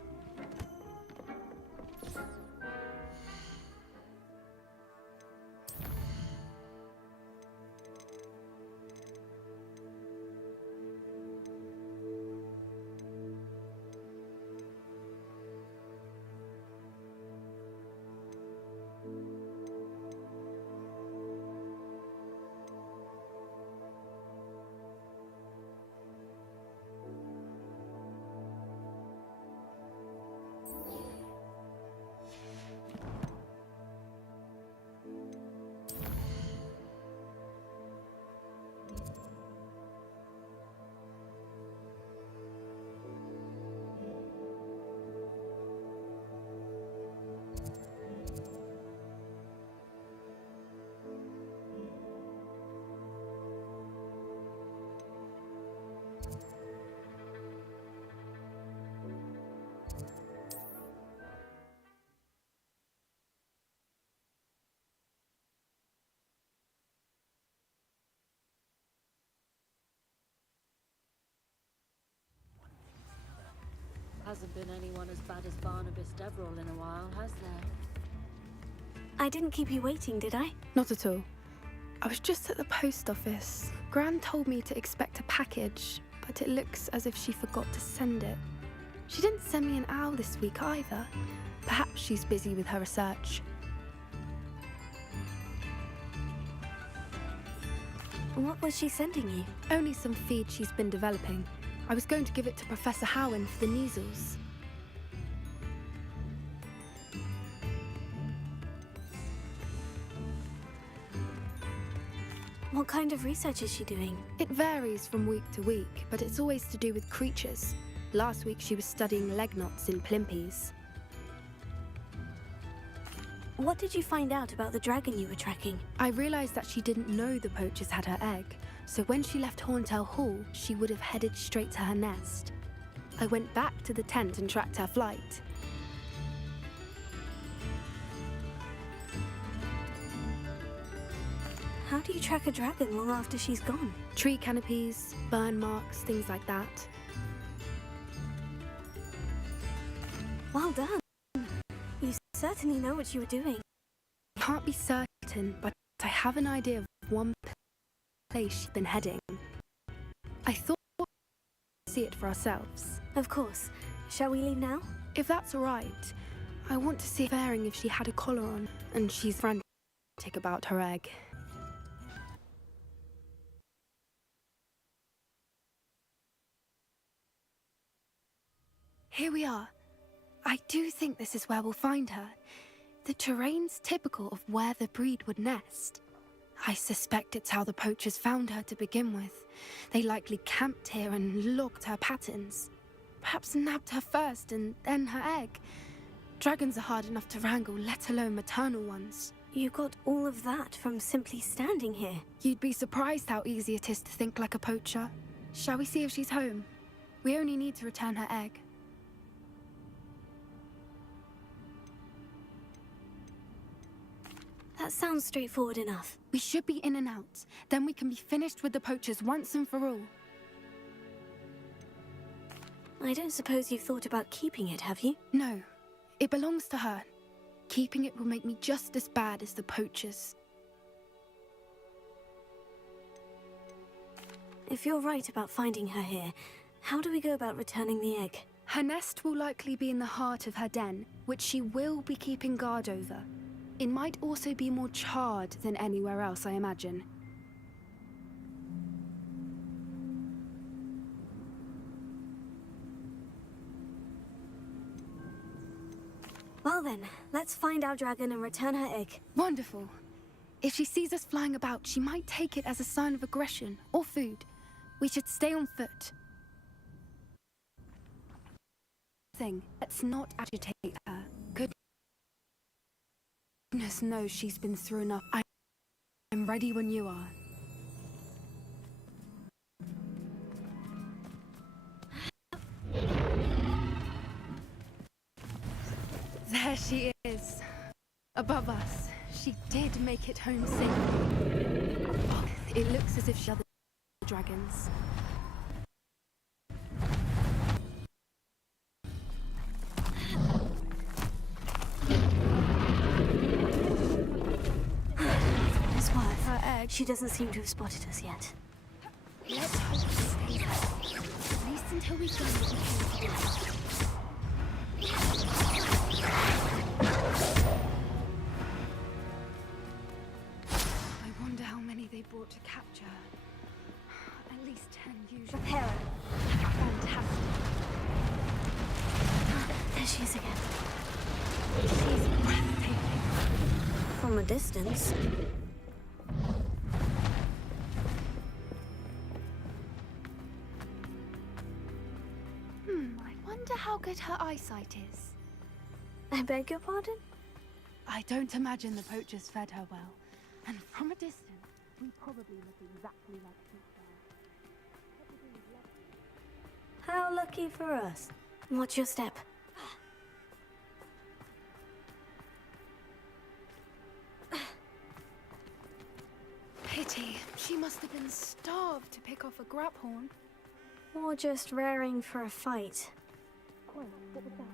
Hasn't been anyone as bad as Barnabas Deverell in a while, has there? I didn't keep you waiting, did I? Not at all. I was just at the post office. Gran told me to expect a package, but it looks as if she forgot to send it. She didn't send me an owl this week either. Perhaps she's busy with her research. What was she sending you? Only some feed she's been developing. I was going to give it to Professor Howen for the measles. What kind of research is she doing? It varies from week to week, but it's always to do with creatures. Last week she was studying leg knots in plimpies. What did you find out about the dragon you were tracking? I realized that she didn't know the poachers had her egg, so when she left Horntail Hall, she would have headed straight to her nest. I went back to the tent and tracked her flight. How do you track a dragon long after she's gone? Tree canopies, burn marks, things like that. Well done. You certainly know what you were doing. Can't be certain, but I have an idea of one place she's been heading. I thought we'd see it for ourselves. Of course. Shall we leave now? If that's all right. I want to see Fairing if she had a collar on, and she's frantic about her egg. Here we are. I do think this is where we'll find her. The terrain's typical of where the breed would nest. I suspect it's how the poachers found her to begin with. They likely camped here and logged her patterns. Perhaps nabbed her first and then her egg. Dragons are hard enough to wrangle, let alone maternal ones. You got all of that from simply standing here. You'd be surprised how easy it is to think like a poacher. Shall we see if she's home? We only need to return her egg. That sounds straightforward enough. We should be in and out. Then we can be finished with the poachers once and for all. I don't suppose you've thought about keeping it, have you? No. It belongs to her. Keeping it will make me just as bad as the poachers. If you're right about finding her here, how do we go about returning the egg? Her nest will likely be in the heart of her den, which she will be keeping guard over. It might also be more charred than anywhere else, I imagine. Well then, let's find our dragon and return her egg. Wonderful. If she sees us flying about, she might take it as a sign of aggression or food. We should stay on foot. Let's not agitate her. Goodness knows she's been through enough. I'm ready when you are. There she is. Above us. She did make it home safely. Oh, it looks as if she other dragons. Miss Worth, her egg. She doesn't seem to have spotted us yet. Let's hope she stays there. At least until we've done what we can to do. I wonder how many they brought to capture. At least 10 usually. Repair her. Fantastic. There she is again. She's breathtaking. From a distance. I wonder how good her eyesight is. I beg your pardon? I don't imagine the poachers fed her well. And from a distance, we probably look exactly like her. How lucky for us. Watch your step. Pity. She must have been starved to pick off a graphorn. Or just raring for a fight. What was that?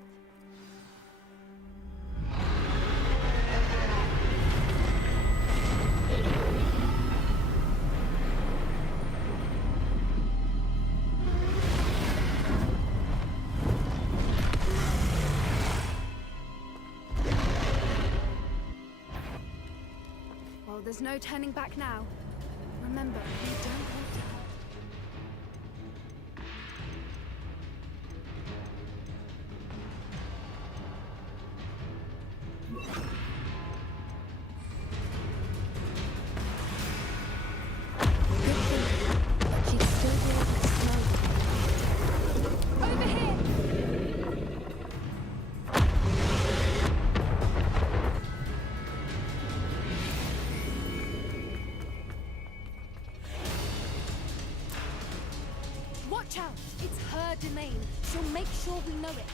Well, there's no turning back now. Remember, we don't want to. Watch out! It's her domain. She'll make sure we know it.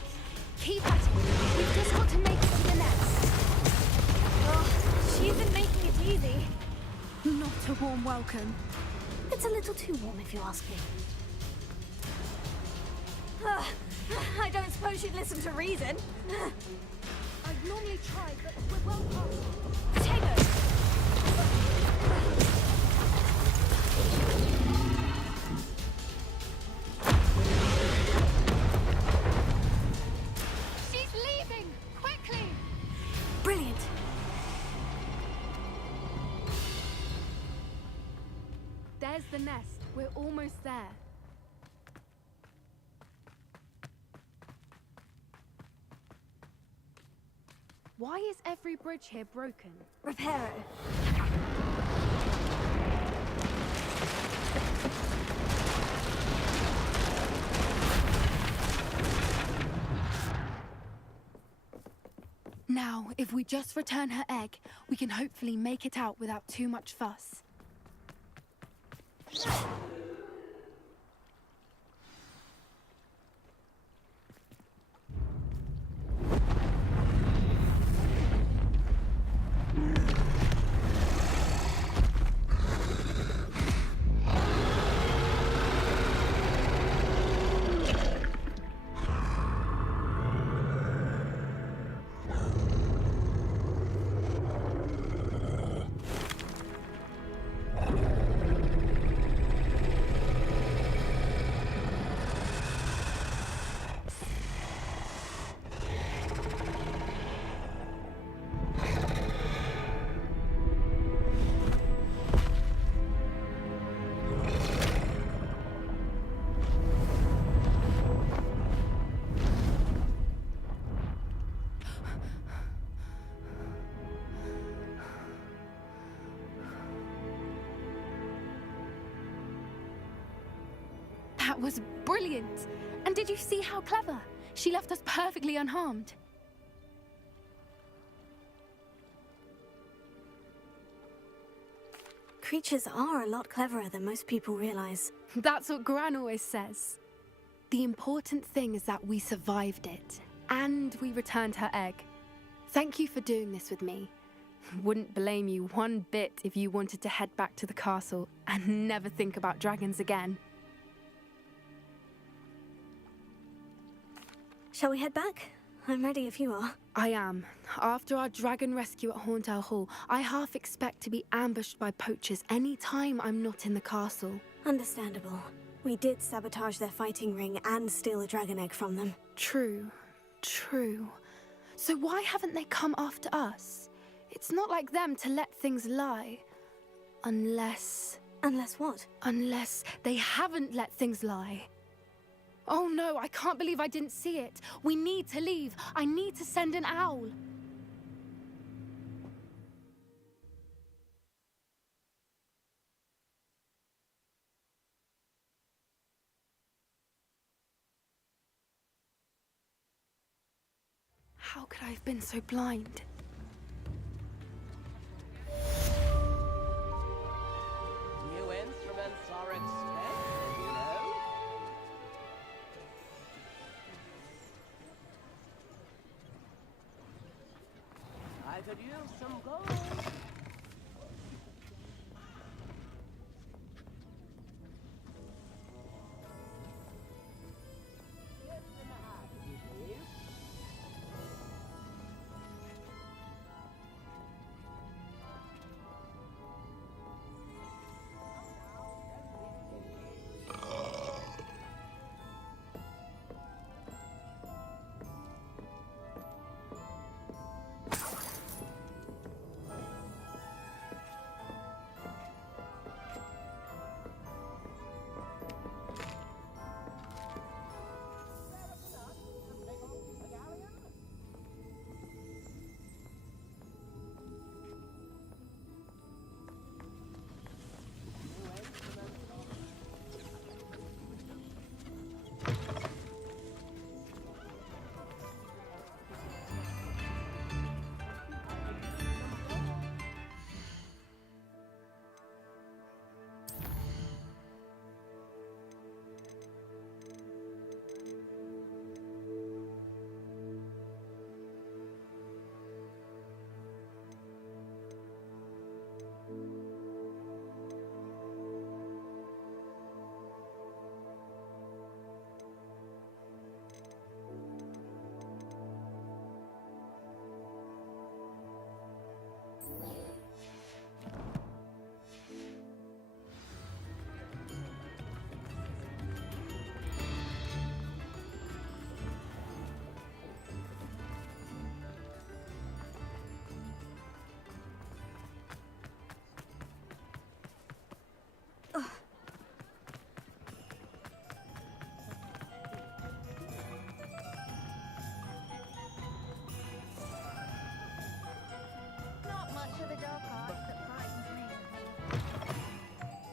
Keep at it. We've just got to make it to the nest. Oh, she isn't making it easy. Not a warm welcome. It's a little too warm if you ask me. I don't suppose she'd listen to reason. I'd normally try, but we're well past. Potato! She's leaving! Quickly! Brilliant! There's the nest. We're almost there. Why is every bridge here broken? Repair it. Now, if we just return her egg, we can hopefully make it out without too much fuss. That was brilliant. And did you see how clever? She left us perfectly unharmed. Creatures are a lot cleverer than most people realize. That's what Gran always says. The important thing is that we survived it, and we returned her egg. Thank you for doing this with me. Wouldn't blame you one bit if you wanted to head back to the castle and never think about dragons again. Shall we head back? I'm ready if you are. I am. After our dragon rescue at Hauntow Hall, I half expect to be ambushed by poachers any time I'm not in the castle. Understandable. We did sabotage their fighting ring and steal a dragon egg from them. True. So why haven't they come after us? It's not like them to let things lie. Unless... Unless what? Unless they haven't let things lie. Oh no, I can't believe I didn't see it. We need to leave. I need to send an owl. How could I have been so blind? New instruments are expensive, you know. I could use some gold.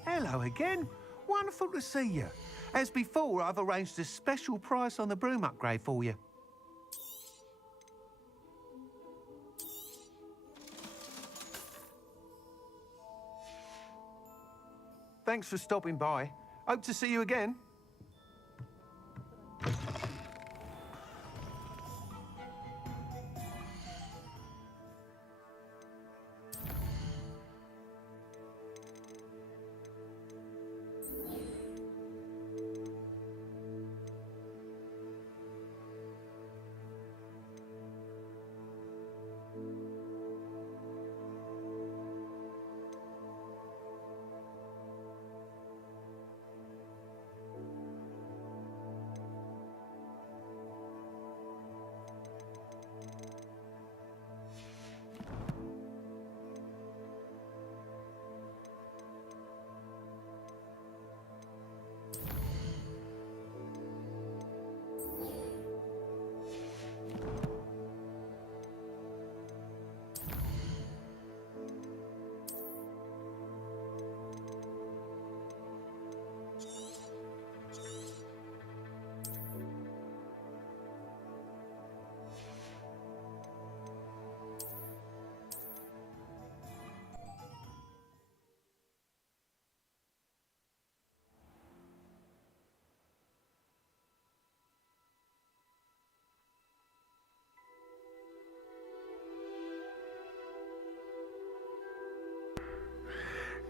Hello again. Wonderful to see you. As before, I've arranged a special price on the broom upgrade for you. Thanks for stopping by. Hope to see you again.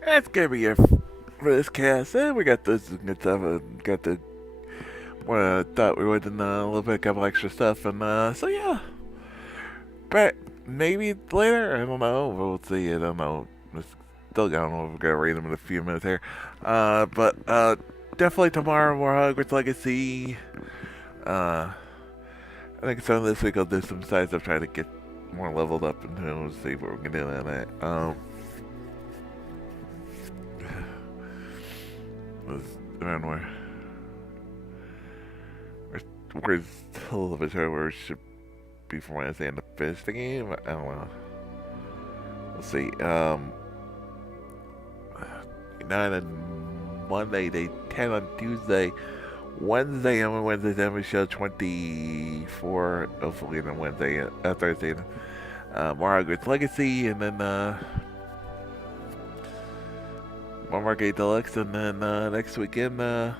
That's gonna be it for this cast. We got this good stuff. Got the what I thought we would, and a little bit, a couple extra stuff, and so yeah. But maybe later, I don't know. We'll see. I don't know. Still don't know if we're gonna read them in a few minutes here. But definitely tomorrow more Hogwarts Legacy. I think some of this week I'll do some side stuff, try to get more leveled up, and we'll see what we can do on that. Was around where we're still a little bit sure where we should be for Wednesday and to finish the game. I don't know. We'll see. 9 on Monday, day 10 on Tuesday, Wednesday on Wednesday, then we show 24, hopefully on Wednesday, Thursday, more Hogwarts Legacy, and then more Margate Deluxe, and then next weekend, more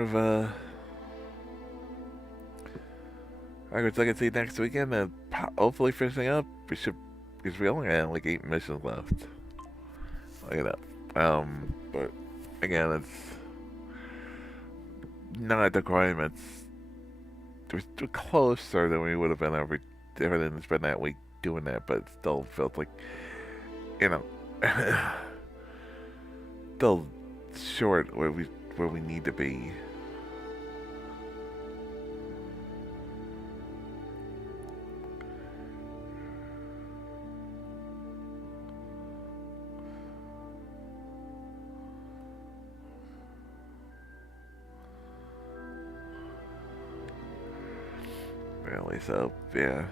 of Hogwarts Legacy next weekend, and hopefully finishing up. We should, because we only have like 8 missions left. Look it up. But again, it's not the requirements. We're closer than we would have been if everything's been that week doing that, but it still felt like, you know, still short where we need to be. Really, so yeah.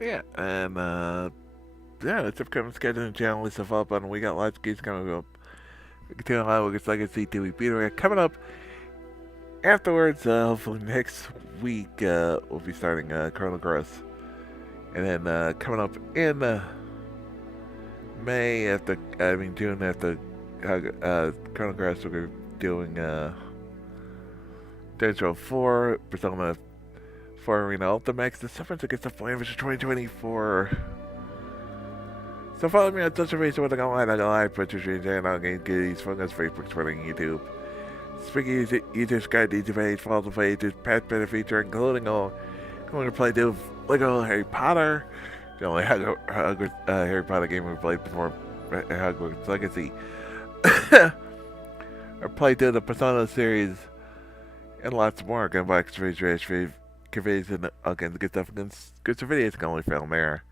Yeah, and yeah, it's upcoming schedule and channel stuff up, and we got lots of games coming up. We continue on Hogwarts Legacy till we beat it. Coming up afterwards, hopefully next week, we'll be starting Chrono Cross, and then coming up in June after Chrono Cross, we're doing Dentro 4, Persona 4 Arena Ultimax, the suffering to get the Flame Vision 2024. So follow me on social media with the online, put your streams and on game goodies, phone us, Facebook, Twitter, and YouTube. Speaking of YouTube, subscribe to YouTube page, follow the pages, past better feature, including all going to play do Lego Harry Potter, the only Harry Potter game we played before Hogwarts Legacy. Or play through the Persona series and lots more. Gun box, conveys and all kinds of good stuff. Good videos can only found there.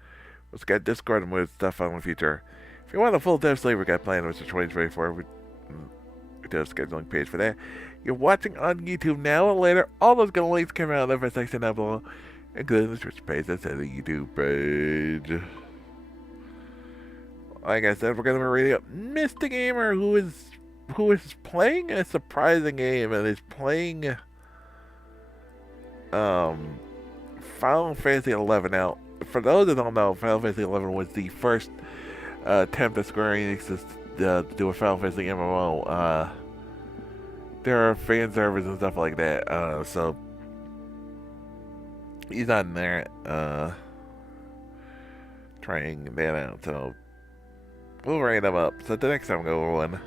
Let's get Discord and more stuff on in the future. If you want a full dev slave we got planned, which is 2024, we do a scheduling page for that. You're watching on YouTube now or later. All those good links come out in the section down below, including the Twitch page that says the YouTube page. Like I said, we're gonna be reading up Mr. Gamer, who is playing a surprising game and is playing Final Fantasy 11. Now, for those that don't know, Final Fantasy 11 was the first attempt at Square Enix to do a Final Fantasy MMO. There are fan servers and stuff like that, so he's on there trying that out. So we'll write him up. So the next time we go over one.